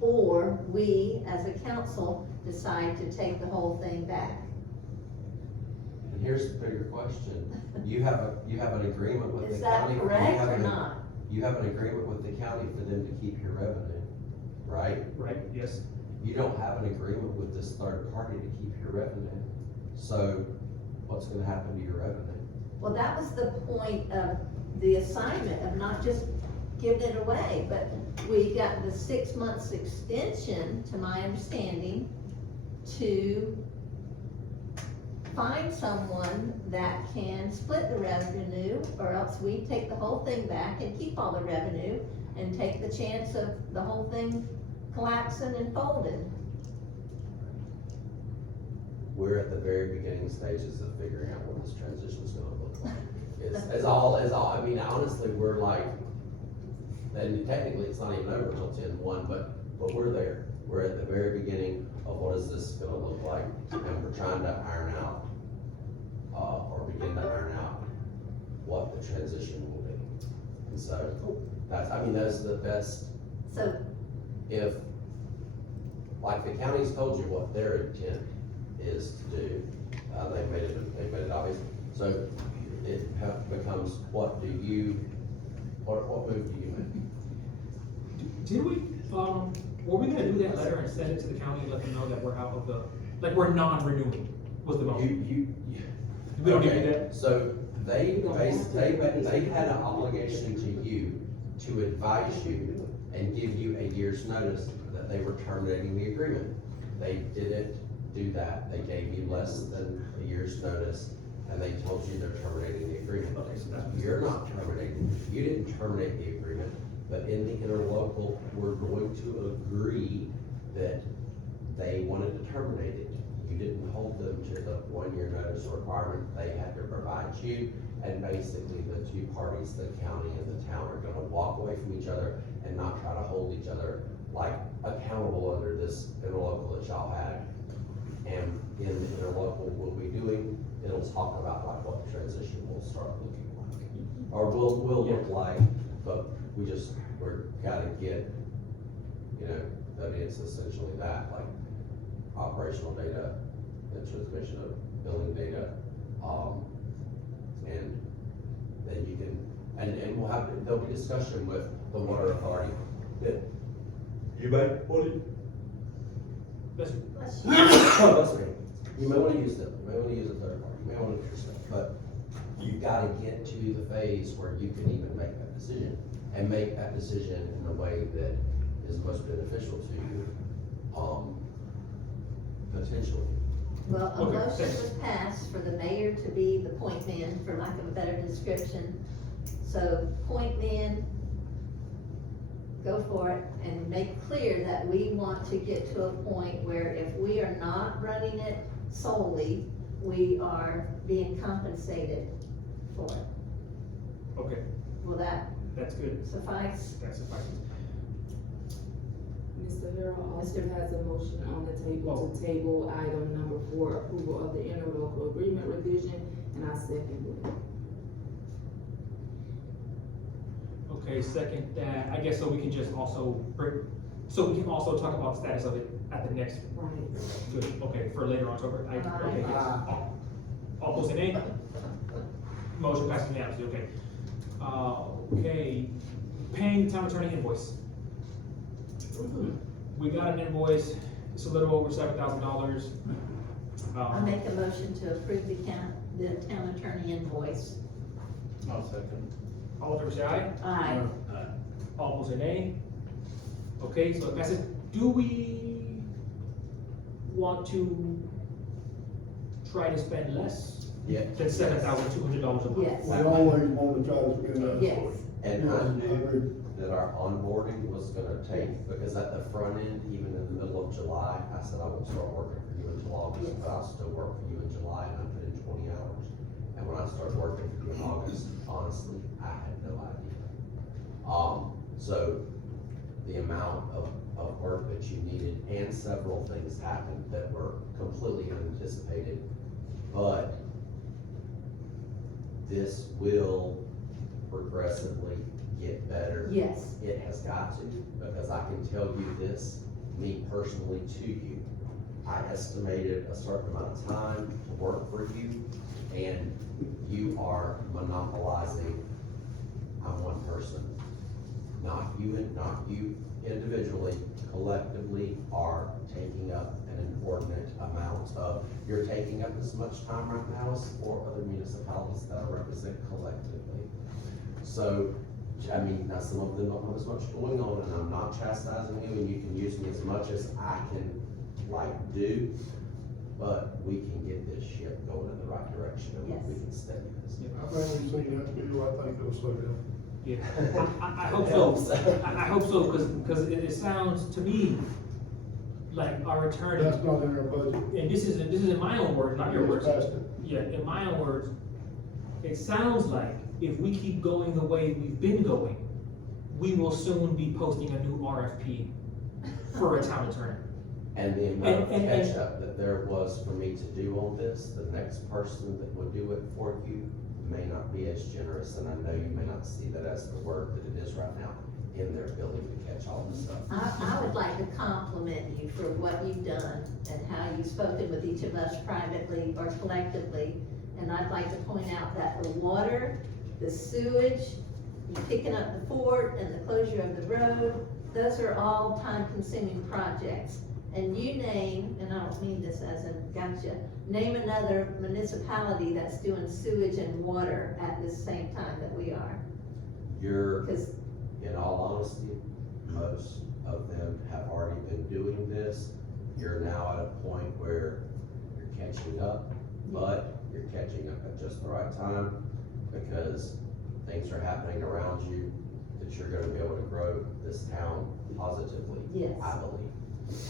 Or we, as a council, decide to take the whole thing back. And here's the bigger question, you have an agreement with Is the that county. you correct have or an- not? You have an agreement with the county for them to keep your revenue, right? Right, yes. You don't have an agreement with this third party to keep your revenue, so what's gonna happen to your revenue? Well, that was the point of the assignment, of not just giving it away, but we got the 6 months extension, to my understanding, to find someone that can split the revenue, or else we take the whole thing back and keep all the revenue and take the chance of the whole thing collapsing and folding. We're at the very beginning stages of figuring out what this transition's gonna look like. It's all, I mean, honestly, we're like, and technically, it's not even over until 10/1, but we're there. We're at the very beginning of what is this gonna look like, and we're trying to iron out, or begin to iron out what the transition will be. And so, that's the best, So, if, like the county's told you what their intent is to do, they've made it obvious. So it becomes, what move do you make? Did we, were we gonna do that letter and send it to the county and let them know that we're out of the, like, we're non-renewing, was the motion? We don't need to do that? So they had an obligation to you to advise you and give you a year's notice that they were terminating the agreement. They didn't do that. They gave you less than a year's notice, and they told you they're terminating the agreement. Okay, so that's. You're not terminating, you didn't terminate the agreement, but in the interlocal, we're going to agree that they wanted to terminate it. You didn't hold them to the 1 year notice requirement they had to provide you, and basically the two parties, the county and the town, are gonna walk away from each other and not try to hold each other like accountable under this interlocal that y'all had. And in the interlocal we'll be doing, it'll talk about like what the transition will start looking like, or will look like, but we're gotta get, I mean, it's essentially that, like operational data and transmission of billing data, and then you can, and there'll be discussion with the water authority. You may wanna use them, you may wanna use a third party, you may wanna use them, but you gotta get to the phase where you can even make that decision, and make that decision in a way that is most beneficial to you, potentially. well, a Okay, motion thanks. was passed for the mayor to be the point man, for lack of a better description. So, point man, go for it, and make clear that we want to get to a point where if we are not running it solely, we are being compensated for it. Okay, Will that that's good. suffice? That suffices. Mr. Harold also Mr. has a motion on the table to table item number 4, approval of the interlocal agreement revision, and I second it. Okay, second that, I guess so we can just also, so we can also talk about the status of it at the next, Right. good, okay, for later October. Okay, yes. All opposed, say nay. Motion passes unanimously, okay. Okay, paying the town attorney invoice. We got an invoice, it's a little over $7,000. I make a motion to approve the town attorney invoice. I'll second. All in favor say aye. Aye. All opposed say nay. Okay, so it passes. Do we want to try to spend less Yeah. than $7,200 a month? Yes. We always want to try to spend that. Yes. And I knew that our onboarding was gonna take, because at the front end, even in the middle of July, I said I won't start working for you until August, but I'll still work for you in July, and I put in 20 hours. And when I started working for you in August, honestly, I had no idea. So the amount of work that you needed, and several things happened that were completely unanticipated, but this will progressively get better. Yes. It has got to, because I can tell you this, me personally to you, I estimated a certain amount of time to work for you, and you are monopolizing. I'm one person, not you individually, collectively are taking up an inordinate amount of, you're taking up as much time right now as 4 other municipalities that I represent collectively. So, I mean, now some of them don't have as much going on, and I'm not chastising you, and you can use me as much as I can, do, but we can get this ship going in the right direction, and Yes. we can steady this. I think we've seen that video, I think it'll slow down. Yeah, I hope so. I hope so, because it sounds to me like our attorney, That's not in our budget. and this is in my own words, not your words. Passed it. Yeah, in my own words, it sounds like if we keep going the way we've been going, we will soon be posting a new RFP for a town attorney. And the amount of And- catch-up that there was for me to do on this, the next person that would do it for you may not be as generous, and I know you may not see that as the word that it is right now, in their ability to catch all this stuff. I would like to compliment you for what you've done and how you've spoken with each of us privately or collectively. And I'd like to point out that the water, the sewage, you picking up the fort and the closure of the road, those are all time-consuming projects. And you name, and I don't mean this as a gotcha, name another municipality that's doing sewage and water at the same time that we are. You're, Because, in all honesty, most of them have already been doing this. You're now at a point where you're catching up, but you're catching up at just the right time, because things are happening around you that you're gonna be able to grow this town positively, yes. I believe.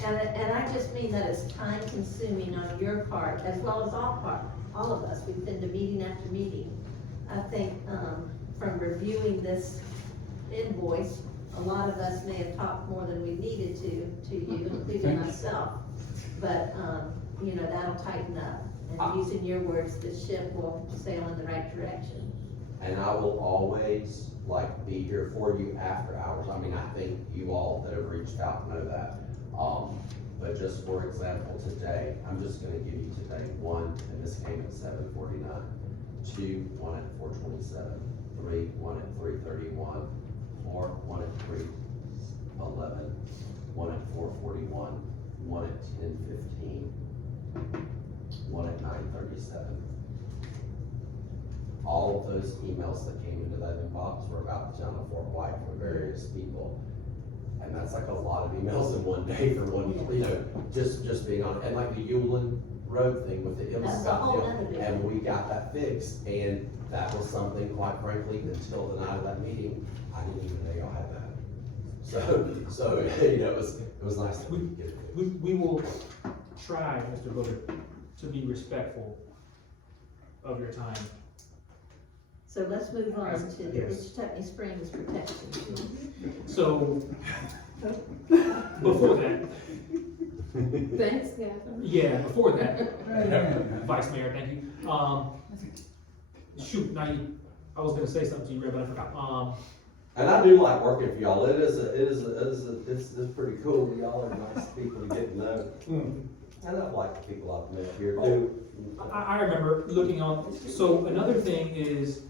And I just mean that it's time consuming on your part, as well as all of us. We've been to meeting after meeting. I think, from reviewing this invoice, a lot of us may have talked more than we needed to you, including myself. But, that'll tighten up. And using your words, the ship will sail in the right direction. And I will always, be here for you after hours. I mean, I think you all that have reached out know that. But just for example, today, I'm just gonna give you today 1, and this came at 7:49, 2, 1 at 4:27, 3, 1 at 3:31, 4, 1 at 3:11, 1 at 4:41, 1 at 10:15, 1 at 9:37. All of those emails that came into that inbox were about the town of Fort White from various people. And that's like a lot of emails in one day for one, just being on, and like the Yulin Road thing with the That's a whole MSCOT other deal. deal. And we got that fixed, and that was something, quite frankly, until the night of that meeting, I didn't even know y'all had that. So, it was nice to get it fixed. We will try, Mr. Booker, to be respectful of your time. So let's move on to the Yes. Wichita Springs protection. So, before that, Thanks, Catherine. yeah, before that, Vice Mayor, thank you. Shoot, I was gonna say something to you, Red, but I forgot. And I do like working for y'all. It's pretty cool. Y'all are nice people to get to know. And I like the people I've met here too. I remember looking on, so another thing is,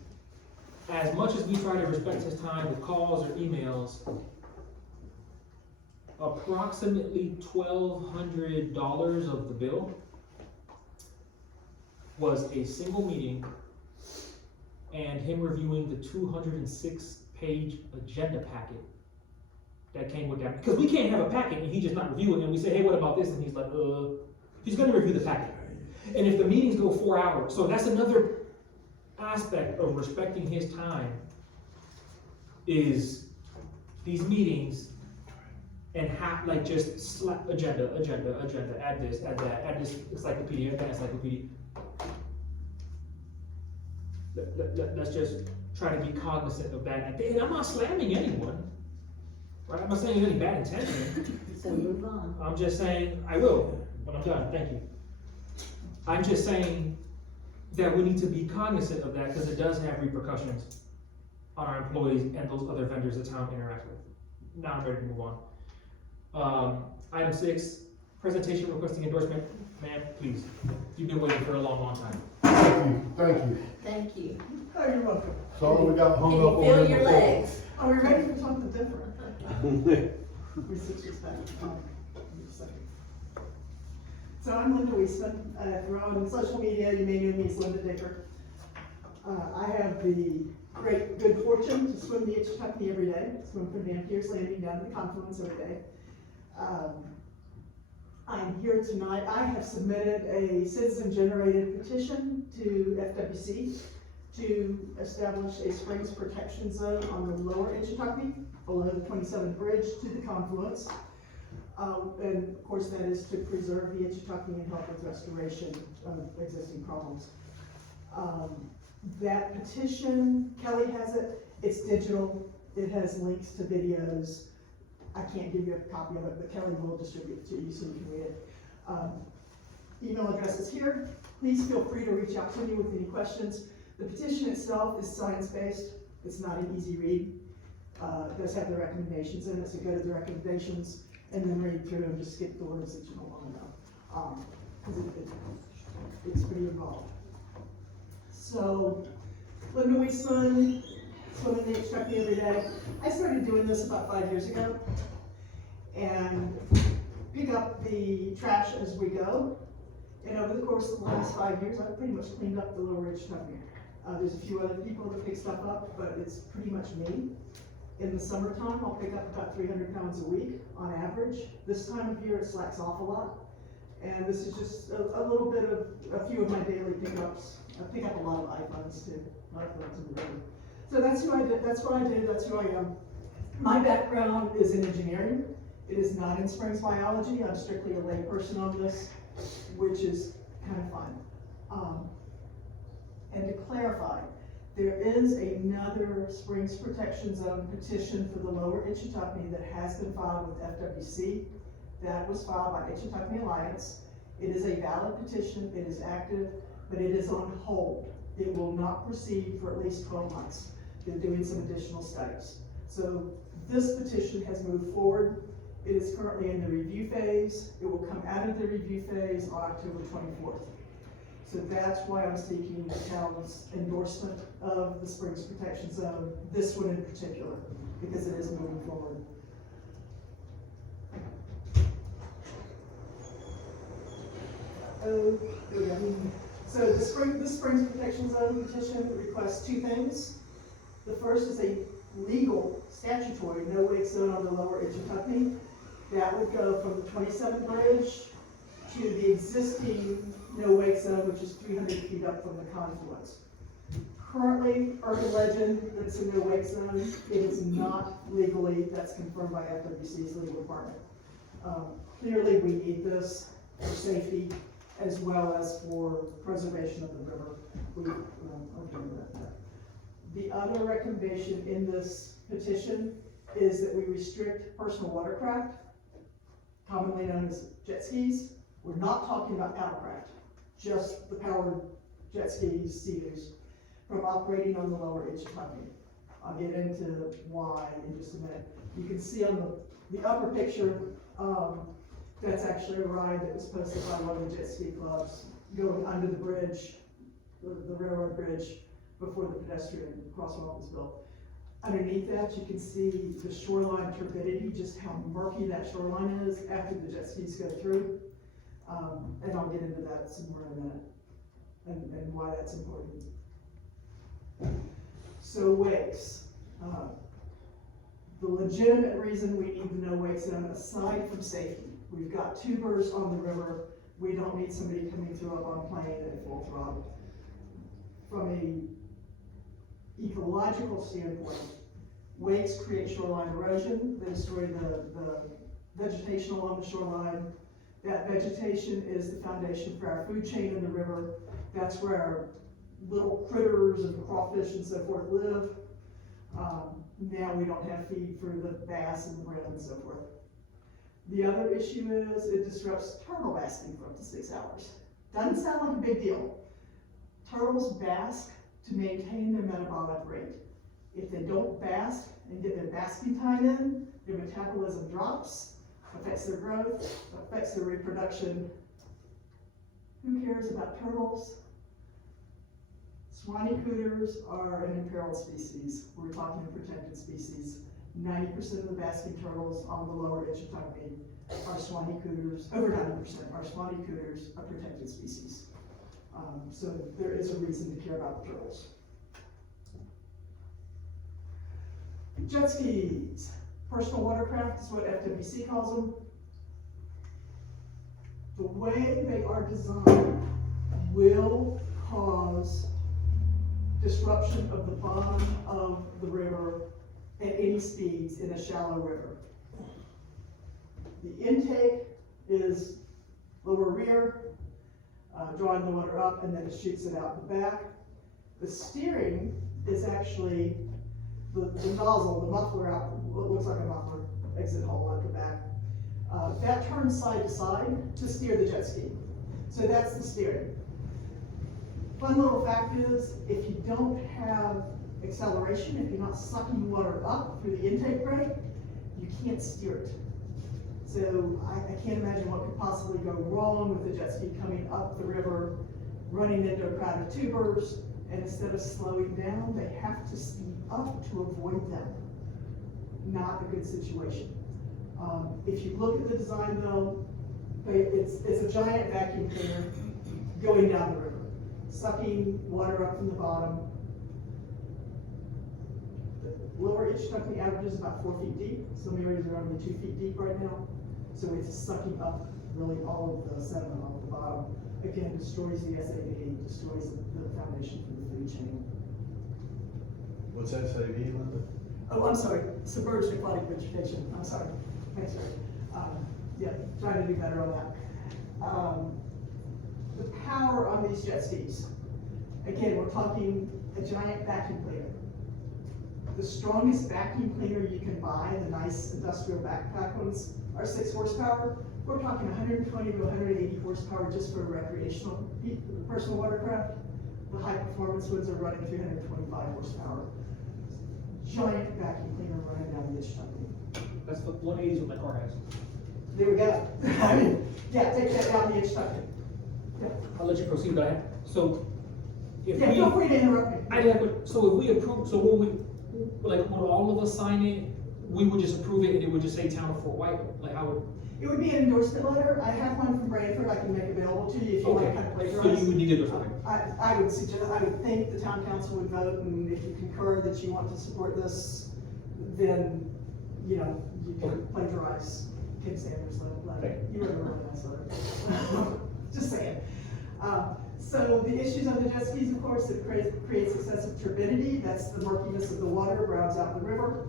as much as we try to respect his time with calls or emails, approximately $1,200 of the bill was a single meeting and him reviewing the 206-page agenda packet that came with that. Because we can't have a packet and he just not reviewing it, and we say, hey, what about this? And he's like, he's gonna review the packet. And if the meetings go 4 hours, so that's another aspect of respecting his time, is these meetings and have, like, just slap agenda, add this, add that, add this encyclopedia, that encyclopedia. Let's just try to be cognizant of that. And I'm not slamming anyone, right? I'm not saying any bad intention. So move on. I'm just saying, I will, when I'm done, thank you. I'm just saying that we need to be cognizant of that, because it does have repercussions on our employees and those other vendors the town interacts with. Now I'm ready to move on. Item 6, presentation requesting endorsement. Ma'am, please. You've been waiting for a long, long time. Thank you. Thank you. Oh, you're welcome. Sorry we got hung Can up you on feel them your before. legs? Are we ready for something different? We switch this back. Just a second. So I'm Linda Weisman. If you're on social media, you may know me as Linda Dicker. I have the good fortune to swim the Itchitucky every day, swim from Van Pierce Landing down to the Confluence every day. I'm here tonight. I have submitted a citizen-generated petition to FWC to establish a springs protection zone on the lower Itchitucky, below the 27th Bridge to the Confluence. And of course, that is to preserve the Itchitucky and help with restoration of existing problems. That petition, Kelly has it, it's digital, it has links to videos. I can't give you a copy of it, but Kelly will distribute it to you so you can read it. Email address is here. Please feel free to reach out to me with any questions. The petition itself is science-based. It's not an easy read. It does have the recommendations in it, so go to the recommendations and then read through and just skip the words that you don't want to know. Because it's pretty involved. So, Linda Weisman, swimming the Itchitucky every day. I started doing this about 5 years ago, and pick up the trash as we go. And over the course of the last 5 years, I've pretty much cleaned up the lower Itchitucky. There's a few other people that pick stuff up, but it's pretty much me. In the summertime, I'll pick up about 300 pounds a week on average. This time of year, it slacks off a lot. And this is just a little bit of a few of my daily pickups. I pick up a lot of iPhones too, a lot of phones in the room. So that's who I did, that's what I do, that's who I am. My background is in engineering. It is not in springs biology. I'm strictly a lay person on this, which is kind of fun. And to clarify, there is another Springs Protection Zone petition for the lower Itchitucky that has been filed with FWC. That was filed by Itchitucky Alliance. It is a valid petition, it is active, but it is on hold. It will not proceed for at least 12 months. They're doing some additional studies. So this petition has moved forward. It is currently in the review phase. It will come out of the review phase on October 24th. So that's why I'm seeking the town's endorsement of the Springs Protection Zone, this one in particular, because it is moving forward. So the Springs Protection Zone petition requests two things. The first is a legal, statutory no-wake zone on the lower Itchitucky. That would go from the 27th Bridge to the existing no-wake zone, which is 300 feet up from the confluence. Currently, urban legend that it's a no-wake zone. It is not legally, that's confirmed by FWC's legal department. Clearly, we need this for safety as well as for preservation of the river. We are doing that. The other recommendation in this petition is that we restrict personal watercraft, commonly known as jet skis. We're not talking about paddlecraft, just the powered jet skis, sea-doos, from operating on the lower Itchitucky. I'll get into why in just a minute. You can see on the upper picture, that's actually a ride that was posted by one of the jet ski clubs going under the bridge, the railroad bridge, before the pedestrian crosswalk was built. Underneath that, you can see the shoreline turbidity, just how murky that shoreline is after the jet skis go through. And I'll get into that some more in a minute. and why that's important. So wakes, the legitimate reason we need to know wakes zone, aside from safety, we've got tubers on the river, we don't need somebody coming through up on plane at full throttle. From a ecological standpoint, wakes create shoreline erosion, they destroy the vegetation along the shoreline. That vegetation is the foundation for our food chain in the river. That's where our little critters and crawfish and so forth live. Now we don't have feed for the bass and the brim and so forth. The other issue is it disrupts turtle basking for up to 6 hours. Doesn't sound like a big deal. Turtles bask to maintain their metabolic rate. If they don't bask and get their basking time in, their metabolism drops, affects their growth, affects their reproduction. Who cares about turtles? Swanee cooters are an imperiled species. We're talking a protected species. 90% of the basking turtles on the lower Ichthyophany are Swanee cooters. Over 90% are Swanee cooters, a protected species. So there is a reason to care about the turtles. Jet skis. Personal watercraft is what FWC calls them. The way they are designed will cause disruption of the bottom of the river at any speeds in a shallow river. The intake is lower rear, drawing the water up, and then it shoots it out the back. The steering is actually the nozzle, the muffler out, what looks like a muffler, exit hole at the back. That turns side to side to steer the jet ski. So that's the steering. Fun little fact is, if you don't have acceleration, if you're not sucking water up through the intake brake, you can't steer it. So I can't imagine what could possibly go wrong with the jet ski coming up the river, running into a crowd of tubers, and instead of slowing down, they have to speed up to avoid them. Not a good situation. If you look at the design though, it's a giant vacuum cleaner going down the river, sucking water up from the bottom. The lower Ichthyophany average is about 4 feet deep. Some areas are only 2 feet deep right now. So it's sucking up really all of the sediment off the bottom. Again, destroys the SAV, destroys the foundation for the food chain. What's that SAV, Linda? Oh, I'm sorry, submerged aquatic vegetation, I'm sorry. Thanks, Rick. Yeah, trying to do better on that. The power on these jet skis. Again, we're talking a giant vacuum cleaner. The strongest vacuum cleaner you can buy, the nice industrial backpack ones, are 6 horsepower. We're talking 120 to 180 horsepower just for recreational personal watercraft. The high performance ones are running 325 horsepower. Giant vacuum cleaner running down the Ichthyophany. That's the 180s what my car has. There we go. I mean, yeah, take that down the Ichthyophany. Yeah. I'll let you proceed, but so if Yeah, feel free to interrupt me. So if we approve, so when we, like, when all of us sign it, we would just approve it and it would just say Town of Fort White, like how would? It would be an endorsement letter. I have one from Branford I can make available to you if you want to kind of plagiarize. So you would need it or something? I would suggest, I would think the town council would vote, and if you concur that you want to support this, then, you know, you can plagiarize Kim Sanders' letter. You wrote a really nice letter. Just saying. So the issues on the jet skis, of course, it creates excessive turbidity. That's the murkiness of the water, browns out the river,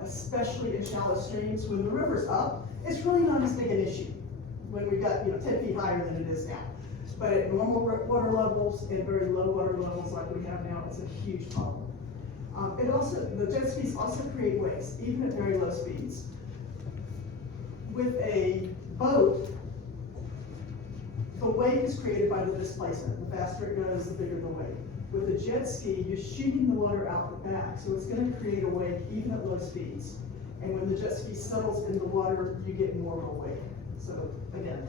especially in shallow streams. When the river's up, it's really not as big an issue when we've got, 10 feet higher than it is now. But at normal water levels and very low water levels like we have now, it's a huge problem. The jet skis also create waves, even at very low speeds. With a boat, the wake is created by the displacement. The faster it goes, the bigger the wake. With a jet ski, you're shooting the water out the back, so it's going to create a wake even at low speeds. And when the jet ski settles in the water, you get more of a wake. So again,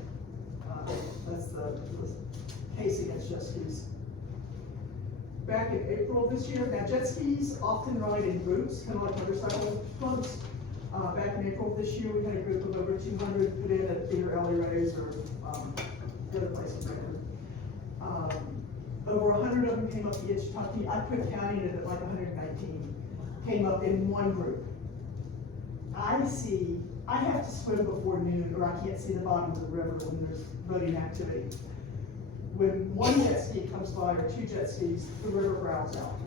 that's the case against jet skis. Back in April of this year, now jet skis often ride in groups, kind of like motorcycle clubs. Back in April of this year, we had a group of over 200 put in at either Ellie Ray's or the other place. Over 100 of them came up to Itchitucky. I put counting it at like 119, came up in one group. I have to swim before noon or I can't see the bottom of the river when there's boating activity. When one jet ski comes by or two jet skis, the river growls out.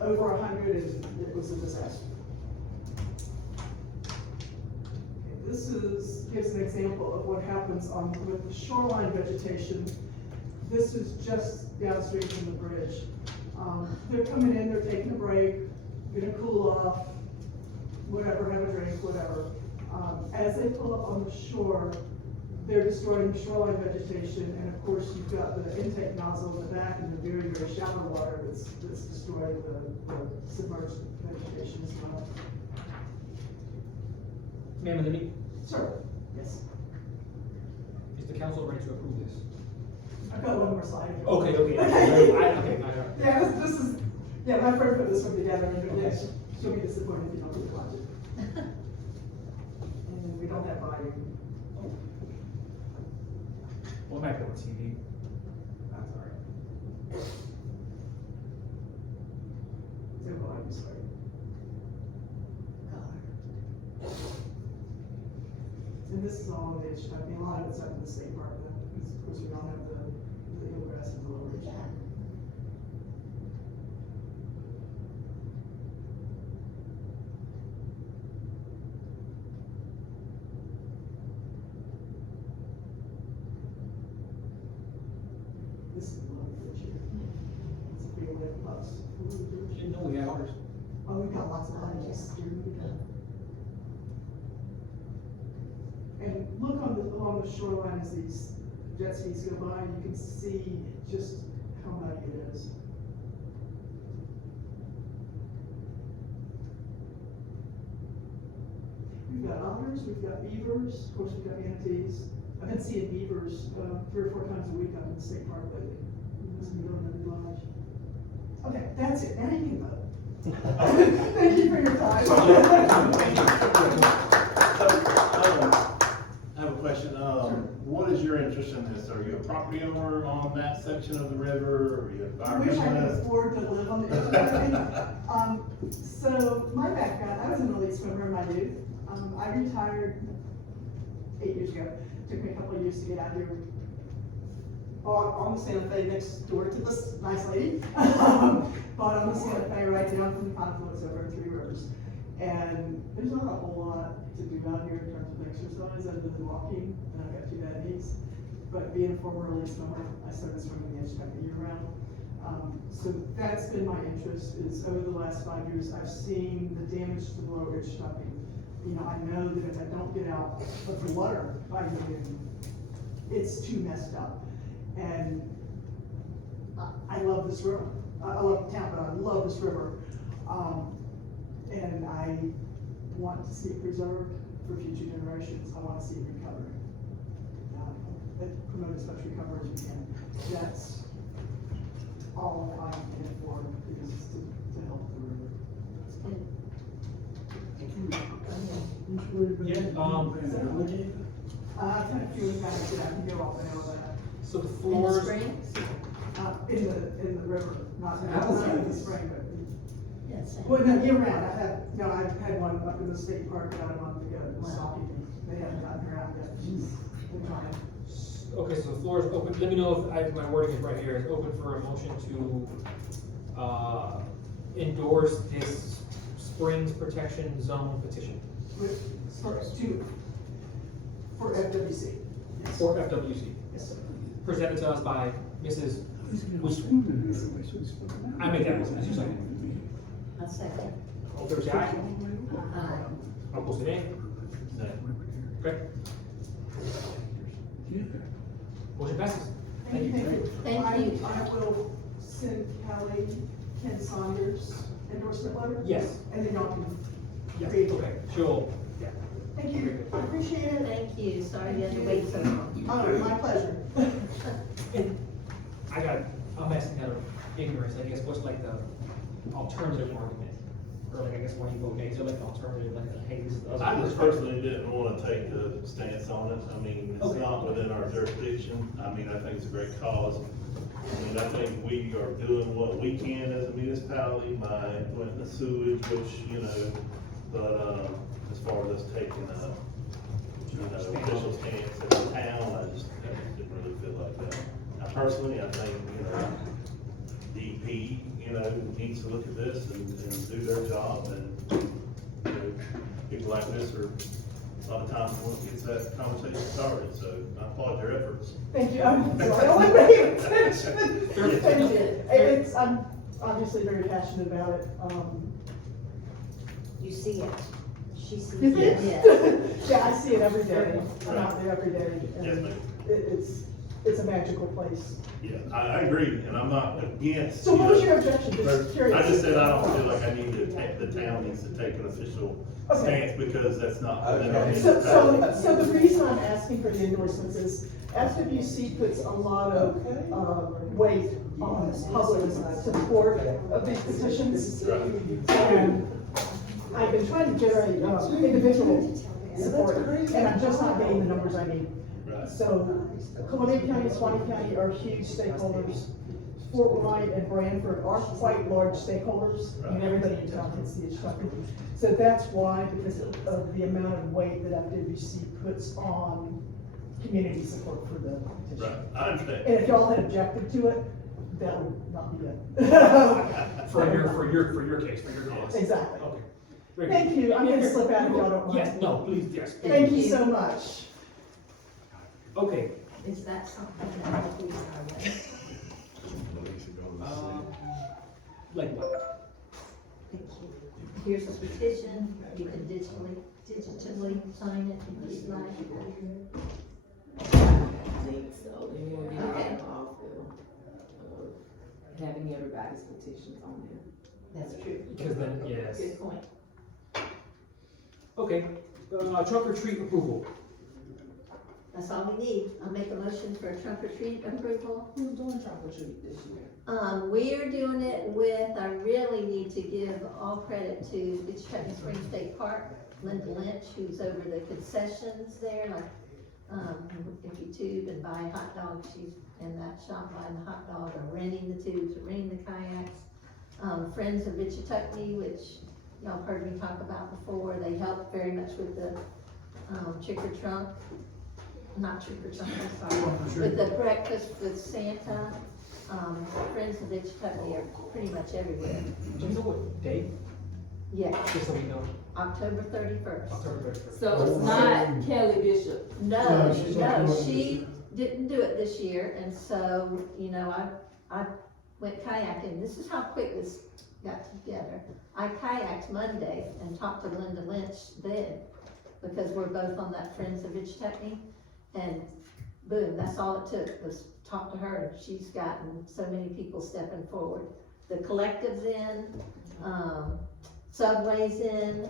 Over 100 and it was a disaster. This gives an example of what happens with the shoreline vegetation. This is just downstream from the bridge. They're coming in, they're taking a break, gonna cool off, whatever, have a drink, whatever. As they pull up on the shore, they're destroying the shoreline vegetation, and of course you've got the intake nozzle in the back and the very, very shallow water that's destroying the submerged vegetation as well. Ma'am, let me, Sir, yes. is the council ready to approve this? I've got one more slide. Okay, okay. Yeah, this is, yeah, my friend put this one together, and yes, she'll be disappointed if you don't watch it. And we don't have volume. Well, it might be on TV. That's all right. No volume, sorry. And this is all on the edge, I mean, a lot of it's up in the state park, though, because of course we don't have the eelgrass and the lower ridge. This is the lower ridge here. It's a big lake plus. Didn't know we had ours. Oh, we've got lots of lodges. And look along the shoreline as these jet skis go by, you can see just how muddy it is. We've got otters, we've got beavers, of course we've got manatees. I've been seeing beavers 3 or 4 times a week up in the state park lately. This is the lodge. Okay, that's it. Now you can vote. Thank you for your time. I have a question, what is your interest in this? Are you a property owner on that section of the river, or are you a I wish I could environmentalist? afford to live on the edge of it. So my background, I was an elite swimmer in my youth. I retired 8 years ago. Took me a couple of years to get out here. On the Santa Fe next door to this nice lady. Bought on the Santa Fe right down from the confluence over 3 rivers. And there's not a whole lot to do out here in terms of exercise other than walking, and I've got 2 bad knees. But being a former elite swimmer, I started swimming the edge year round. So that's been my interest, is over the last 5 years, I've seen the damage to the lower ridge stumping. You know, I know that if I don't get out of the water by noon, it's too messed up. And I love this river. I love the town, but I love this river. And I want to see it preserved for future generations. I want to see it recovered. Promote as much recovery as we can. That's all I'm in it for, is to help the river. Yeah, Kind of feeling kind of get out and go off and all that. so the In the floors, spring? In the river, not in the spring, but. Yes. Well, no, year round, I've had one up in the state park about a month ago, it was stalking me. They haven't gotten her out yet. They're trying. okay, so the floor is open, let me know if my wording is right here, it's open for a motion to, endorse this Springs Protection Zone petition For FWC. Yes. for FWC, Yes, sir. presented to us by Mrs. Wisdom. I make that motion, as you second. A second. All fair say aye. Aye. All opposed say nay. Okay. Motion passes. Thank you. Thank you. I will send Kelly Ken Saunders endorsement letter. Yes. And then y'all can. Yes, read it. okay, she'll, yeah. Thank you, I appreciate it. Thank you. Sorry you had to wait so long. Oh, my pleasure. And I'm asking out of ignorance, I guess, what's like the alternative argument? Or like, I guess, why you vote nay, is there like an alternative, like, hey, this is the other? I just personally didn't wanna take a stance on it, I mean, it's Okay. not within our jurisdiction, I mean, I think it's a great cause. And I think we are doing what we can as a municipality by implementing the sewage, which, you know, but, as far as us taking a, you know, official stance as a town, I just didn't really feel like that. Now, personally, I think, you know, DP, you know, needs to look at this and do their job, and, you know, people like this are, a lot of times, what gets that conversation started, so I applaud your efforts. Thank you, I'm sorry, I wasn't paying attention. Thank you. I'm obviously very passionate about it. You see it. She sees You it. think? Yes. Yeah, I see it every day. I'm out there every day. Yes, And ma'am. it's a magical place. Yeah, I agree, and I'm not against. So what was you your know, objection? Just curious. I just said I don't feel like I need to take, the town needs to take an official Okay. stance, because that's not. Okay. So the reason I'm asking for the endorsements is FWC puts a lot of, weight on public support of these petitions. And I've been trying to generate, individual support, and I'm just not getting the numbers I need. Right. So Columbia County and Swanee County are huge stakeholders. Fort Wright and Branford are quite large stakeholders, and everybody in town can see it's shocking. So that's why, because of the amount of weight that FWC puts on community support for the Right, petition. I understand. And if y'all had objected to it, that would not be it. For your case. Exactly. Okay. Very good. Thank you, I'm gonna slip out if y'all don't mind. Yes, no, please, yes. Thank you so much. Okay, Is that something that we are like what? Thank you. Here's the petition, you can digitally sign it if you'd like. I think so, then we'll get Okay. off of having everybody's petitions on there. That's true. Because then, yes. Good point. Okay, trunk or treat approval. That's all we need. I'll make a motion for a trunk or treat approval. Who's doing trunk or treat this year? We're doing it with, I really need to give all credit to the Chutney Springs State Park, Linda Lynch, who's over the concessions there, like, if you tube and buy a hot dog, she's in that shop buying the hot dog, or renting the tubes, or renting the kayaks. Friends of Wichitucky, which y'all have heard me talk about before, they help very much with the, trick or trunk. Not trick or trunk, I'm sorry, with the breakfast with Santa. Friends of Wichitucky are pretty much everywhere. Do you know what date? Yes, Just so we know. October 31st. October 31st. So it's not Kelly Bishop. No, she's not no, doing it she didn't do it this year, and so, you know, I went kayaking. This is how quick this got together. I kayaked Monday and talked to Linda Lynch then, because we're both on that Friends of Wichitucky, and boom, that's all it took, was talk to her, and she's gotten so many people stepping forward. The collective's in, Subway's in,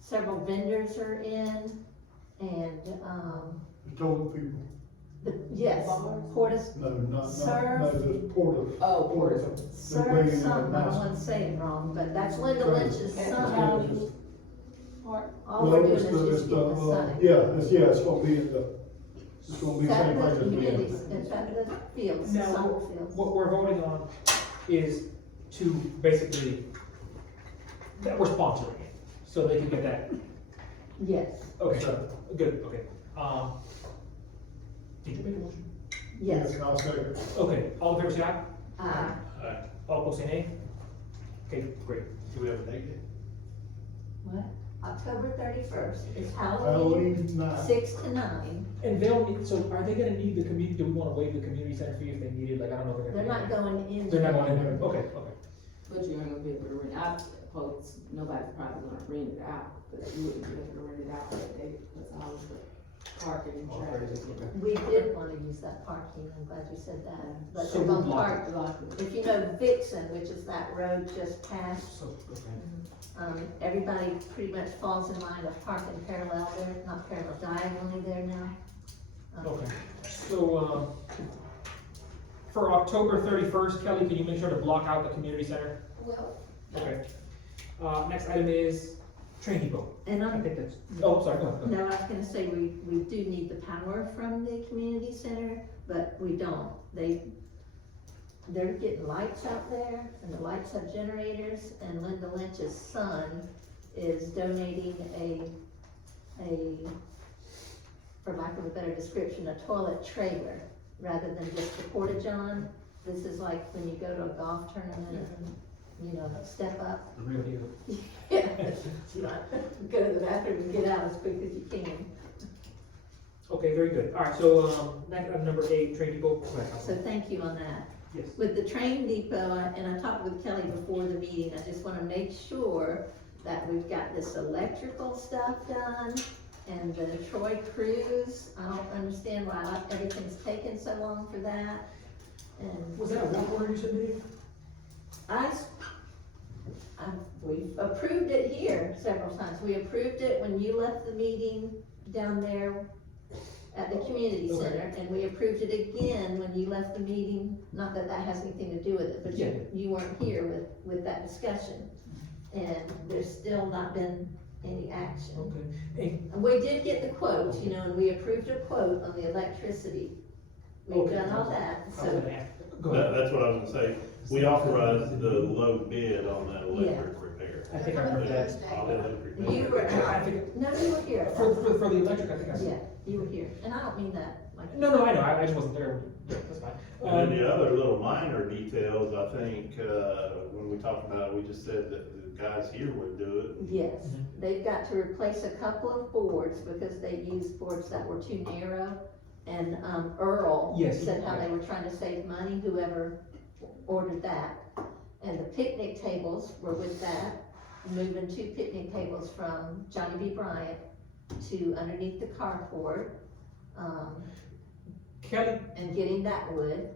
several vendors are in, and, You told the people, yes, Portis, no, Serve. just Porter. Oh, Porter. Serve bringing something, I that don't mask. wanna say it wrong, but that's Linda Lynch's At the son. county park. All we're doing Well, is it's the- just getting the sign. Yeah, it's gonna be at the, it's gonna be It's the at same the place as communities, the. it's at the fields, No. soccer fields. What we're voting on is to basically, that we're sponsoring it, so they can get that. Yes, Okay, good, okay. Did you make a motion? yes. I'll say it. Okay, all in favor, say aye. Alright, All opposed, say nay. Okay, great. do we have a date yet? What? October 31st is Halloween, Halloween night. 6 to 9. And they'll need, so are they gonna need the community, do we wanna waive the community center fee if they need it, like, I don't know if They're not going in. They're not going in there, okay, okay. But you ain't gonna be able to rent out, folks, nobody's probably gonna rent it out, but you wouldn't be able to rent it out that day, because all of the parking and traffic. We did wanna use that parking, I'm glad you said that, but So they're we'll gonna block park, if you know Vixen, which is that road just past, So, okay. everybody pretty much falls in line of parking parallel there, not parallel, diagonally there now. Okay, so, for October 31st, Kelly, can you make sure to block out the community center? Well. Okay. Next item is train depot. And I I'm, think that's, oh, sorry, go ahead. no, I was gonna say, we do need the power from the community center, but we don't. they're getting lights out there, and the lights have generators, and Linda Lynch's son is donating for lack of a better description, a toilet trailer, rather than just the porta-john. This is like when you go to a golf tournament and, you know, step up. The real deal. Yeah, it's not, go to the bathroom and get out as quick as you can. Okay, very good. All right, so, next, number 8, train depot. Go ahead, So Councilwoman. thank you on that. Yes. With the train depot, and I talked with Kelly before the meeting, I just wanna make sure that we've got this electrical stuff done and the Troy Cruise. I don't understand why everything's taken so long for that. And Was that a work order you submitted? we've approved it here several times. We approved it when you left the meeting down there at the community Okay. center, and we approved it again when you left the meeting. Not that that has anything to do with it, but Yeah. you weren't here with that discussion. And there's still not been any action. Okay. Hey, And we did get the quote, you know, and we approved a quote on the electricity. We've Okay. done all that, I was so, gonna ask. Go ahead. That's what I was gonna say. We authorized the low bid on that electric repair. I think I remember that. All the electric repair. you were, I think, no, you were here. for the electric, I think I said. Yeah, you were here, and I don't mean that like. No, I know, I just wasn't there. Yeah, that's fine. And then the other little minor details, I think, when we talked about it, we just said that the guys here would do it. Yes, they've got to replace a couple of boards because they used boards that were too narrow. And, Earl Yes. said how they were trying to save money, whoever ordered that. And the picnic tables were with that, moving 2 picnic tables from Johnny B. Bryant to underneath the carport. Kelly, And getting that wood,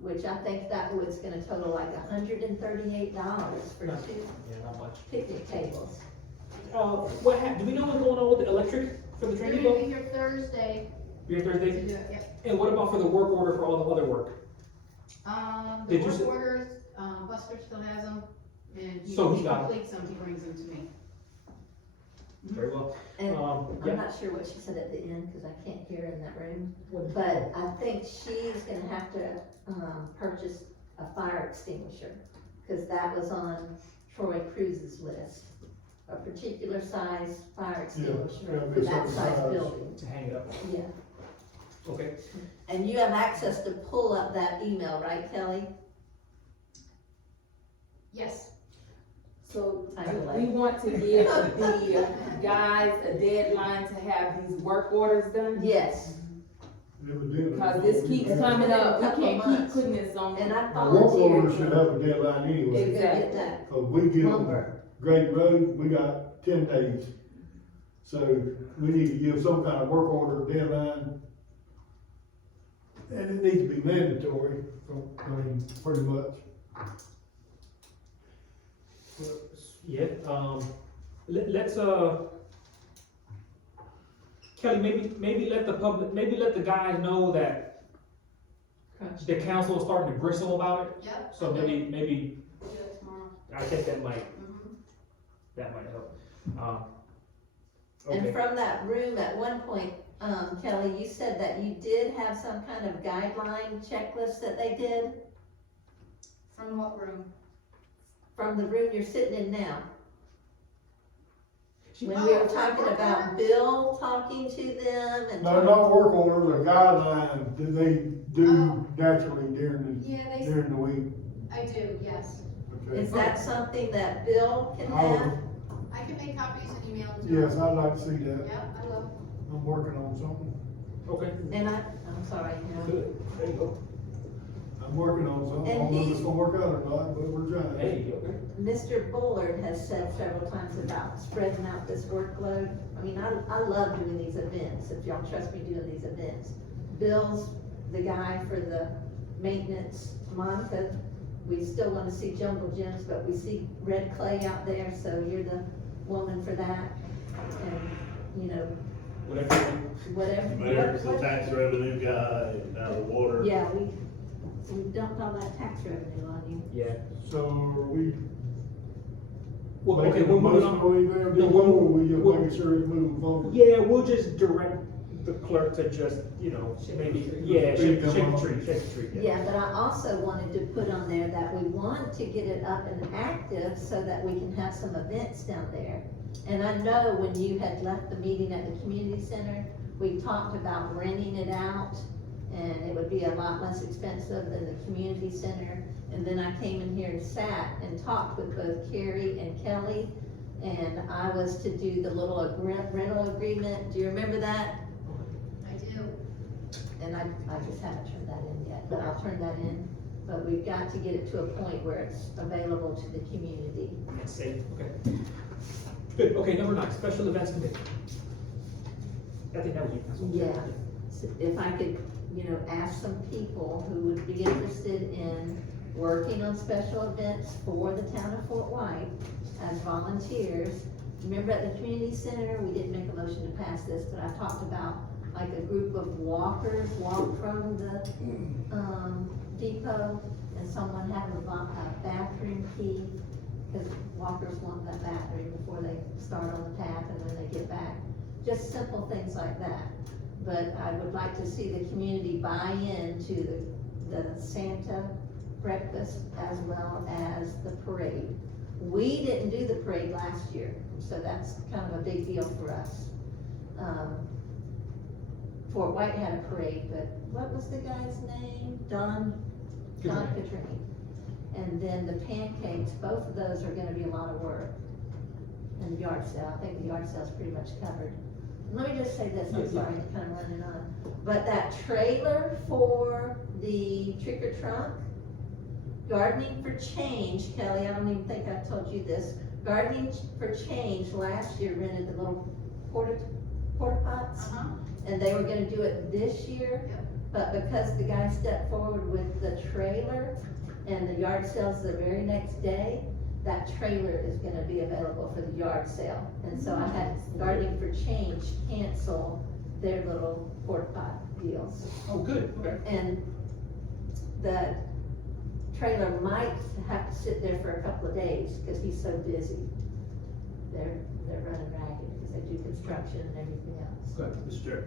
which I think that wood's gonna total like $138 for Not- 2 yeah, not much. picnic tables. Do we know what's going on with the electric for the train They're gonna depot? be here Thursday Be here to Thursday? do it, yep. And what about for the work order for all the other work? The Did you work s- orders, Buster still has them, and So he got 'em. completes them, he brings them to me. Very well. And I'm Yeah. not sure what she said at the end, cause I can't hear in that room. What- But I think she's gonna have to, purchase a fire extinguisher, cause that was on Troy Cruz's list. A particular size fire extinguisher yeah, for it's that a size size. building, To hang it up. yeah. Okay. And you have access to pull up that email, right, Kelly? Yes. So, I do like- we want to give the guys a deadline to have these work orders done? Yes, Evidently. Cause this keeps coming up, we Couple can't keep months. putting this on. and I Our work order should volunteered have a deadline to anyway, go get that cause we give them lumber. Great Road, we got 10 days. So we need to give some kind of work order deadline. And it needs to be mandatory, pretty much. Yeah, let's, Kelly, maybe let the guys know that Crunch. the council is starting to bristle about it. Yep. So maybe, We'll do it tomorrow. I think that might Mhm. help. And Okay, from that room, at one point, Kelly, you said that you did have some kind of guideline checklist that they did From what room? from the room you're sitting in now. She- When we were Oh, talking work about orders? Bill talking to them and. No, not work orders, a guideline that they do naturally during Yeah, the week. I do, yes. Okay. Is that something that Bill can I would- have? I can make copies and email them to you. Yes, I'd like to see that. Yeah, I will. I'm working on something. Okay, And I'm sorry, you know. good, there you go. I'm working on something. I And don't know if he- it's gonna work out or not, but we're trying. Hey, okay. Mr. Bullard has said several times about spreading out this workload. I mean, I love doing these events, if y'all trust me doing these events. Bill's the guy for the maintenance. Monica, we still wanna see Jungle Gyms, but we see Red Clay out there, so you're the woman for that. And, you know, whatever. Mayor's the what- tax revenue guy, and now the water. Yeah, we dumped all that tax revenue on you. Yeah. So are we Well, okay, making a we're moving motion on. on either, No, or we just we'll- making sure it's moving forward? Yeah, we'll just direct the clerk to just, maybe, Yeah, shake them the off. tree, yeah. Yeah, but I also wanted to put on there that we want to get it up and active so that we can have some events down there. And I know when you had left the meeting at the community center, we talked about renting it out, and it would be a lot less expensive than the community center. And then I came in here and sat and talked with both Carrie and Kelly, and I was to do the little rental agreement. Do you remember that? I do. And I just haven't turned that in yet, but I'll turn that in. But we've got to get it to a point where it's available to the community. It's safe, okay. Good, okay, number 9, special events committee. I think that was you, Councilwoman. Yeah. So if I could, ask some people who would be interested in working on special events for the town of Fort White as volunteers. Remember at the community center, we didn't make a motion to pass this, but I talked about like a group of walkers walk from the, depot, and someone have a bathroom key, because walkers want that bathroom before they start on the path and when they get back. Just simple things like that. But I would like to see the community buy into the Santa breakfast as well as the parade. We didn't do the parade last year, so that's kind of a big deal for us. Fort White had a parade, but what was the guy's name? Don Petrini. And then the pancakes, both of those are gonna be a lot of work. And the yard sale, I think the yard sale's pretty much covered. Let me just say this, I'm sorry, I'm kind of running on. But that trailer for the trick or trunk, Gardening for Change, Kelly, I don't even think I told you this. Gardening for Change last year rented the little porta pots. And they were gonna do it this year. But because the guy stepped forward with the trailer and the yard sale's the very next day, that trailer is gonna be available for the yard sale. And so I had Gardening for Change cancel their little porta pot deals. Oh, good, okay. And the trailer might have to sit there for a couple of days, because he's so busy. They're running ragged, because they do construction and everything else. Good. Mr. Chair,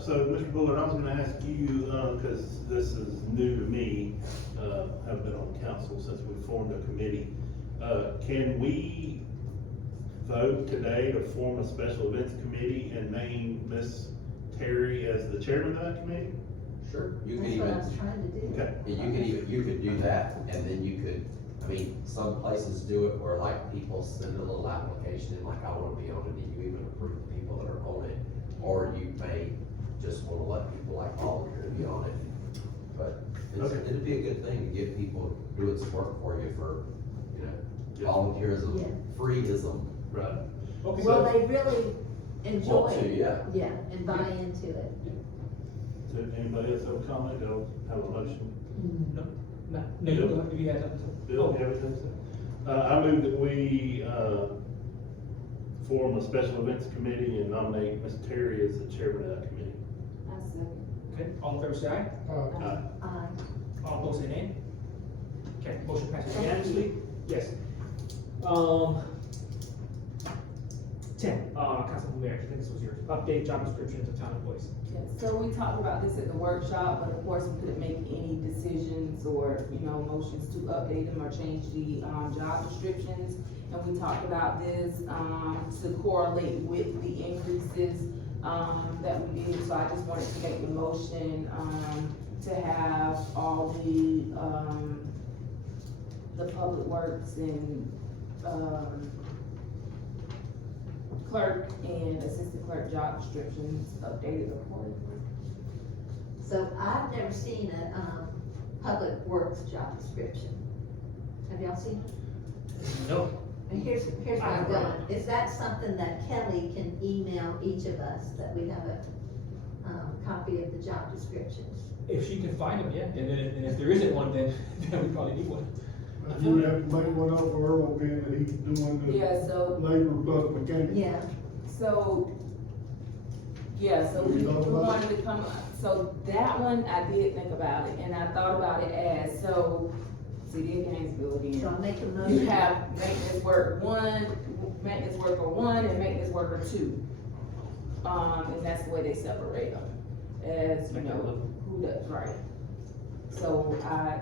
so Mr. Bullard, I was gonna ask you, cause this is new to me, haven't been on council since we formed a committee. Can we vote today to form a special events committee and name Ms. Terry as the chairman of that committee? Sure. You could That's what I even, was trying to do. Okay. you could do that, and then you could, some places do it where like people send a little application in, like I wanna be on it, and you even approve the people that are on it. Or you may just wanna let people like volunteer to be on it. But Okay. it'd be a good thing to get people doing some work for you for, Yeah. volunteerism, Yeah. freeism. Right. Okay. Well, they really enjoy Want to, it. yeah. Yeah, and buy into it. So anybody else have a comment? They'll have a motion. No, you go ahead, if you had something. Bill, you have anything to say? I move that we, form a special events committee and nominate Ms. Terry as the chairman of that committee. I second. Okay, all in favor say aye. All opposed say nay. Okay, motion passes unanimously. Yes. 10, Councilman Mayor, I think this was yours. Update job descriptions of town employees. Yeah, so we talked about this at the workshop, but of course we couldn't make any decisions or, motions to update them or change the, job descriptions. And we talked about this, to correlate with the increases, that we did. So I just wanted to make the motion, to have all the public works and, clerk and assistant clerk job descriptions updated accordingly. So I've never seen a, public works job description. Have y'all seen it? No. And here's where I'm going. Is that something that Kelly can email each of us, that we have a, copy of the job descriptions? If she can find them, yeah, and if there isn't one, then we probably need one. You would have to make one up for Earl, being that he's doing the Yeah, so, labor plus mechanic. Yeah, so we wanted to come, so that one, I did think about it, and I thought about it as, so, City of Gainesville so again. I'll make a You motion. have maintenance worker one, and maintenance worker 2. And that's the way they separate them, as you know, who does, right? So I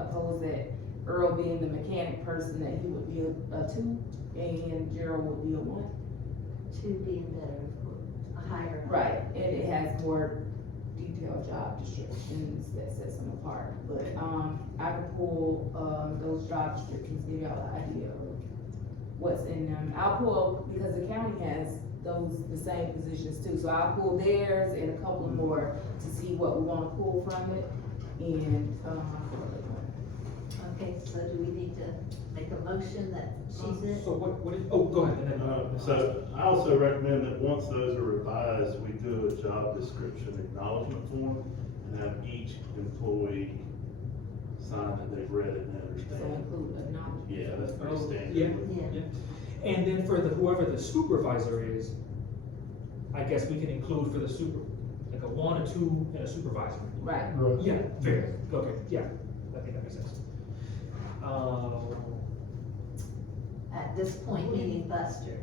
oppose that Earl being the mechanic person, that he would be a 2, and Gerald would be a 1. Two being better, a higher. Right, and it has more detailed job descriptions that sets them apart, but, I could pull, those job descriptions, give y'all an idea of what's in them. I'll pull, because the county has the same positions too, so I'll pull theirs and a couple more to see what we wanna pull from it, and, Okay, so do we need to make a motion that she's it? So what is, oh, go ahead, and then, So I also recommend that once those are revised, we do a job description acknowledgement form and have each employee sign that they've read it and so understand. include acknowledgement. Yeah, that's pretty Oh, standard. yeah. Yeah. And then for whoever the supervisor is, I guess we can include for the like a 1, a 2, and a supervisor. Right, Right. Yeah, fair, okay, yeah, I think that makes sense. At this point, meaning Buster.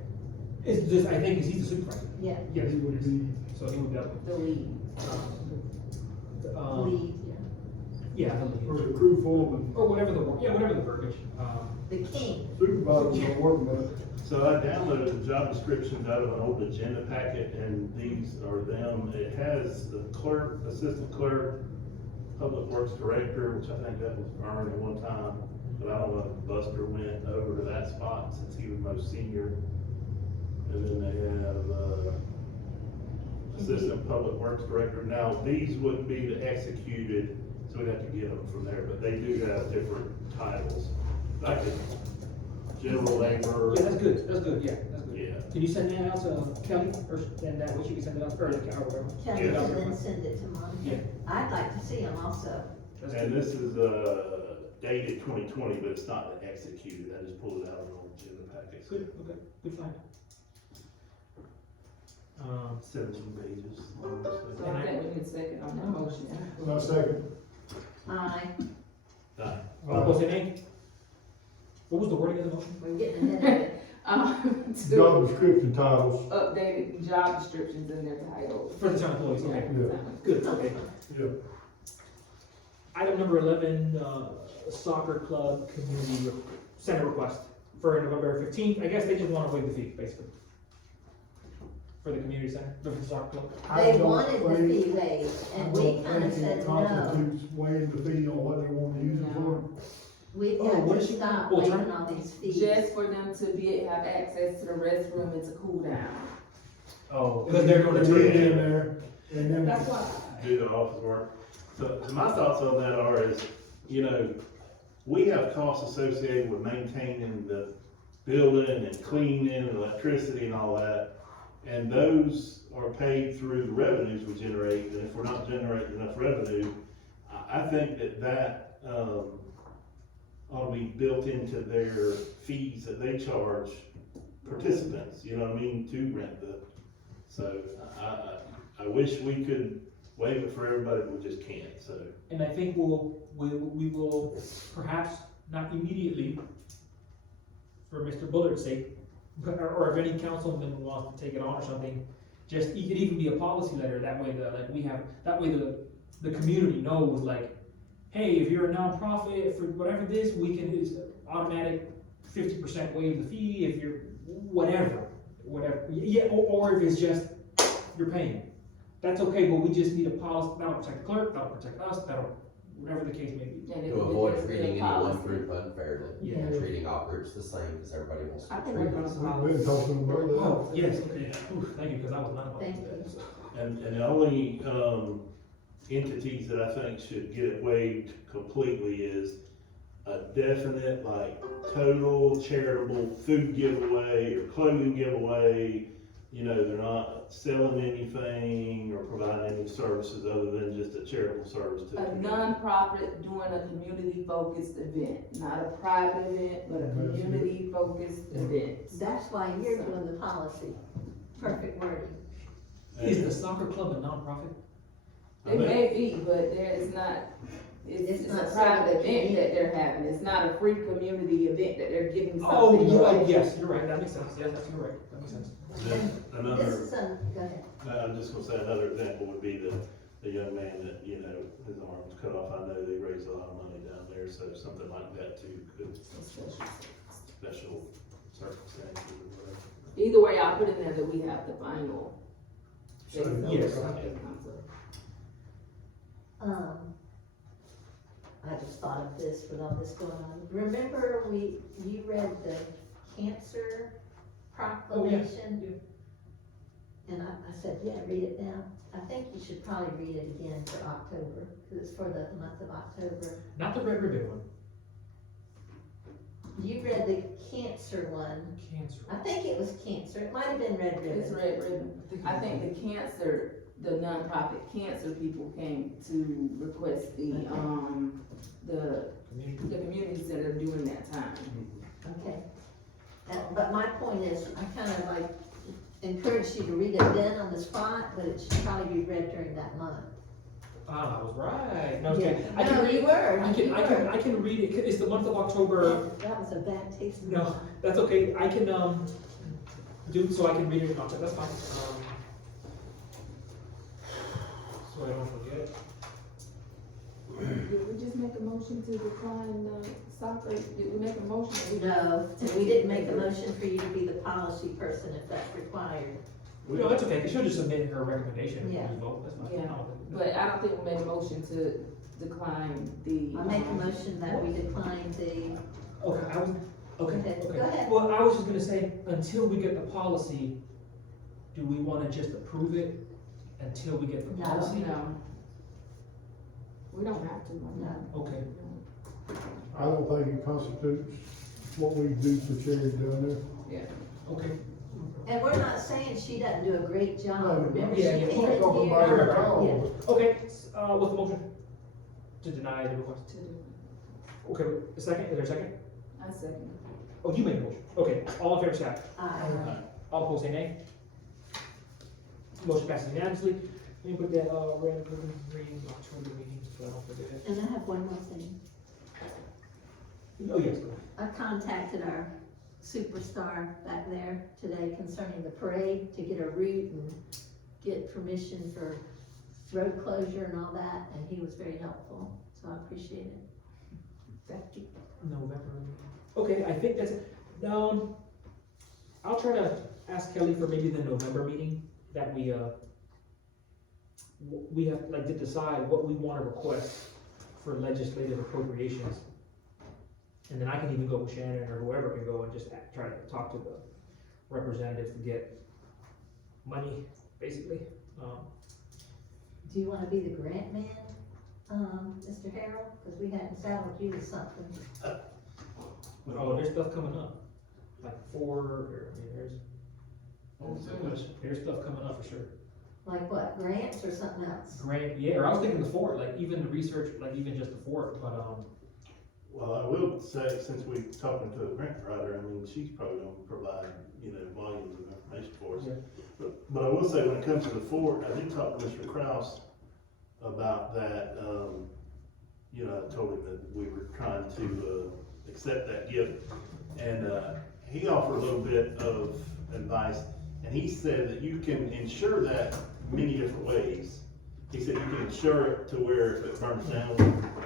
It's just, I think he's the supervisor. Yeah, Yes, he would be, so he would be able the lead. to. lead, Yeah, the lead. Or the crew foreman, Or whatever whatever the verbiage, the king. supervisors don't work with it. So I downloaded the job descriptions out of an old agenda packet, and these are them. It has the clerk, assistant clerk, public works director, which I think that was Vern at one time, but I don't know if Buster went over to that spot since he was most senior. And then they have, assistant public works director. Now, these wouldn't be the executed, so we'd have to get them from there, but they do have different titles. Like a general laborer. yeah, that's good, yeah, that's good. Yeah. Can you send that out to Kelly, or send that, what you can send it out, or whatever? Kelly Yeah. and then send it to Monica. Yeah. I'd like to see them also. That's And good. this is, dated 2020, but it's not the executed, I just pulled it out of an old agenda packet. Good, okay, good find. 17 pages. So I think we need a second on that motion. No second. Aye, All opposed, say nay? What was the wording of the motion? we're getting ahead of it. To Job description titles, updated job descriptions in their titles. For the town employees, okay, yeah. good, okay. yeah. Item number 11, soccer club community center request for November 15th. I guess they just want to waive the fee, basically. For the community center, for the soccer club. I They don't wanted the think- fee waived, and I we don't kinda think said it no. constitutes waiving the fee on what they want to use it for. We've Oh, got what to is she- stop oh, waiving all these fees. Just for them to have access to the restroom and to cool down. Oh. Because they're doing They the leave trade. it in there, and then. That's why. Do the office work. So my thoughts on that are is, you know, we have costs associated with maintaining the building and cleaning and electricity and all that. And those are paid through the revenues we generate, and if we're not generating enough revenue, I think that, ought to be built into their fees that they charge participants, you know what I mean, to rent so I wish we could waive it for everybody, but we just can't, so. And I think we will perhaps not immediately, for Mr. Bullard's sake, or if any councilman wants to take it on or something, just, it could even be a policy letter, that way the community knows, like, hey, if you're a nonprofit, for whatever this, we can, it's automatic 50% waive the fee, if you're, whatever, yeah, or if it's just, you're paying. That's okay, but we just need a policy, that'll protect the clerk, that'll protect us, whatever the case may be. And it To would avoid just be a treating any one policy. group unfairly, Yeah. and treating all groups the same, because everybody wants to I be think we're treated. gonna We've been talking about that. Oh, yes, okay, Ooh, thank you, because I was not about Thank that. so. And the only, entities that I think should get it waived completely is a definite, like, total charitable food giveaway or clothing giveaway. You know, they're not selling anything or providing any services other than just a charitable service to the A community. nonprofit doing a community-focused event, not a private event, but a community-focused event. That's why you're doing the policy. Perfect wording. Is the soccer club a nonprofit? It may be, but there is not, it's It's a not private so event that they're having, it's not a free community event that they're giving Oh, something you're right, away. yes, you're right, that makes sense, yes, that's, you're right, that makes sense. Then This another, is, go ahead. I'm just gonna say another example would be the young man that, you know, his arm was cut off. I know they raise a lot of money down there, so something like that too could, special circumstances or whatever. Either way, I'll put in there that we have the final. So, say so yes. if something comes up. I just thought of this with all this going on. Remember you read the cancer proclamation? And I said, yeah, read it now. I think you should probably read it again for October, because it's for the month of October. Not the red ribbon one, You read the cancer one. cancer. I think it was cancer. It might have been red It's ribbon. Red Ribbon. I think the nonprofit cancer people came to request the community center during that time. Okay. But my point is, I kind of like encourage you to read it then on the spot, but it should probably be read during that month. Ah, I was right, no, Yeah. okay, I can No, read, you were. I can read it, it's the month of October. That was a bad taste. in No, my mouth. that's okay, I can, do, so I can read it in October, that's fine. So I don't forget. Did we just make a motion to decline soccer? Did we make a motion? No, and we didn't make a motion for you to be the policy person if that's required. No, that's okay, 'cause she'll just submit her recommendation and Yeah. we vote, that's fine. Yeah. No, But I don't think we made a motion to decline the. I make a motion that we decline the, Okay, I was, okay, Okay, okay. go ahead. Well, I was just gonna say, until we get the policy, do we wanna just approve it until we get the No. policy? No. We don't have to. No. Okay, I don't think it constitutes what we do for charity down there. Yeah. okay. and we're not saying she doesn't do a great job, No, remember, she yeah, yeah. came We're in talking about here. her call. Okay, what's the motion? To deny the request? Okay, a second, is there a second? I second. Oh, you made the motion, okay, all in favor, say aye. Aye. All opposed, say nay. Motion passes unanimously. Let me put that, red ribbon green October meeting, so I don't forget. And I have one more thing. Oh, yes, go ahead. I contacted our superstar back there today concerning the parade to get a route and get permission for road closure and all that, and he was very helpful, so I appreciate it. Thank you. November. Okay, I think that's it. I'll try to ask Kelly for maybe the November meeting that we have, like, to decide what we wanna request for legislative appropriations. And then I can even go with Shannon or whoever can go and just try to talk to the representatives to get money, basically. Do you wanna be the grant man, Mr. Harrell? Cause we hadn't saddled you with something. Oh, there's stuff coming up, like there's stuff coming up for sure. Like what, grants or something else? Grant, yeah, or I was thinking the fort, like even the research, like even just the fort, but, Well, I will say, since we're talking to a grant writer, I mean, she's probably gonna provide, volumes of information for us. Yeah. But I will say, when it comes to the fort, I did talk to Mr. Kraus about that, I told him that we were trying to, accept that gift. And, he offered a little bit of advice, and he said that you can insure that many different ways. He said you can insure it to where if it burns down,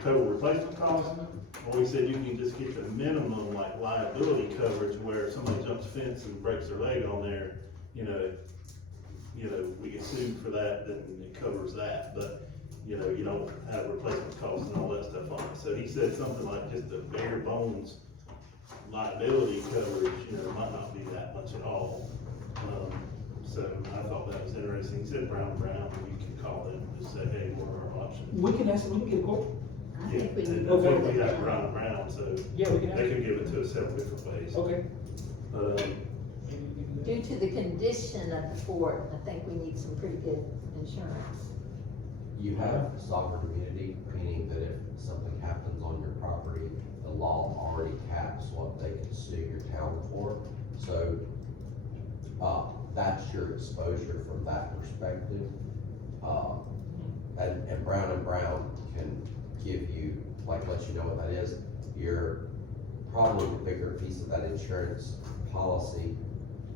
total replacement cost, or he said you can just get the minimum, like, liability coverage where if somebody jumps a fence and breaks their leg on there, we get sued for that, then it covers that, but, you don't have replacement costs and all that stuff on it. So he said something like just the bare bones liability coverage, might not be that much at all. So I thought that was interesting. He said Brown, you can call them and just say, hey, what are our options? we can get a quote. I Yeah, think we need and to. that's what we got Brown, so Yeah, we can they ask. could give it to us several different ways. Okay. But, Due to the condition of the fort, I think we need some pretty good insurance. You have sovereign immunity, meaning that if something happens on your property, the law already caps what they can sue your town for. So, that's your exposure from that perspective. and Brown can give you, like, let you know what that is. Your, probably the bigger piece of that insurance policy,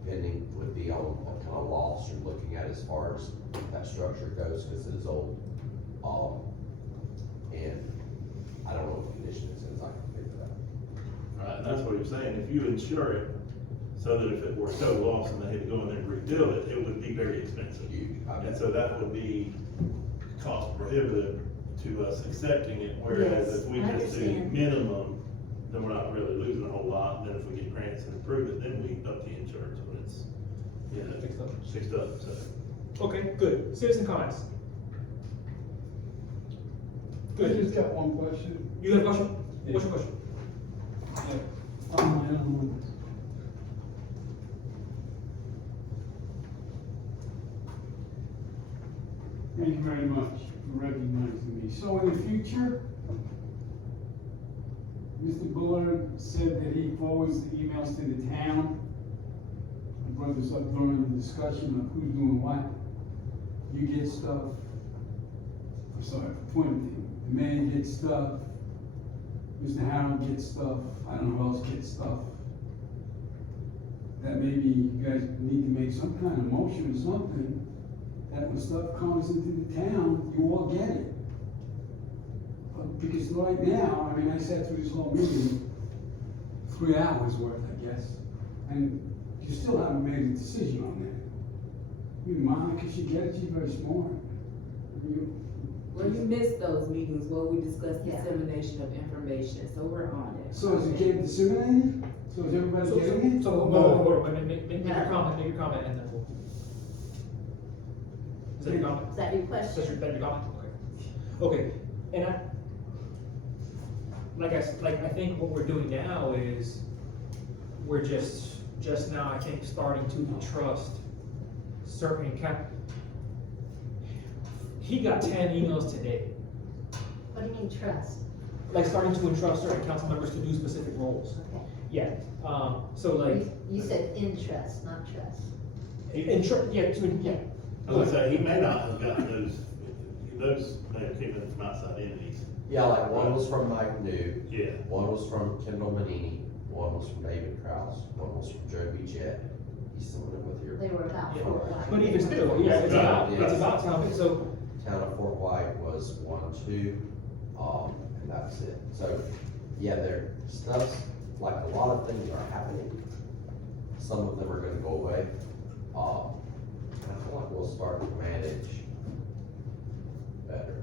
depending, would be on what kind of loss you're looking at as far as that structure goes, because it is old. And I don't know what condition it's in, so I can figure that out. Right, and that's what he was saying, if you insure it, so that if it were so lost and they had to go in there and rebuild it, it would be very expensive. Huge. And so that would be cost prohibitive to us accepting it, whereas Yes, if we I just do understand. minimum, then we're not really losing a whole lot, and then if we get grants and improve it, then we up the insurance when it's, you know, fixed up, so. Okay, good. Citizen comments? I Good. just got one question. You have a question? What's your question? Thank you very much for recognizing me. So in the future, Mr. Bullard said that he forwards the emails to the town. I brought this up during the discussion of who's doing what. You get stuff, I'm sorry, for pointing, the man gets stuff, Mr. Harold gets stuff, I don't know who else gets stuff. That maybe you guys need to make some kind of motion or something, that when stuff comes into the town, you all get it. Because right now, I mean, I sat through this whole meeting, 3 hours worth, I guess, and you still haven't made a decision on that. You Monica should get it, she's very smart. Well, you missed those meetings where we discussed Yeah. dissemination of information, so we're on it. So is it getting disseminated? So is everybody getting it? So, hold on, make your comment, and then we'll. Is that your comment? Is that your Is question? that your comment? Okay. Okay, and I think what we're doing now is, we're just now, I think, starting to entrust certain he got 10 emails today, What do you mean trust? like starting to entrust certain council members to do specific roles. Okay. Yeah, so like, You said interest, not trust. yeah. I was gonna say, he may not have gotten those may have came in from outside entities. Yeah, like one was from Mike New, Yeah. one was from Kendall Manini, one was from David Kraus, one was from Joe Beachett. He's the one with your They were about Yeah. 4 o'clock. But even still, yeah, it's about town, so, town of Fort White was 1, 2, and that's it. So, yeah, stuff's, like, a lot of things are happening. Some of them are gonna go away. And I feel like we'll start to manage better.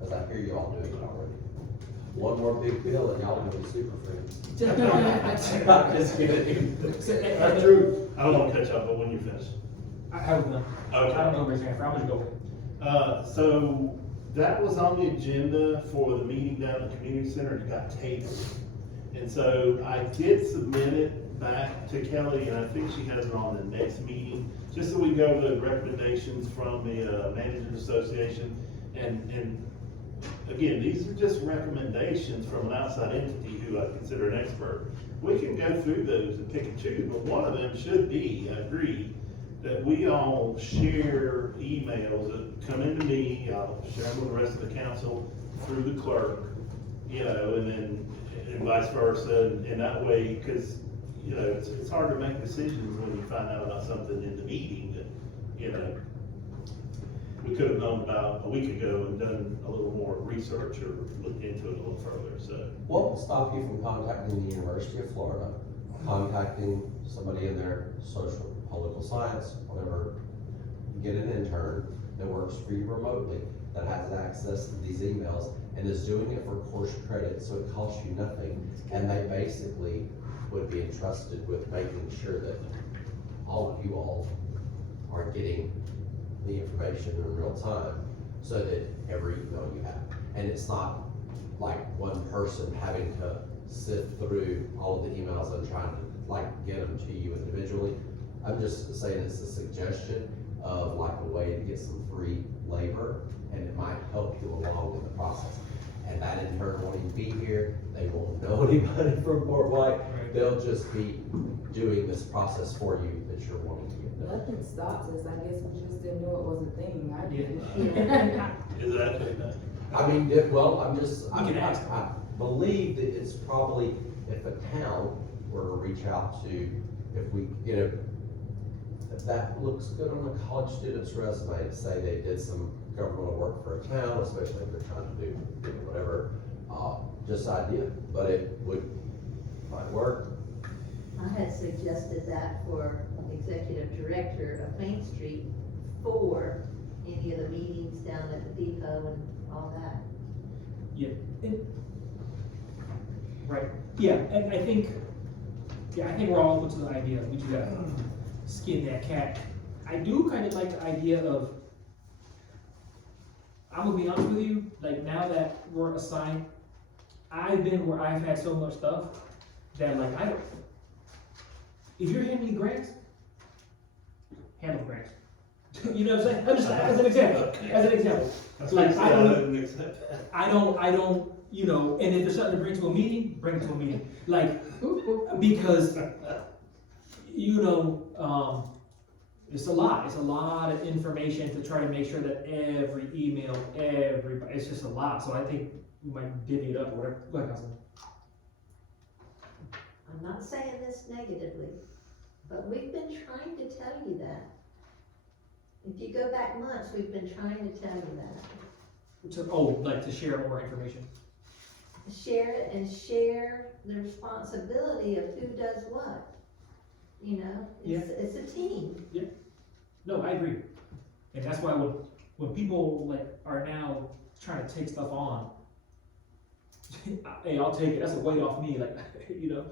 Cause I hear y'all doing it already. One more big bill and y'all gonna be super friends. I'm just kidding. That's true. I don't wanna catch up, but when you finish. I haven't done. Okay. I don't know where it's going, I'm gonna go. So that was on the agenda for the meeting down at the community center, it got tabled. And so I did submit it back to Kelly, and I think she has it on the next meeting, just so we go over the recommendations from the Managers Association. And again, these are just recommendations from an outside entity who I consider an expert. We can go through those and pick and choose, but one of them should be, I agree, that we all share emails that come into me, I'll share them with the rest of the council through the clerk, you know, and vice versa, and that way, because, you know, it's hard to make decisions when you find out about something in the meeting that, you know, we could have known about a week ago and done a little more research or looked into it a little further, so. What will stop you from contacting the University of Florida, contacting somebody in their social, political science, whatever, get an intern that works for you remotely, that has access to these emails, and is doing it for course credit, so it costs you nothing, and they basically would be entrusted with making sure that all of you all are getting the information in real time, so that every email you have, and it's not like one person having to sift through all of the emails and trying to like get them to you individually. I'm just saying it's a suggestion of like a way to get some free labor, and it might help you along in the process. And that intern won't even be here, they won't know anybody from Fort White, they'll just be doing this process for you that you're wanting to get done. Nothing stops us, I guess we just didn't know it was a thing, I did. Is it actually done? I mean, well, You can ask. I believe that it's probably, if a town were to reach out to, if we get a, if that looks good on a college student's resume, to say they did some governmental work for a town, especially if they're trying to do whatever, just idea, but it might work. I had suggested that for executive director of Main Street for any of the meetings down at the depot and all that. Yeah, right, yeah, and I think we're all open to the idea, we do that, skin that cat. I do kind of like the idea of, I'm gonna be honest with you, like now that we're assigned, I've been where I've had so much stuff that like, if you're handling grants, handle grants. You know what I'm saying? I'm just, as an example, Like, I don't, you know, and if there's something to bring to a meeting, bring it to a meeting. Like, because, you know, it's a lot of information to try to make sure that every email, it's just a lot. So I think we might divvy it up or whatever. Go ahead, Councilman. I'm not saying this negatively, but we've been trying to tell you that. If you go back months, we've been trying to tell you that. Like to share more information. Share it and share the responsibility of who does what. You know, it's a team. No, I agree. And that's why when people like are now trying to take stuff on, hey, I'll take it. That's a weight off me, like, you know.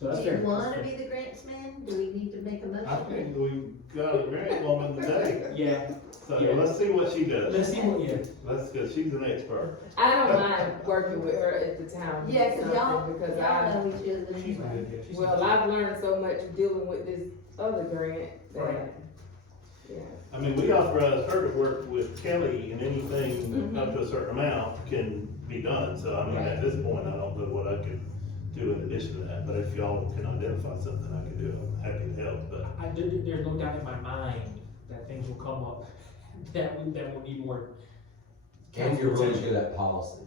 So that's Do fair. you wanna be the grants man? Do we need to make a motion? I think we got a grant woman today, Yeah. so Yeah. let's see what she does. Let's see what, yeah. Cause she's an expert. I don't mind working with her at the town. Yeah, cause y'all Because know each other She's anyway. good, yeah. She's well, good. I've learned so much dealing with this other grant Right. that, yeah. I mean, we authorized her to work with Kelly and anything up to a certain amount can be done. So I mean, at this point, I don't know what I could do in addition to that, but if y'all can identify something I can do, I'm happy to help, but. There's no doubt in my mind that things will come up that will need more. And you're really good at policy,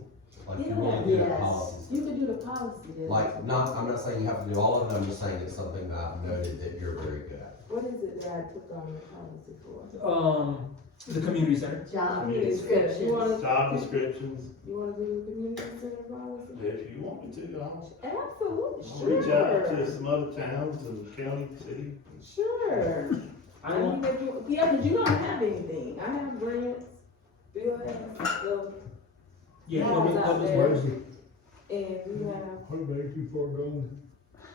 like you're really good at Yes. policies. You could do the policy then. Like, I'm not saying you have to do all of it, I'm just saying it's something that I've noted that you're very good at. What is it that I took on the policy for? The community center. Job Community descriptions. You wanna, Job descriptions, you wanna do the community center policy? if you want me to, I'll Absolutely, reach out sure. to some other towns and county, city. Sure. I want, mean, because you don't have anything. I have grants, Bill has, so, yeah, Jobs public out there. works. and you have What makes you forego?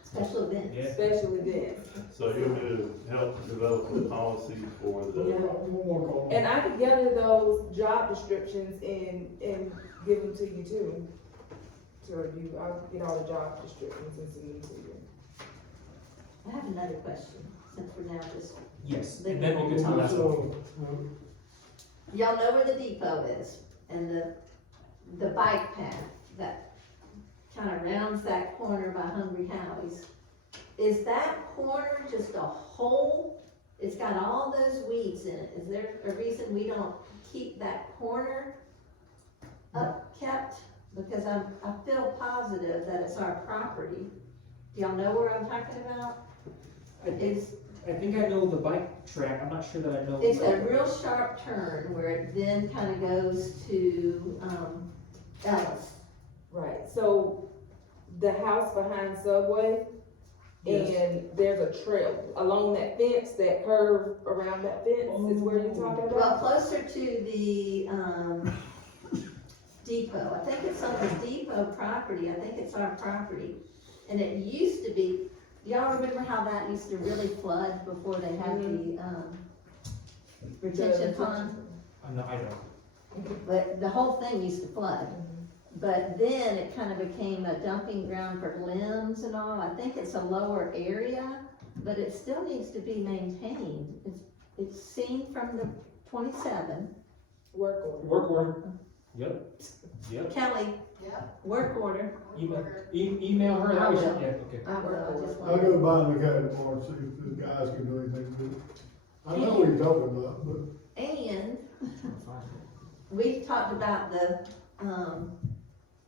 Special events. Yeah. special events. So you're going to help develop the policy for the. Yeah. And I could gather those job descriptions and give them to you too, to review. I'll get all the job descriptions and send them to you. I have another question, since we're now just, Yes, and then we'll get to the last one. y'all know where the depot is, and the bike path that kinda rounds that corner by Hungry Howie's. Is that corner just a hole? It's got all those weeds in it. Is there a reason we don't keep that corner kept? Because I feel positive that it's our property. Do y'all know where I'm talking about? I think I know the bike track, I'm not sure that I know. It's a real sharp turn where it then kinda goes to, Ellis. Right, so the house behind Subway, Yes. and there's a trail along that fence, that curve around that fence is where you're talking Well, about? closer to the, depot, I think it's on the depot property, I think it's our property. And it used to be, do y'all remember how that used to really flood before they had the, retention pond? No, I don't. But the whole thing used to flood. But then it kind of became a dumping ground for limbs and all. I think it's a lower area, but it still needs to be maintained. It's seen from the 27. Work order. Work order. Yep. Kelly Work order. Email her, that was, I will. yeah, okay. I will, I just I'll want. go by and look at it tomorrow and see if the guys can do anything with it. I know what you're talking about, but And we've talked about the,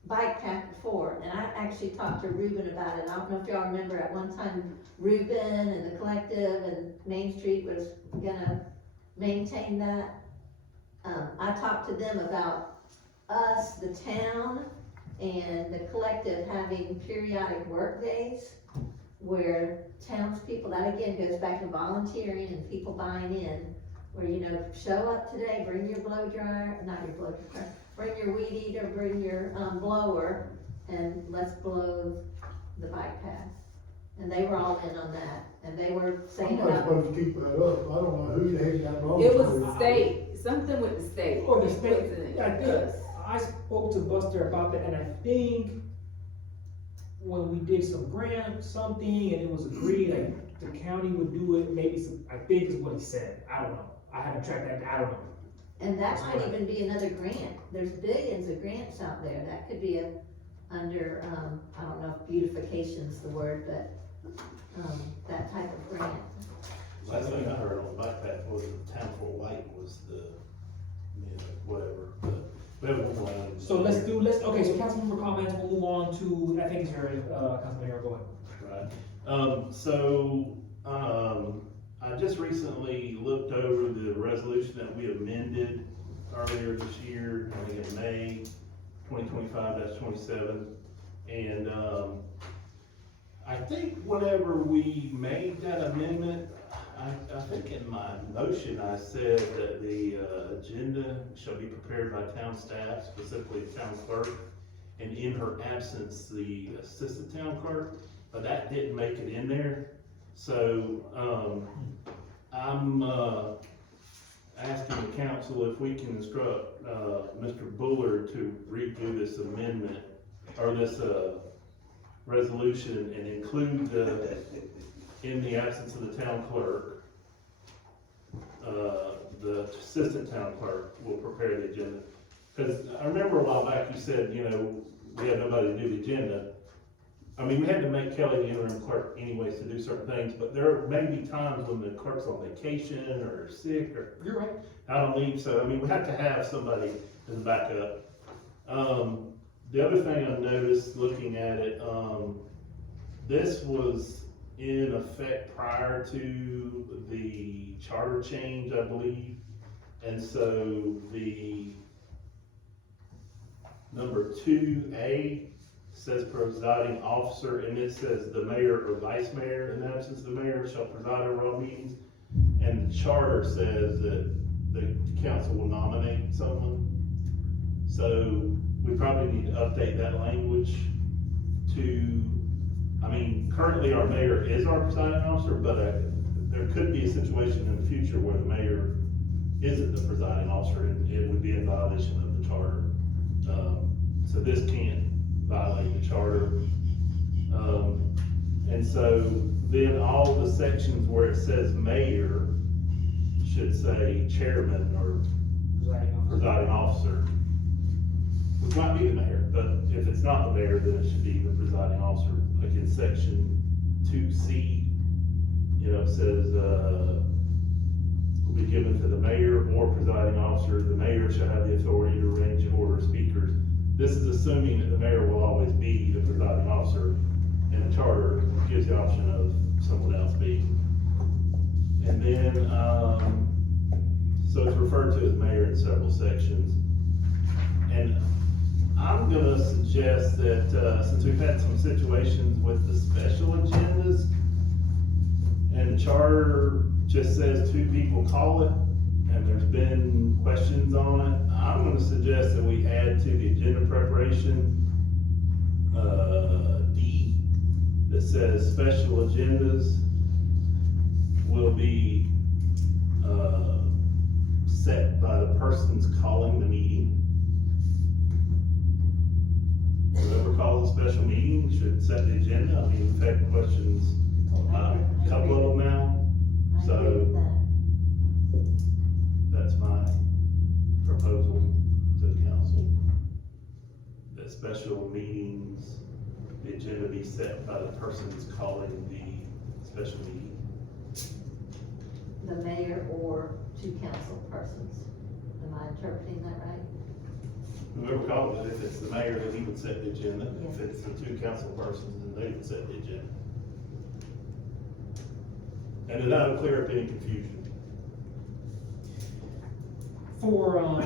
bike path before, and I actually talked to Ruben about it. I don't know if y'all remember, at one time, Ruben and the collective and Main Street was gonna maintain that. I talked to them about us, the town, and the collective having periodic work days where townspeople, that again goes back to volunteering and people buying in, where, you know, show up today, bring your blow dryer, not your blow dryer, bring your weed eater, bring your, blower, and let's blow the bike path. And they were all in on that, and they were saying I'm not about, supposed to keep that up. I don't know who the heck that belongs It to. was the state, something with the state. Or the It state, wasn't I think, us. I spoke to Buster about that, and I think when we did some grant, something, and it was agreed, like, the county would do it, maybe some, I think is what he said, I don't know, I haven't tracked that, I don't know. and that might even be another grant. There's billions of grants out there. That could be under, I don't know if beautification's the word, but, that type of grant. Last thing I heard on the bike path was the town for White was the, you know, whatever, but we haven't moved on. So okay, so councilmember comments, we'll move on to, I think it's your, Councilman Harrell, go ahead. Right, I just recently looked over the resolution that we amended earlier this year, I think in May 2025-27, and, I think whenever we made that amendment, I think in my motion, I said that the, agenda shall be prepared by town staff, specifically the town clerk, and in her absence, the assistant town clerk, but that didn't make it in there. So, I'm, asking the council if we can instruct, Mr. Bullard to redo this amendment, or this, resolution, and include the, in the absence of the town clerk, the assistant town clerk will prepare the agenda. Cause I remember a while back you said, you know, we had nobody to do the agenda. I mean, we had to make Kelly the interim clerk anyways to do certain things, but there may be times when the clerk's on vacation or sick or You're right. out on leave, so I mean, we have to have somebody as a backup. The other thing I noticed looking at it, this was in effect prior to the charter change, I believe. And so the number 2A says presiding officer, and it says the mayor or vice mayor, in the absence of the mayor, shall preside over all meetings. And the charter says that the council will nominate someone. So we probably need to update that language to, I mean, currently our mayor is our presiding officer, but there could be a situation in the future where the mayor isn't the presiding officer, and it would be in violation of the charter. So this can't violate the charter. And so then all the sections where it says mayor should say chairman or presiding officer, which might be the mayor, but if it's not the mayor, then it should be the presiding officer. Like in section 2C, you know, it says, will be given to the mayor or presiding officer. The mayor shall have the authority to arrange and order speakers. This is assuming that the mayor will always be the presiding officer, and the charter gives the option of someone else being. And then, so it's referred to as mayor in several sections. And I'm gonna suggest that, since we've had some situations with the special agendas, and the charter just says 2 people call it, and there's been questions on it, I'm gonna suggest that we add to the agenda preparation, D, that says special agendas will be, set by the persons calling the meeting. Whoever calls a special meeting should set the agenda. I mean, we've had questions, a couple of them now, I agree with so that. that's my proposal to the council. That special set by the person who's calling the special meeting. The mayor or two council persons. Am I interpreting that right? Whoever calls it, if it's the mayor, then he would set the agenda. If Yeah. it's the two council persons, then they would set the agenda. And that'll clear up any confusion. For,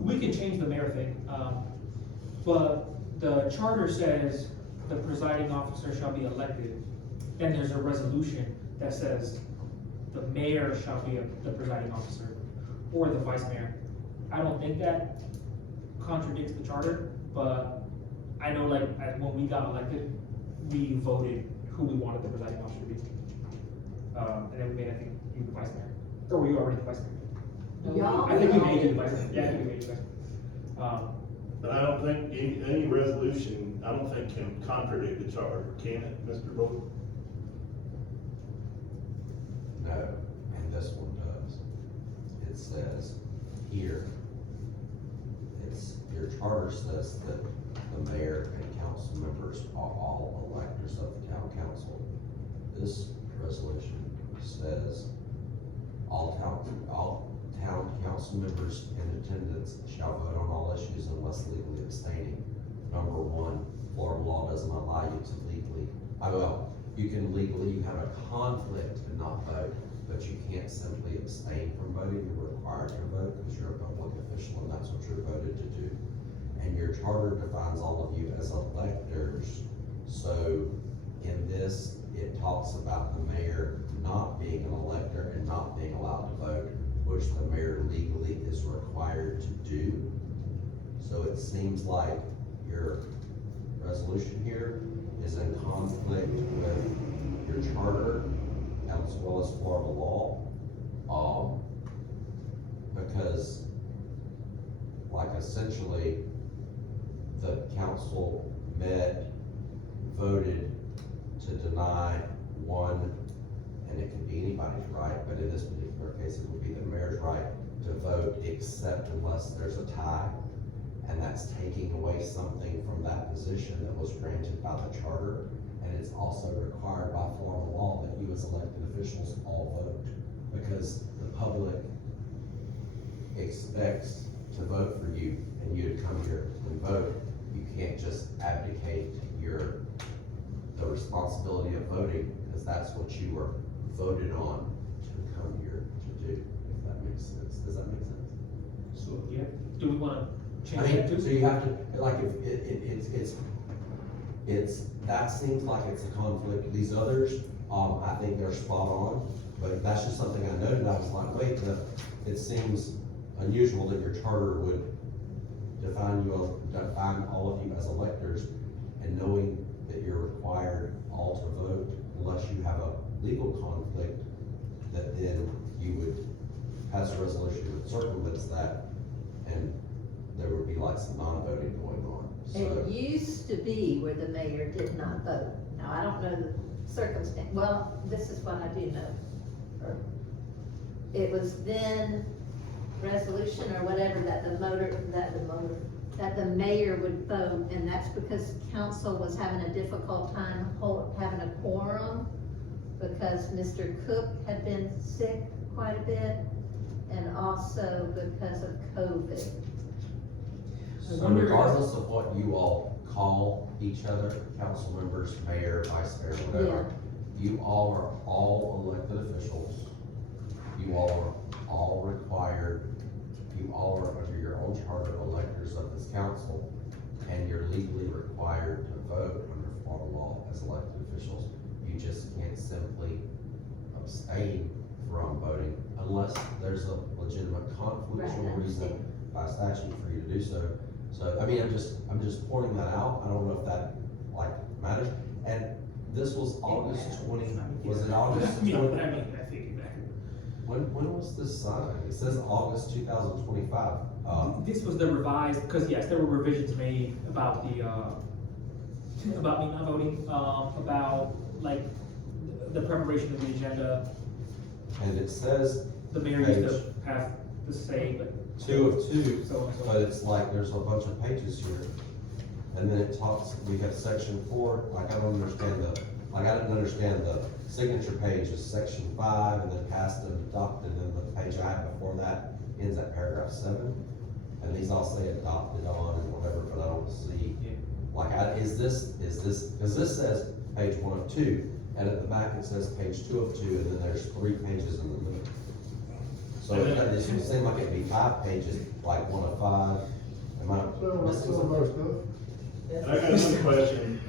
we can change the mayor thing, but the charter says the presiding officer shall be elected. Then there's a resolution that says the mayor shall be the presiding officer, or the vice mayor. I don't think that contradicts the charter, but I know like, when we got elected, we voted who we wanted the presiding officer to be. And then we made, I think, you the vice mayor, or were you already the vice mayor? Y'all- I think we made you the vice mayor, yeah, I think we made you the vice mayor. But I don't think any resolution, I don't think can contradict the charter, can it, Mr. Bull? No, and this one does. It says here, your charter says that the mayor and council members are all electors of the town council. This resolution says all town council members in attendance shall vote on all issues unless legally abstaining. Number one, Florida law doesn't allow you to legally, you can legally, you have a conflict and not vote, but you can't simply abstain from voting. You're required to vote because you're a public official and that's what you're voted to do. And your charter defines all of you as electors. So in this, it talks about the mayor not being an elector and not being allowed to vote, which the mayor legally is required to do. So it seems like your resolution here is in conflict with your charter as well as Florida law. Because like essentially the council met, voted to deny one, and it could be anybody's right, but in this particular case, it would be the mayor's right to vote except unless there's a tie. And that's taking away something from that position that was granted by the charter. And it's also required by Florida law that you as elected officials all vote. Because the public expects to vote for you and you to come here and vote. You can't just abdicate the responsibility of voting because that's what you were voted on to come here to do, if that makes sense. Does that make sense? So, yeah, do we wanna I change that mean, too? so you have to, like, if that seems like it's a conflict. These others, I think they're spot on, but that's just something I noted. I was like, wait, it seems unusual that your charter would define all of you as electors, and knowing that you're required all to vote unless you have a legal conflict, that then you would pass a resolution that circumvents that, and there would be like some non-voting going on. It used to be where the mayor did not vote. Now, I don't know the circumstance, well, this is what I do know. It was then resolution or whatever that the mayor would vote, and that's because council was having a difficult time having a quorum because Mr. Cook had been sick quite a bit, and also because of COVID. So regardless of what you all call each other, council members, mayor, vice mayor, whatever, you all are all elected officials. You all are all required, you all are under your own charter electors of this council, and you're legally required to vote under Florida law as elected officials. You just can't simply abstain from voting unless there's a legitimate conflictual reason by statute for you to do so. So, I mean, I'm just pointing that out. I don't know if that, like, matters. And this was August 20, was it August 20? Yeah, I mean, I think that. When was this signed? It says August 2025. This was the revised, because yes, there were revisions made about about me not voting, about like the preparation of the agenda. And it says The mayor used to have the say, but 2 of 2, so and so. but it's like there's a bunch of pages here. and then it talks, we have section 4, like I don't understand I didn't understand the signature page is section 5, and then passed and adopted, and then the page I have before that ends at paragraph 7. And these all say adopted on and whatever, but I don't see, is this, cause this says page 1 of 2, and at the back it says page 2 of 2, and then there's 3 pages in the middle. So this would seem like it'd be 5 pages, like 1 of 5. Am I missing something? I got another question,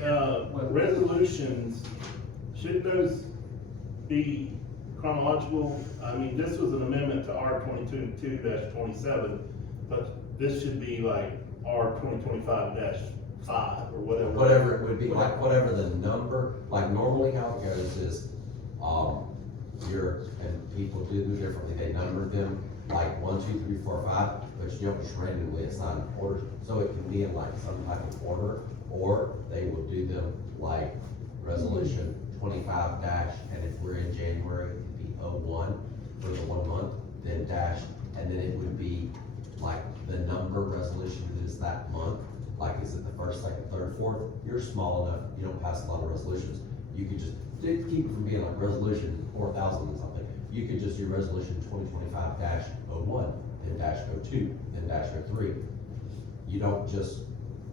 resolutions, should those be chronological? I mean, this was an amendment to R 22-27, but this should be like R 2025-5 or whatever. Whatever it would be, like whatever the number, like normally how it goes is, and people do them differently, they numbered them like 1, 2, 3, 4, 5, but you don't just randomly assign orders, so it can be in like some type of order, or they will do them like resolution 25 dash, and if we're in January, it'd be 01 for the 1 month, then dash, and then it would be like the number resolution is that month, like is it the first, second, third, fourth? You're small enough, you don't pass a lot of resolutions. You could just keep it from being like resolution 4,000 and something. You could just do resolution 2025-01, then -02, then -03. You don't just,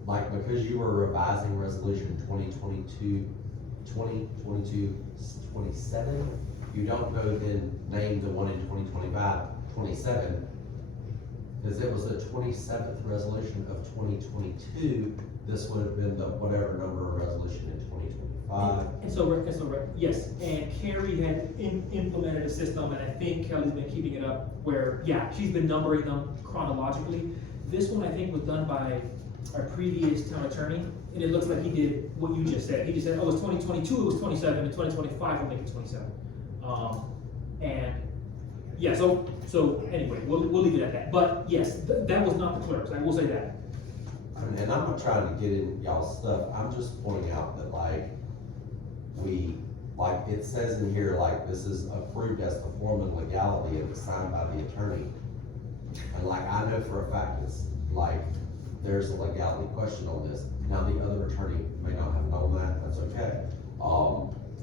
like, because you were revising resolution 2022-27, you don't go then name the one in 2025, 27, because it was the 27th resolution of 2022, this would have been the whatever number of resolution in 2025. And so, yes, and Carrie had implemented a system, and I think Kelly's been keeping it up where, yeah, she's been numbering them chronologically. This one, I think, was done by our previous town attorney, and it looks like he did what you just said. He just said, oh, it's 2022, it was 27, and 2025 will make it 27. And, yeah, so anyway, we'll leave it at that. But yes, that was not the clerk's, I will say that. And I'm not trying to get in y'all's stuff, I'm just pointing out that it says in here, this is approved as the form and legality and it's signed by the attorney. And I know for a fact it's there's a legality question on this. Now, the other attorney may not have known that, that's okay.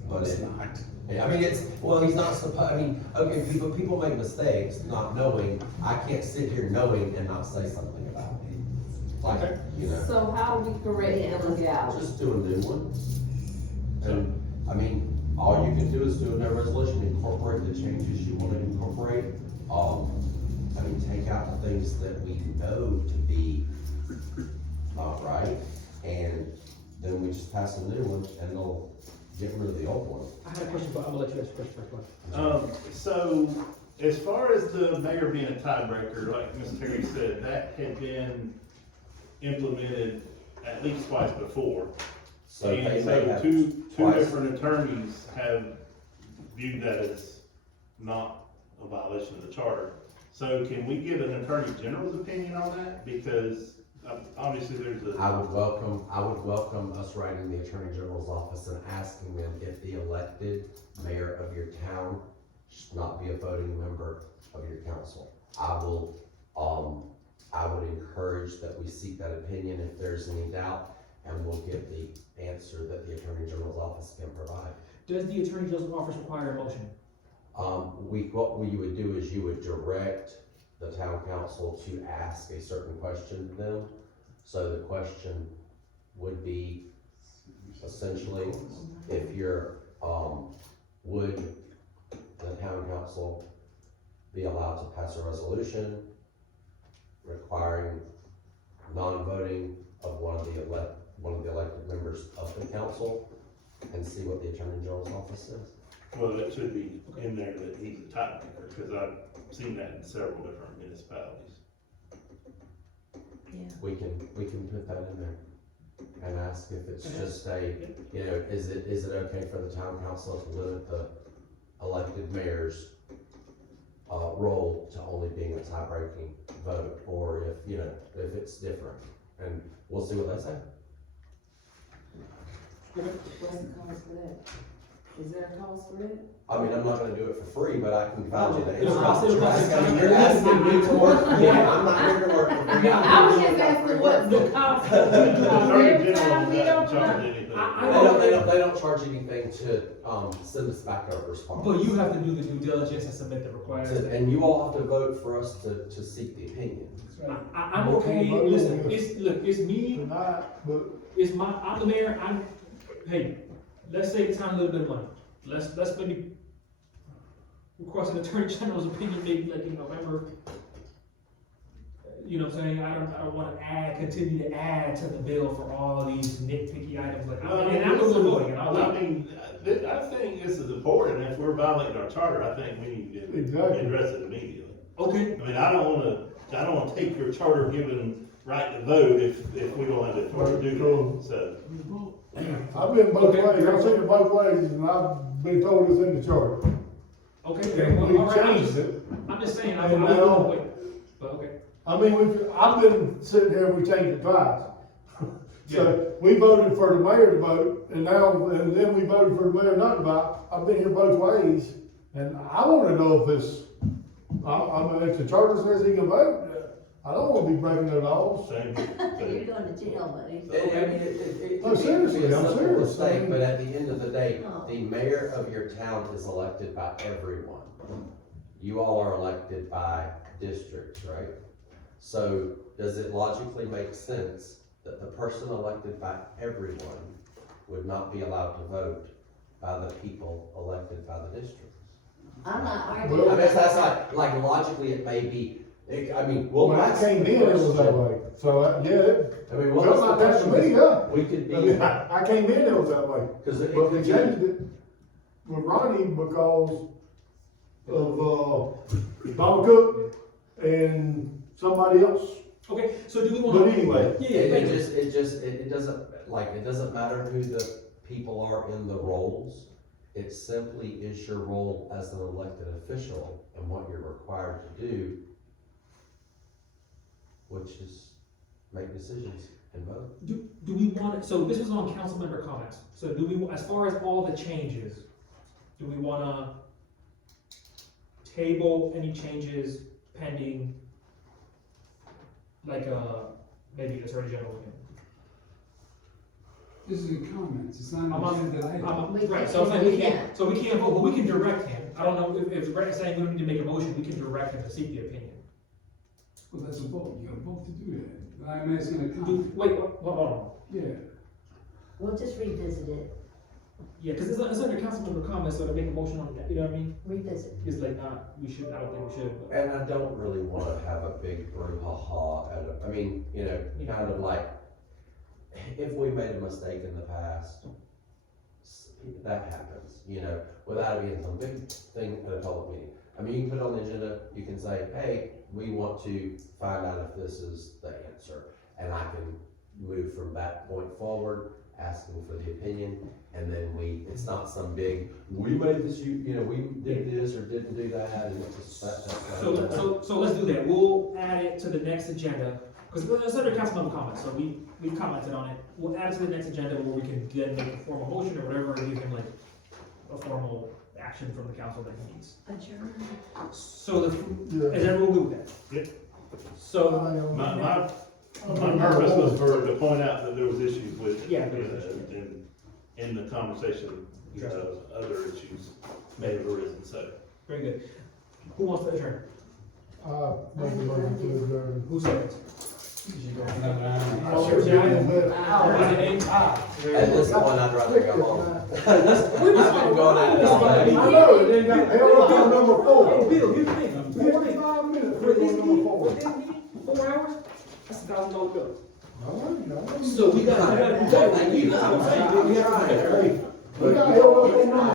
But it's not. I mean, he's not supposed, okay, people make mistakes not knowing. I can't sit here knowing and not say something about it. So how do we correct the legality? Just do a new one. And, all you can do is do a new resolution, incorporate the changes you want to incorporate. Take out the things that we know to be not right, and then we just pass a new one, and they'll get rid of the old one. I had a question, but I'm gonna let you ask the question first. So, as far as the mayor being a tiebreaker, like Ms. Terry said, that had been implemented at least twice before. So they may have two twice. different attorneys have viewed that as not a violation of the charter. So can we get an attorney general's opinion on that? Because obviously there's I would welcome us writing the Attorney General's office and asking them if the elected mayor of your town should not be a voting member of your council. I would encourage that we seek that opinion if there's any doubt, and we'll get the answer that the Attorney General's office can provide. Does the Attorney General's office require a motion? What you would do is you would direct the town council to ask a certain question to them. So the question would be essentially, if would the town council be allowed to pass a resolution requiring non-voting of one of the elected members of the council, and see what the Attorney General's office says? Well, it should be in there that he's a tiebreaker, because I've seen that in several different municipalities. Yeah. We can put that in there and ask if it's just is it okay for the town council to limit the elected mayor's role to only being a tie-breaking vote, or if it's different, and we'll see what they say. What's the cause for that? Is there a cost for it? I mean, I'm not gonna do it for free, but I can find you the It'll cost- answer. it'll cost- I mean, you're asking me to work, yeah, I'm not here to work for free. I was just asking what the cost would be. The Attorney Every General time we doesn't don't charge know. anything. They don't charge anything to, send us back our response. But you have to do the due diligence and submit the request. And you all have to vote for us to seek the opinion. I'm okay, listen, it's me, Tonight, but I'm the mayor, hey, let's save the town a little bit of money. Let's maybe request an attorney general's opinion, maybe like in November. You know what I'm saying? I don't wanna continue to add to the bill for all these nitpicky items, like, and I'm gonna vote again, I'll I wait. mean, I think this is important, if we're violating our charter, I think we need to Exactly. address it immediately. Okay, I mean, I don't wanna take your charter given right to vote if we don't have the authority to do that, so. I've been both ways, I've seen it both ways, and I've been told it's in the charter. okay, And well, we all right, changed it. I'm just saying, And I'm now- gonna wait, but okay. I mean, I've been sitting here, we changed it twice. So, we voted for the mayor to vote, and then we voted for the mayor not to vote. I've been here both ways, and I wanna know if it's, I mean, if the charter says he can vote, I don't wanna be breaking the laws. Same, You're same. going to jail, buddy. I mean, it No, could seriously, be a I'm simple serious. mistake, but at the end of the day, Oh. the mayor of your town is elected by everyone. You all are elected by districts, right? So, does it logically make sense that the person elected by everyone would not be allowed to vote by the people elected by the districts? I'm not I arguing. mean, that's like logically it may be, I mean, we'll When I ask came the in, it was that question. way, so, yeah, I mean, it we'll felt ask like the that to question. me, yeah. We could I mean, be, I came in, it was that way. cause it But we could be. changed it with Ronnie because of, Bob Cook and somebody else. Okay, so do we wanna? But anyway. Yeah, It thank you. it doesn't matter who the people are in the roles. It simply is your role as an elected official and what you're required to do, which is make decisions and vote. Do we want, so this was on council member comments, so do we, as far as all the changes, do we wanna table any changes pending, like, maybe attorney general again? This is in comments, it's not I'm an on, agenda item. right, so I'm saying we can't, so we can't vote, but we can direct him, I don't know, if Brett's saying we don't need to make a motion, we can direct him to seek the opinion. Well, that's a vote, you got a vote to do that. But I'm asking a Do, comment. wait, hold on, Yeah, We'll just revisit it, yeah, cause it's under council member comments, so to make a motion on that, you know what I mean? revisit. It's like, not, we should, I don't think we should, but. And I don't really wanna have a big brouhaha I mean, you know, kind of like, if we made a mistake in the past, that happens, you know, without it being some big thing at a public meeting. I mean, you can put it on the agenda, you can say, hey, we want to find out if this is the answer. And I can move from that point forward, asking for the opinion, and then it's not some big, we made this, you know, we did this or didn't do that, and it's just that. So let's do that, we'll add it to the next agenda, because it's under councilmember comments, so we commented on it. We'll add it to the next agenda where we can then make a formal motion or whatever, and give him like a formal action from the council that he needs. Adjourn. So is everyone good with that? Yep. So, My purpose was to point out that there was issues with, Yeah. in the conversation, other issues may have arisen, so. very good. Who wants to adjourn? Make a motion to adjourn. Who seconds? All in favor? What's your name? At this point, I'd rather go home. I've been going at this all I day. know, it ain't got, hell, up on number Hey, 4. Bill, here's the thing, 45 minutes, for we're this on number meeting, 4. 4 hours, that's $1,000 bill. No, So we got, Thank you. that's what I'm saying, we got. Hey, we got held up on number